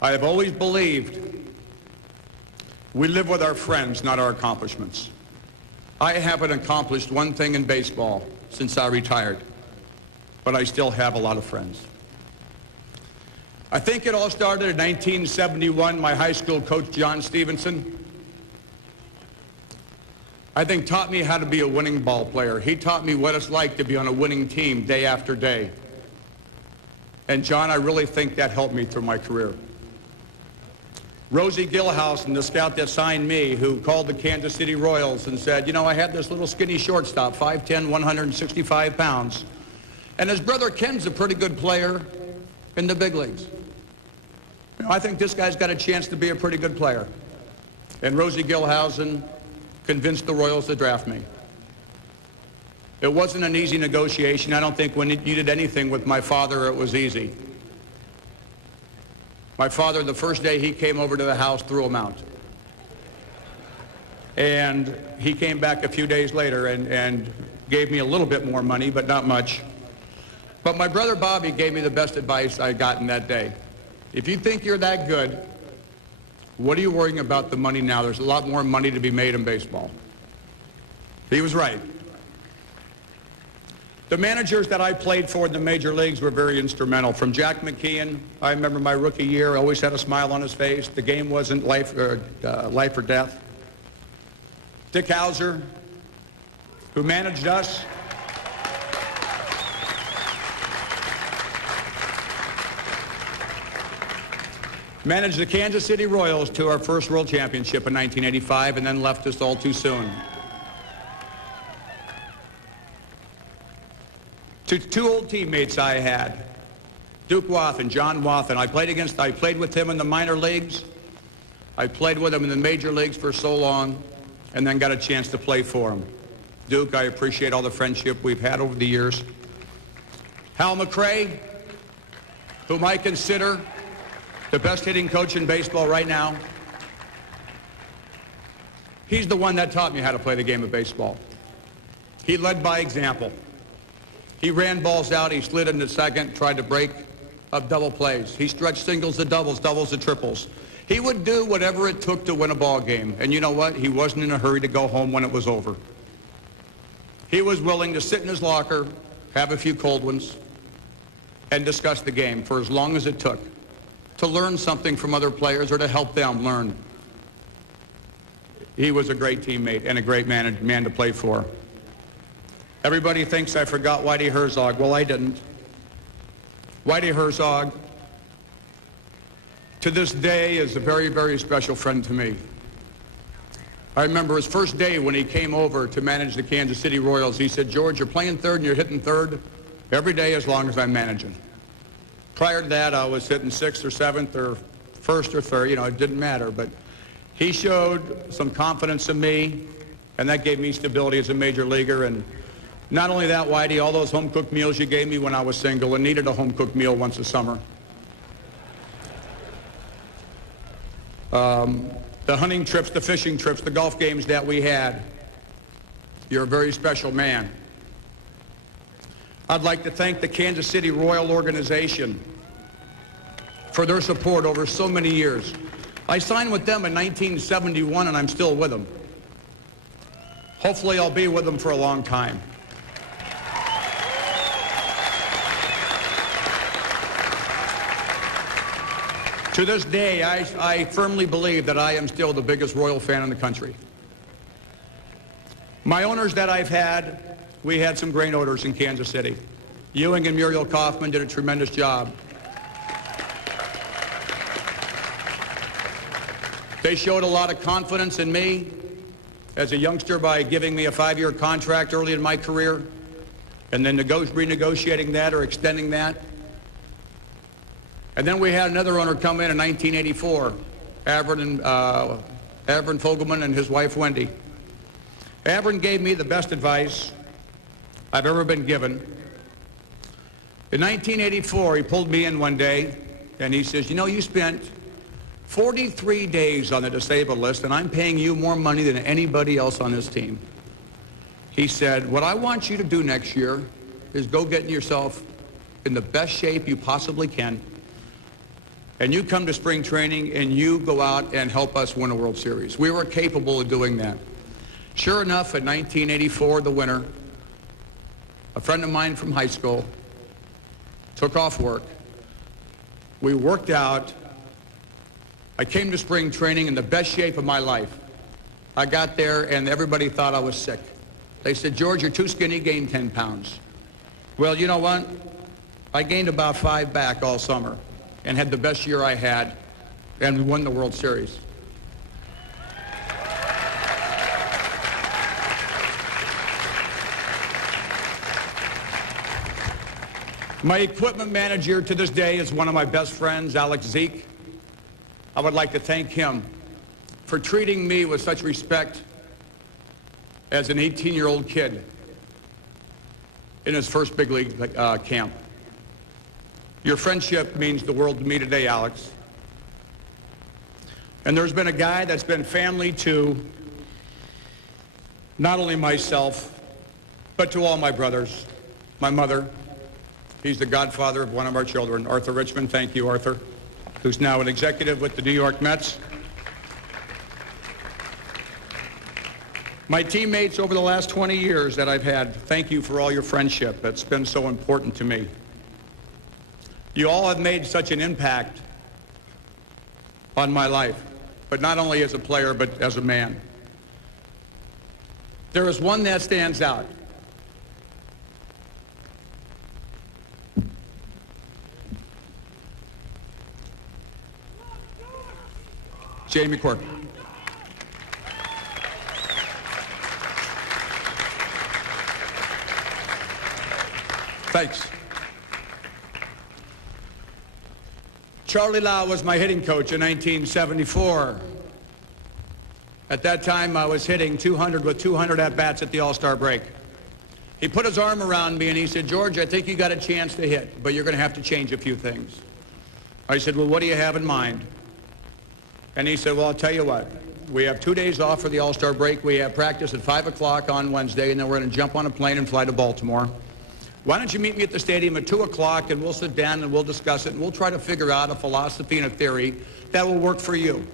I have always believed we live with our friends, not our accomplishments. I haven't accomplished one thing in baseball since I retired, but I still have a lot of friends. I think it all started in 1971. My high school coach, John Stevenson, I think taught me how to be a winning ball player. He taught me what it's like to be on a winning team day after day. And John, I really think that helped me through my career. Rosie Gilhousen, the scout that signed me, who called the Kansas City Royals and said, you know, I had this little skinny shortstop, 5'10", 165 pounds, and his brother Ken's a pretty good player in the big leagues. You know, I think this guy's got a chance to be a pretty good player. And Rosie Gilhousen convinced the Royals to draft me. It wasn't an easy negotiation. I don't think when you did anything with my father, it was easy. My father, the first day he came over to the house, threw him out. And he came back a few days later and gave me a little bit more money, but not much. But my brother Bobby gave me the best advice I gotten that day. If you think you're that good, what are you worrying about the money now? There's a lot more money to be made in baseball. He was right. The managers that I played for in the major leagues were very instrumental. From Jack McKeon, I remember my rookie year, always had a smile on his face. The game wasn't life or death. Dick Hauser, who managed us. Managed the Kansas City Royals to our first world championship in 1985 and then left us all too soon. Two old teammates I had, Duke Wathen, John Wathen. I played with him in the minor leagues. I played with him in the major leagues for so long and then got a chance to play for him. Duke, I appreciate all the friendship we've had over the years. Hal McRae, whom I consider the best hitting coach in baseball right now. He's the one that taught me how to play the game of baseball. He led by example. He ran balls out, he slid into second, tried to break up double plays. He stretched singles to doubles, doubles to triples. He would do whatever it took to win a ball game. And you know what? He wasn't in a hurry to go home when it was over. He was willing to sit in his locker, have a few cold ones, and discuss the game for as long as it took to learn something from other players or to help them learn. He was a great teammate and a great man to play for. Everybody thinks I forgot Whitey Herzog. Well, I didn't. Whitey Herzog, to this day, is a very, very special friend to me. I remember his first day when he came over to manage the Kansas City Royals. He said, George, you're playing third and you're hitting third every day as long as I'm managing. Prior to that, I was hitting sixth or seventh or first or third. You know, it didn't matter. But he showed some confidence in me, and that gave me stability as a major leaguer. And not only that, Whitey, all those home-cooked meals you gave me when I was single and needed a home-cooked meal once a summer. The hunting trips, the fishing trips, the golf games that we had. You're a very special man. I'd like to thank the Kansas City Royal organization for their support over so many years. I signed with them in 1971, and I'm still with them. Hopefully, I'll be with them for a long time. To this day, I firmly believe that I am still the biggest Royal fan in the country. My owners that I've had, we had some great owners in Kansas City. Ewing and Muriel Kaufman did a tremendous job. They showed a lot of confidence in me as a youngster by giving me a 5-year contract early in my career and then renegotiating that or extending that. And then we had another owner come in 1984, Avron Fogelman and his wife, Wendy. Avron gave me the best advice I've ever been given. In 1984, he pulled me in one day, and he says, you know, you spent 43 days on the disabled list, and I'm paying you more money than anybody else on this team. He said, what I want you to do next year is go get yourself in the best shape you possibly can, and you come to spring training and you go out and help us win a World Series. We were capable of doing that. Sure enough, in 1984, the winter, a friend of mine from high school took off work. We worked out. I came to spring training in the best shape of my life. I got there and everybody thought I was sick. They said, George, you're too skinny, gain 10 pounds. Well, you know what? I gained about 5 back all summer and had the best year I had and we won the World Series. My equipment manager to this day is one of my best friends, Alex Zeke. I would like to thank him for treating me with such respect as an 18-year-old kid in his first big league camp. Your friendship means the world to me today, Alex. And there's been a guy that's been family to not only myself, but to all my brothers, my mother. He's the godfather of one of our children, Arthur Richmond. Thank you, Arthur, who's now an executive with the New York Mets. My teammates over the last 20 years that I've had, thank you for all your friendship. It's been so important to me. You all have made such an impact on my life, but not only as a player, but as a man. There is one that stands out. Jamie Quirk. Thanks. Charlie Lau was my hitting coach in 1974. At that time, I was hitting 200 with 200 at-bats at the All-Star break. He put his arm around me and he said, "George, I think you got a chance to hit, but you're going to have to change a few things." I said, "Well, what do you have in mind?" And he said, "Well, I'll tell you what. We have 2 days off for the All-Star break. We have practice at 5 o'clock on Wednesday, and then we're going to jump on a plane and fly to Baltimore. Why don't you meet me at the stadium at 2 o'clock, and we'll sit down and we'll discuss it, and we'll try to figure out a philosophy and a theory that will work for you."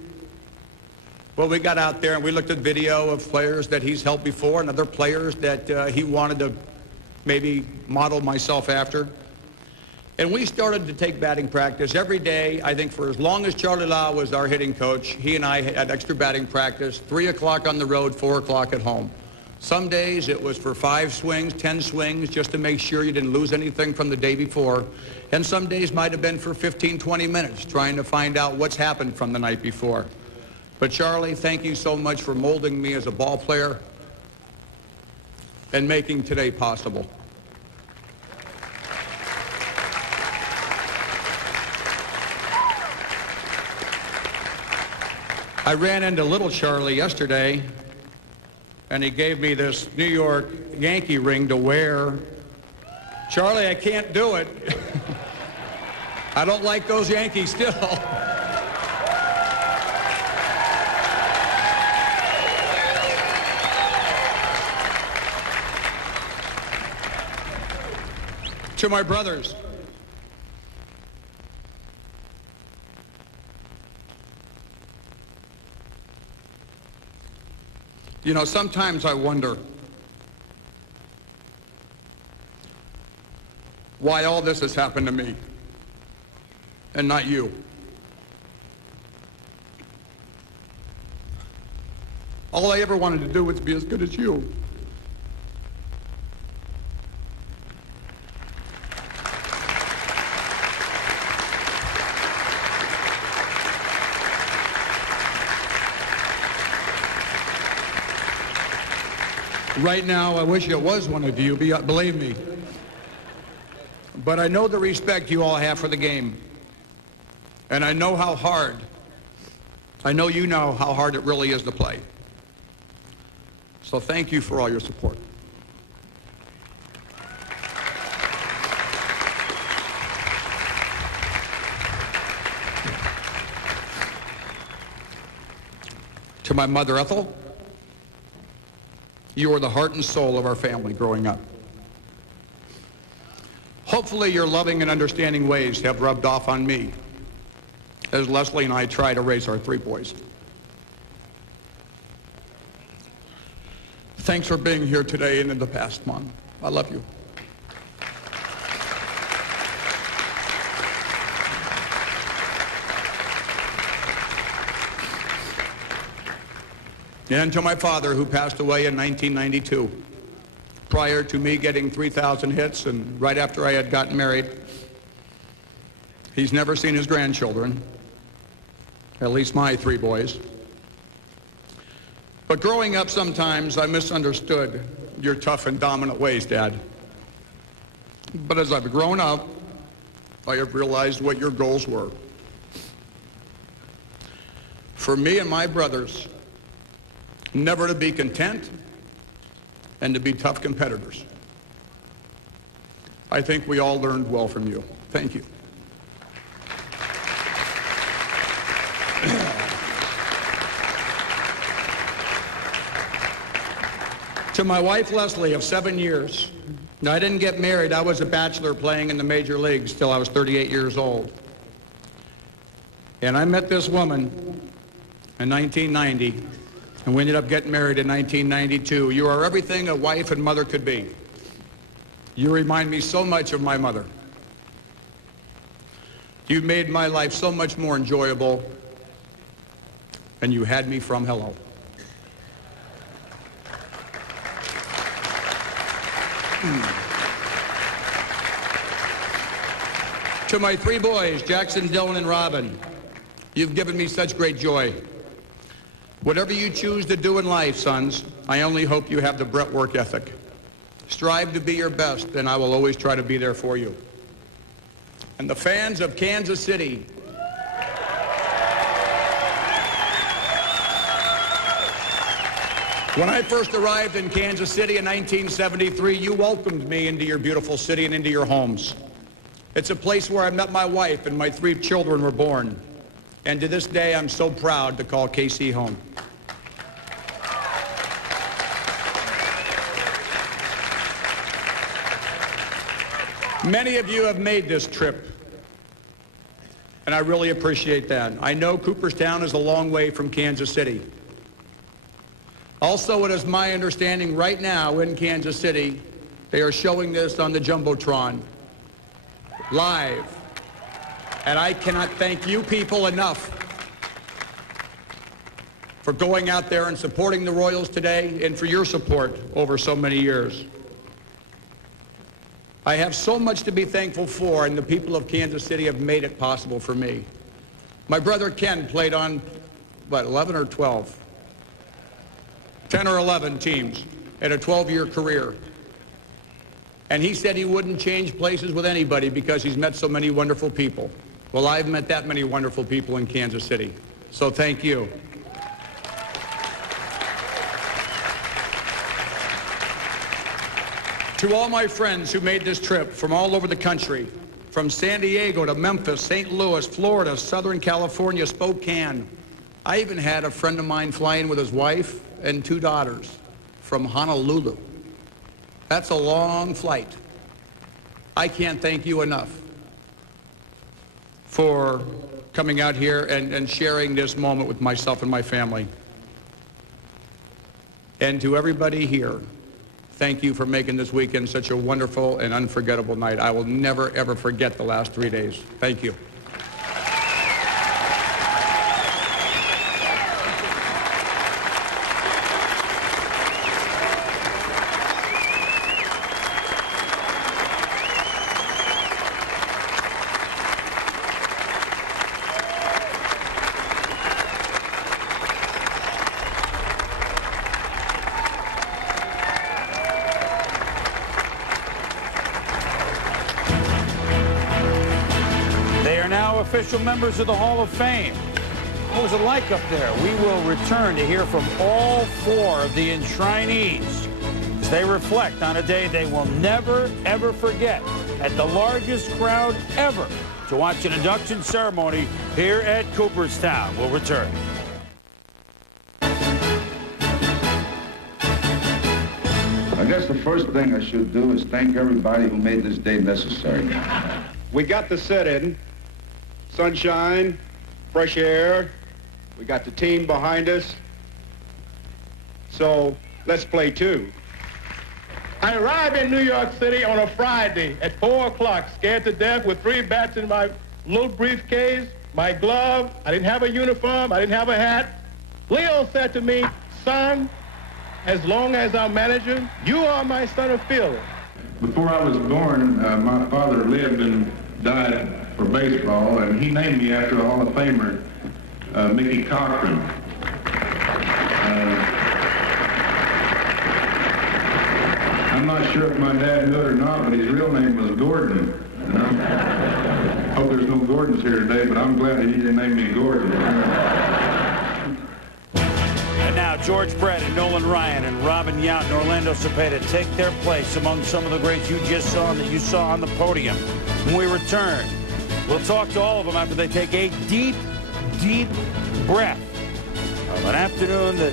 Well, we got out there, and we looked at video of players that he's helped before and other players that he wanted to maybe model myself after. And we started to take batting practice every day. I think for as long as Charlie Lau was our hitting coach, he and I had extra batting practice, 3 o'clock on the road, 4 o'clock at home. Some days it was for 5 swings, 10 swings, just to make sure you didn't lose anything from the day before. And some days might have been for 15, 20 minutes, trying to find out what's happened from the night before. But Charlie, thank you so much for molding me as a ball player and making today possible. I ran into little Charlie yesterday, and he gave me this New York Yankee ring to wear. Charlie, I can't do it. I don't like those Yankees still. To my brothers, you know, sometimes I wonder why all this has happened to me and not you. All I ever wanted to do was be as good as you. Right now, I wish it was one of you, believe me. But I know the respect you all have for the game. And I know how hard, I know you know how hard it really is to play. So thank you for all your support. To my mother, Ethel, you are the heart and soul of our family growing up. Hopefully your loving and understanding ways have rubbed off on me as Leslie and I try to raise our 3 boys. Thanks for being here today and in the past month. I love you. And to my father, who passed away in 1992, prior to me getting 3,000 hits and right after I had gotten married. He's never seen his grandchildren. at least my 3 boys. But growing up, sometimes I misunderstood your tough and dominant ways, Dad. But as I've grown up, I have realized what your goals were. For me and my brothers, never to be content and to be tough competitors. I think we all learned well from you. Thank you. To my wife, Leslie, of 7 years. I didn't get married. I was a bachelor playing in the major leagues till I was 38 years old. And I met this woman in 1990, and we ended up getting married in 1992. You are everything a wife and mother could be. You remind me so much of my mother. You made my life so much more enjoyable, and you had me from hello. To my 3 boys, Jackson, Dylan, and Robin, you've given me such great joy. Whatever you choose to do in life, sons, I only hope you have the Brett work ethic. Strive to be your best, and I will always try to be there for you. And the fans of Kansas City, when I first arrived in Kansas City in 1973, you welcomed me into your beautiful city and into your homes. It's a place where I met my wife and my 3 children were born. And to this day, I'm so proud to call KC home. Many of you have made this trip, and I really appreciate that. I know Cooperstown is a long way from Kansas City. Also, it is my understanding right now in Kansas City, they are showing this on the Jumbotron, live. And I cannot thank you people enough for going out there and supporting the Royals today and for your support over so many years. I have so much to be thankful for, and the people of Kansas City have made it possible for me. My brother Ken played on, 11 or 12? 10 or 11 teams in a 12-year career. And he said he wouldn't change places with anybody because he's met so many wonderful people. Well, I've met that many wonderful people in Kansas City. So thank you. To all my friends who made this trip from all over the country, from San Diego to Memphis, St. Louis, Florida, Southern California, Spokane. I even had a friend of mine flying with his wife and 2 daughters from Honolulu. That's a long flight. I can't thank you enough for coming out here and sharing this moment with myself and my family. And to everybody here, thank you for making this weekend such a wonderful and unforgettable night. I will never, ever forget the last 3 days. Thank you. Official members of the Hall of Fame. What was it like up there? We will return to hear from all 4 of the enshrinees as they reflect on a day they will never, ever forget at the largest crowd ever to watch an induction ceremony here at Cooperstown. We'll return. I guess the first thing I should do is thank everybody who made this day necessary. We got the sit-in. Sunshine, fresh air. We got the team behind us. So let's play 2. I arrived in New York City on a Friday at 4 o'clock, scared to death with 3 bats in my little briefcase, my glove. I didn't have a uniform. I didn't have a hat. Leo said to me, son, as long as I'm manager, you are my center fielder. Before I was born, my father lived and died for baseball, and he named me after a Hall of Famer Mickey Cochran. I'm not sure if my dad knew it or not, but his real name was Gordon. And I hope there's no Gordons here today, but I'm glad that he didn't name me Gordon. And now George Brett and Nolan Ryan and Robin Yount and Orlando Cepeda take their place among some of the greats you just saw and that you saw on the podium. When we return, we'll talk to all of them after they take a deep, deep breath of an afternoon that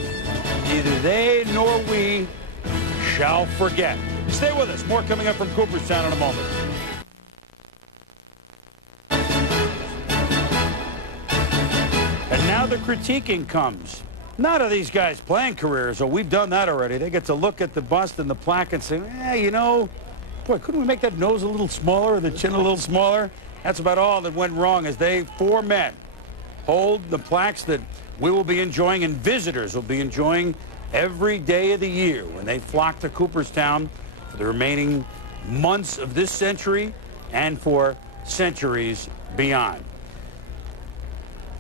neither they nor we shall forget. Stay with us. More coming up from Cooperstown in a moment. And now the critiquing comes. Not of these guys' playing careers, or we've done that already. They get to look at the bust and the plaque and say, you know, boy, couldn't we make that nose a little smaller or the chin a little smaller? That's about all that went wrong as they, four men, hold the plaques that we will be enjoying and visitors will be enjoying every day of the year when they flock to Cooperstown for the remaining months of this century and for centuries beyond.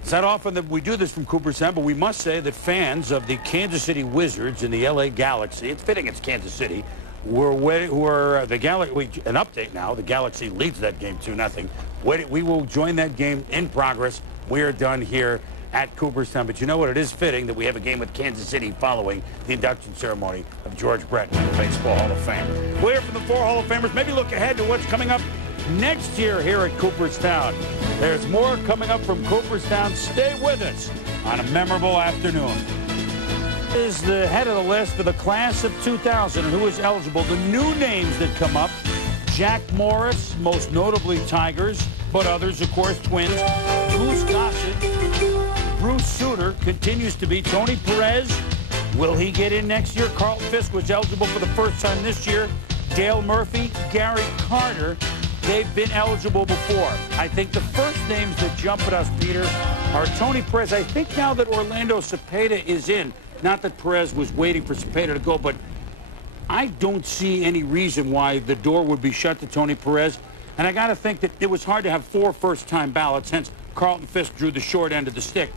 It's not often that we do this from Cooperstown, but we must say that fans of the Kansas City Wizards and the LA Galaxy, it's fitting it's Kansas City, an update now, the Galaxy leads that game 2-0. We will join that game in progress. We are done here at Cooperstown. But you know what? It is fitting that we have a game with Kansas City following the induction ceremony of George Brett in the Baseball Hall of Fame. We'll hear from the four Hall of Famers. Maybe look ahead to what's coming up next year here at Cooperstown. There's more coming up from Cooperstown. Stay with us on a memorable afternoon. Is the head of the list for the class of 2000 and who is eligible. The new names that come up: Jack Morris, most notably Tigers, but others, of course, Twins. Goose Gossett, Bruce Sutter continues to be. Tony Perez, will he get in next year? Carlton Fisk was eligible for the first time this year. Dale Murphy, Gary Carter, they've been eligible before. I think the first names that jump at us, Peter, are Tony Perez. I think now that Orlando Cepeda is in, not that Perez was waiting for Cepeda to go, but I don't see any reason why the door would be shut to Tony Perez. And I got to think that it was hard to have 4 first-time ballots, hence Carlton Fisk drew the short end of the stick.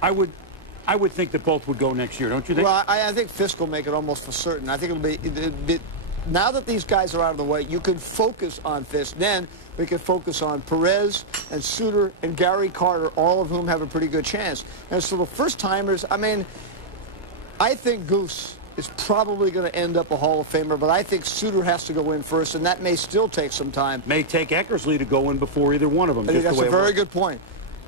I would think that both would go next year, don't you think? Well, I think Fisk will make it almost for certain. I think it'll be now that these guys are out of the way, you can focus on Fisk. Then we can focus on Perez and Sutter and Gary Carter, all of whom have a pretty good chance. And so the first-timers, I mean, I think Goose is probably going to end up a Hall of Famer, but I think Sutter has to go in first, and that may still take some time. May take Eckersley to go in before either one of them. I think that's a very good point.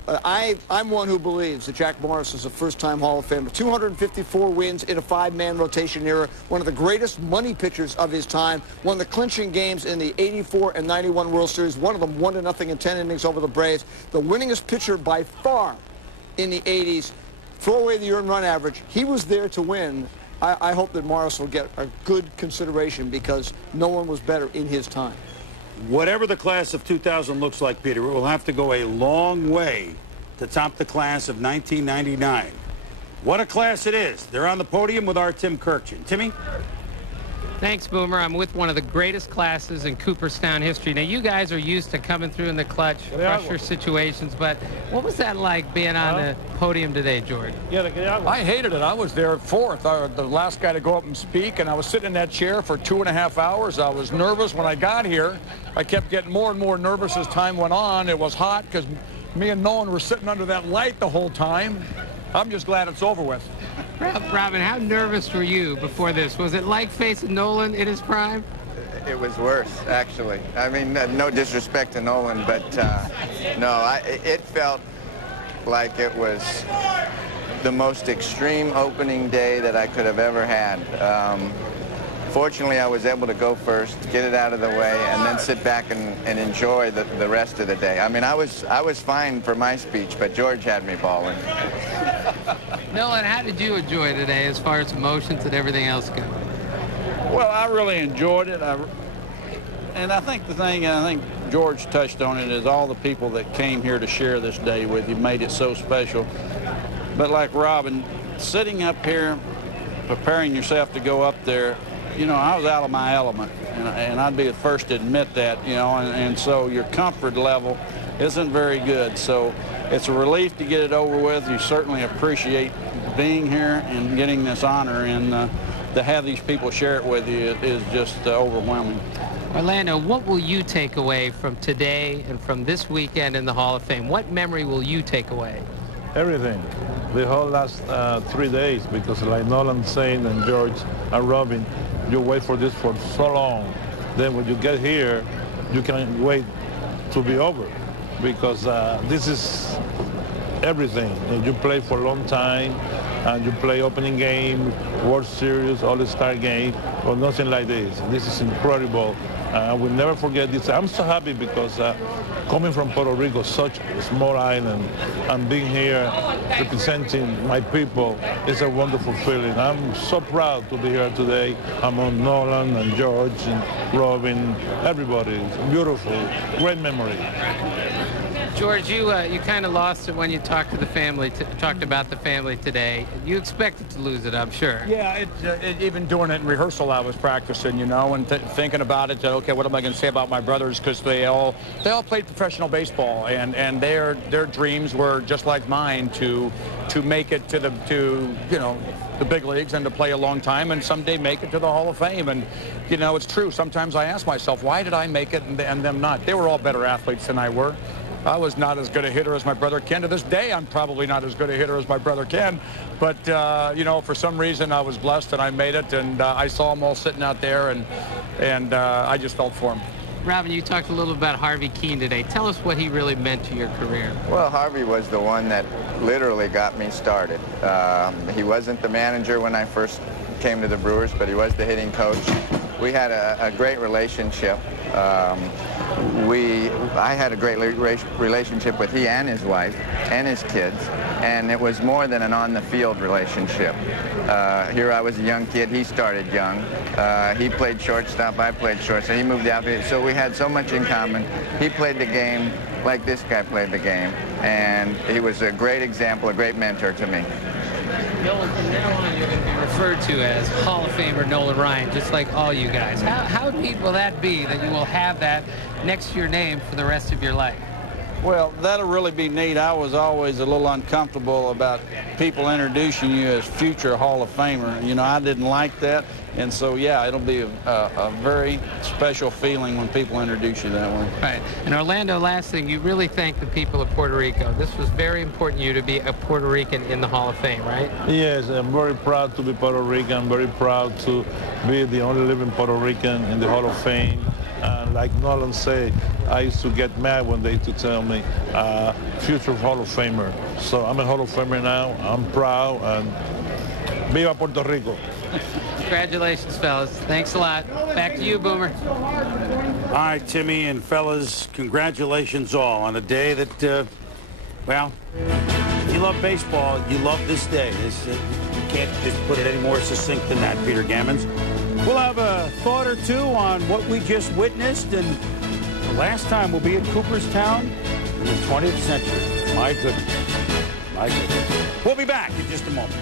I'm one who believes that Jack Morris is a first-time Hall of Famer. 254 wins in a 5-man rotation era, one of the greatest money pitchers of his time, won the clinching games in the 84 and 91 World Series, one of them 1-0 in 10 innings over the Braves, the winningest pitcher by far in the 80s. Throw away the earned run average. He was there to win. I hope that Morris will get a good consideration because no one was better in his time. Whatever the class of 2000 looks like, Peter, it will have to go a long way to top the class of 1999. What a class it is. They're on the podium with our Tim Kirkchin. Timmy? Thanks, Boomer. I'm with one of the greatest classes in Cooperstown history. Now, you guys are used to coming through in the clutch, pressure situations, but what was that like being on the podium today, George? I hated it. I was there fourth, the last guy to go up and speak, and I was sitting in that chair for 2.5 hours. I was nervous when I got here. I kept getting more and more nervous as time went on. It was hot because me and Nolan were sitting under that light the whole time. I'm just glad it's over with. Robin, how nervous were you before this? Was it like facing Nolan in his prime? It was worse, actually. I mean, no disrespect to Nolan, but no, it felt like it was the most extreme opening day that I could have ever had. Fortunately, I was able to go first, get it out of the way, and then sit back and enjoy the rest of the day. I mean, I was fine for my speech, but George had me balling. Nolan, how did you enjoy today as far as emotions and everything else go? Well, I really enjoyed it. And I think the thing, and I think George touched on it, is all the people that came here to share this day with you made it so special. But like Robin, sitting up here, preparing yourself to go up there, you know, I was out of my element, and I'd be the first to admit that, you know, and so your comfort level isn't very good. So it's a relief to get it over with. You certainly appreciate being here and getting this honor, and to have these people share it with you is just overwhelming. Orlando, what will you take away from today and from this weekend in the Hall of Fame? What memory will you take away? Everything. The whole last 3 days, because like Nolan saying and George and Robin, you wait for this for so long. Then when you get here, you can wait to be over, because this is everything. And you play for a long time, and you play opening game, World Series, All-Star game, or nothing like this. This is incredible. I will never forget this. I'm so happy because coming from Puerto Rico, such a small island, and being here representing my people is a wonderful feeling. I'm so proud to be here today among Nolan and George and Robin, everybody. It's beautiful, great memory. George, you kind of lost it when you talked to the family, talked about the family today. You expected to lose it, I'm sure. Yeah, even doing it in rehearsal, I was practicing, you know, and thinking about it. Okay, what am I going to say about my brothers? Because they all played professional baseball, and their dreams were just like mine to make it to the big leagues and to play a long time and someday make it to the Hall of Fame. And you know, it's true. Sometimes I ask myself, why did I make it and them not? They were all better athletes than I were. I was not as good a hitter as my brother Ken. To this day, I'm probably not as good a hitter as my brother Ken. But, you know, for some reason, I was blessed and I made it. And I saw them all sitting out there, and I just felt for them. Robin, you talked a little about Harvey Keene today. Tell us what he really meant to your career. Well, Harvey was the one that literally got me started. He wasn't the manager when I first came to the Brewers, but he was the hitting coach. We had a great relationship. I had a great relationship with he and his wife and his kids, and it was more than an on-the-field relationship. Here I was a young kid. He started young. He played shortstop. I played shortstop. He moved out there. So we had so much in common. He played the game like this guy played the game, and he was a great example, a great mentor to me. Nolan, from now on, you're going to be referred to as Hall of Famer Nolan Ryan, just like all you guys. How neat will that be that you will have that next to your name for the rest of your life? Well, that'll really be neat. I was always a little uncomfortable about people introducing you as future Hall of Famer. You know, I didn't like that. And so, yeah, it'll be a very special feeling when people introduce you that way. Right. And Orlando, last thing, you really thank the people of Puerto Rico. This was very important to you to be a Puerto Rican in the Hall of Fame, right? Yes, I'm very proud to be Puerto Rican. I'm very proud to be the only living Puerto Rican in the Hall of Fame. And like Nolan said, I used to get mad when they used to tell me, future Hall of Famer. So I'm a Hall of Famer now. I'm proud, and viva Puerto Rico. Congratulations, fellas. Thanks a lot. Back to you, Boomer. All right, Timmy and fellas, congratulations all on a day that, well, you love baseball, you love this day. You can't just put it any more succinct than that, Peter Gammons. We'll have a thought or two on what we just witnessed, and the last time we'll be at Cooperstown in the 20th century. My goodness. My goodness. We'll be back in just a moment.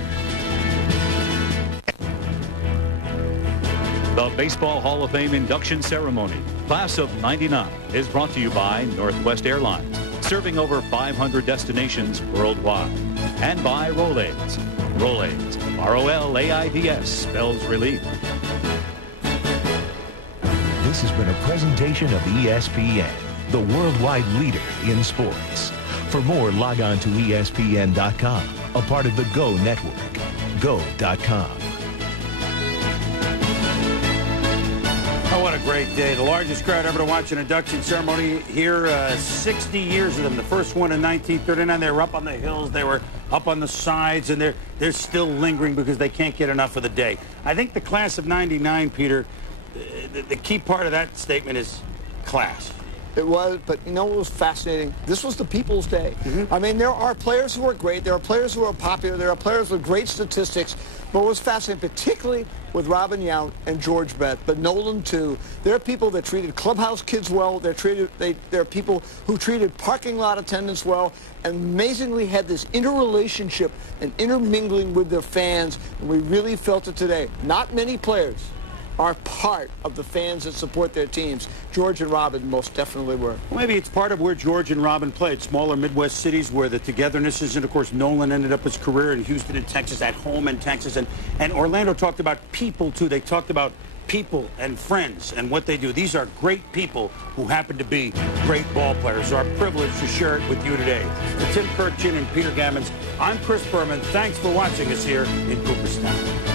The Baseball Hall of Fame induction ceremony, Class of '99, is brought to you by Northwest Airlines, serving over 500 destinations worldwide, and by Rolaids. Rolaids, R-O-L-A-I-D-S, spells relief. This has been a presentation of ESPN, the worldwide leader in sports. For more, log on to ESPN.com, a part of the Go Network. Go.com. Oh, what a great day. The largest crowd ever to watch an induction ceremony here, 60 years of them. The first one in 1939, they were up on the hills, they were up on the sides, and they're still lingering because they can't get enough of the day. I think the class of '99, Peter, the key part of that statement is class. It was, but you know what was fascinating? This was the people's day. I mean, there are players who are great, there are players who are popular, there are players with great statistics, but what was fascinating, particularly with Robin Yount and George Beth, but Nolan too, there are people that treated clubhouse kids well, there are people who treated parking lot attendants well, and amazingly had this interrelationship and intermingling with their fans, and we really felt it today. Not many players are part of the fans that support their teams. George and Robin most definitely were. Well, maybe it's part of where George and Robin played, smaller Midwest cities where the togetherness is. And, of course, Nolan ended up his career in Houston and Texas, at home in Texas. And Orlando talked about people, too. They talked about people and friends and what they do. These are great people who happen to be great ball players. So our privilege to share it with you today. For Tim Kurkjian and Peter Gammons, I'm Chris Berman. Thanks for watching us here in Cooperstown.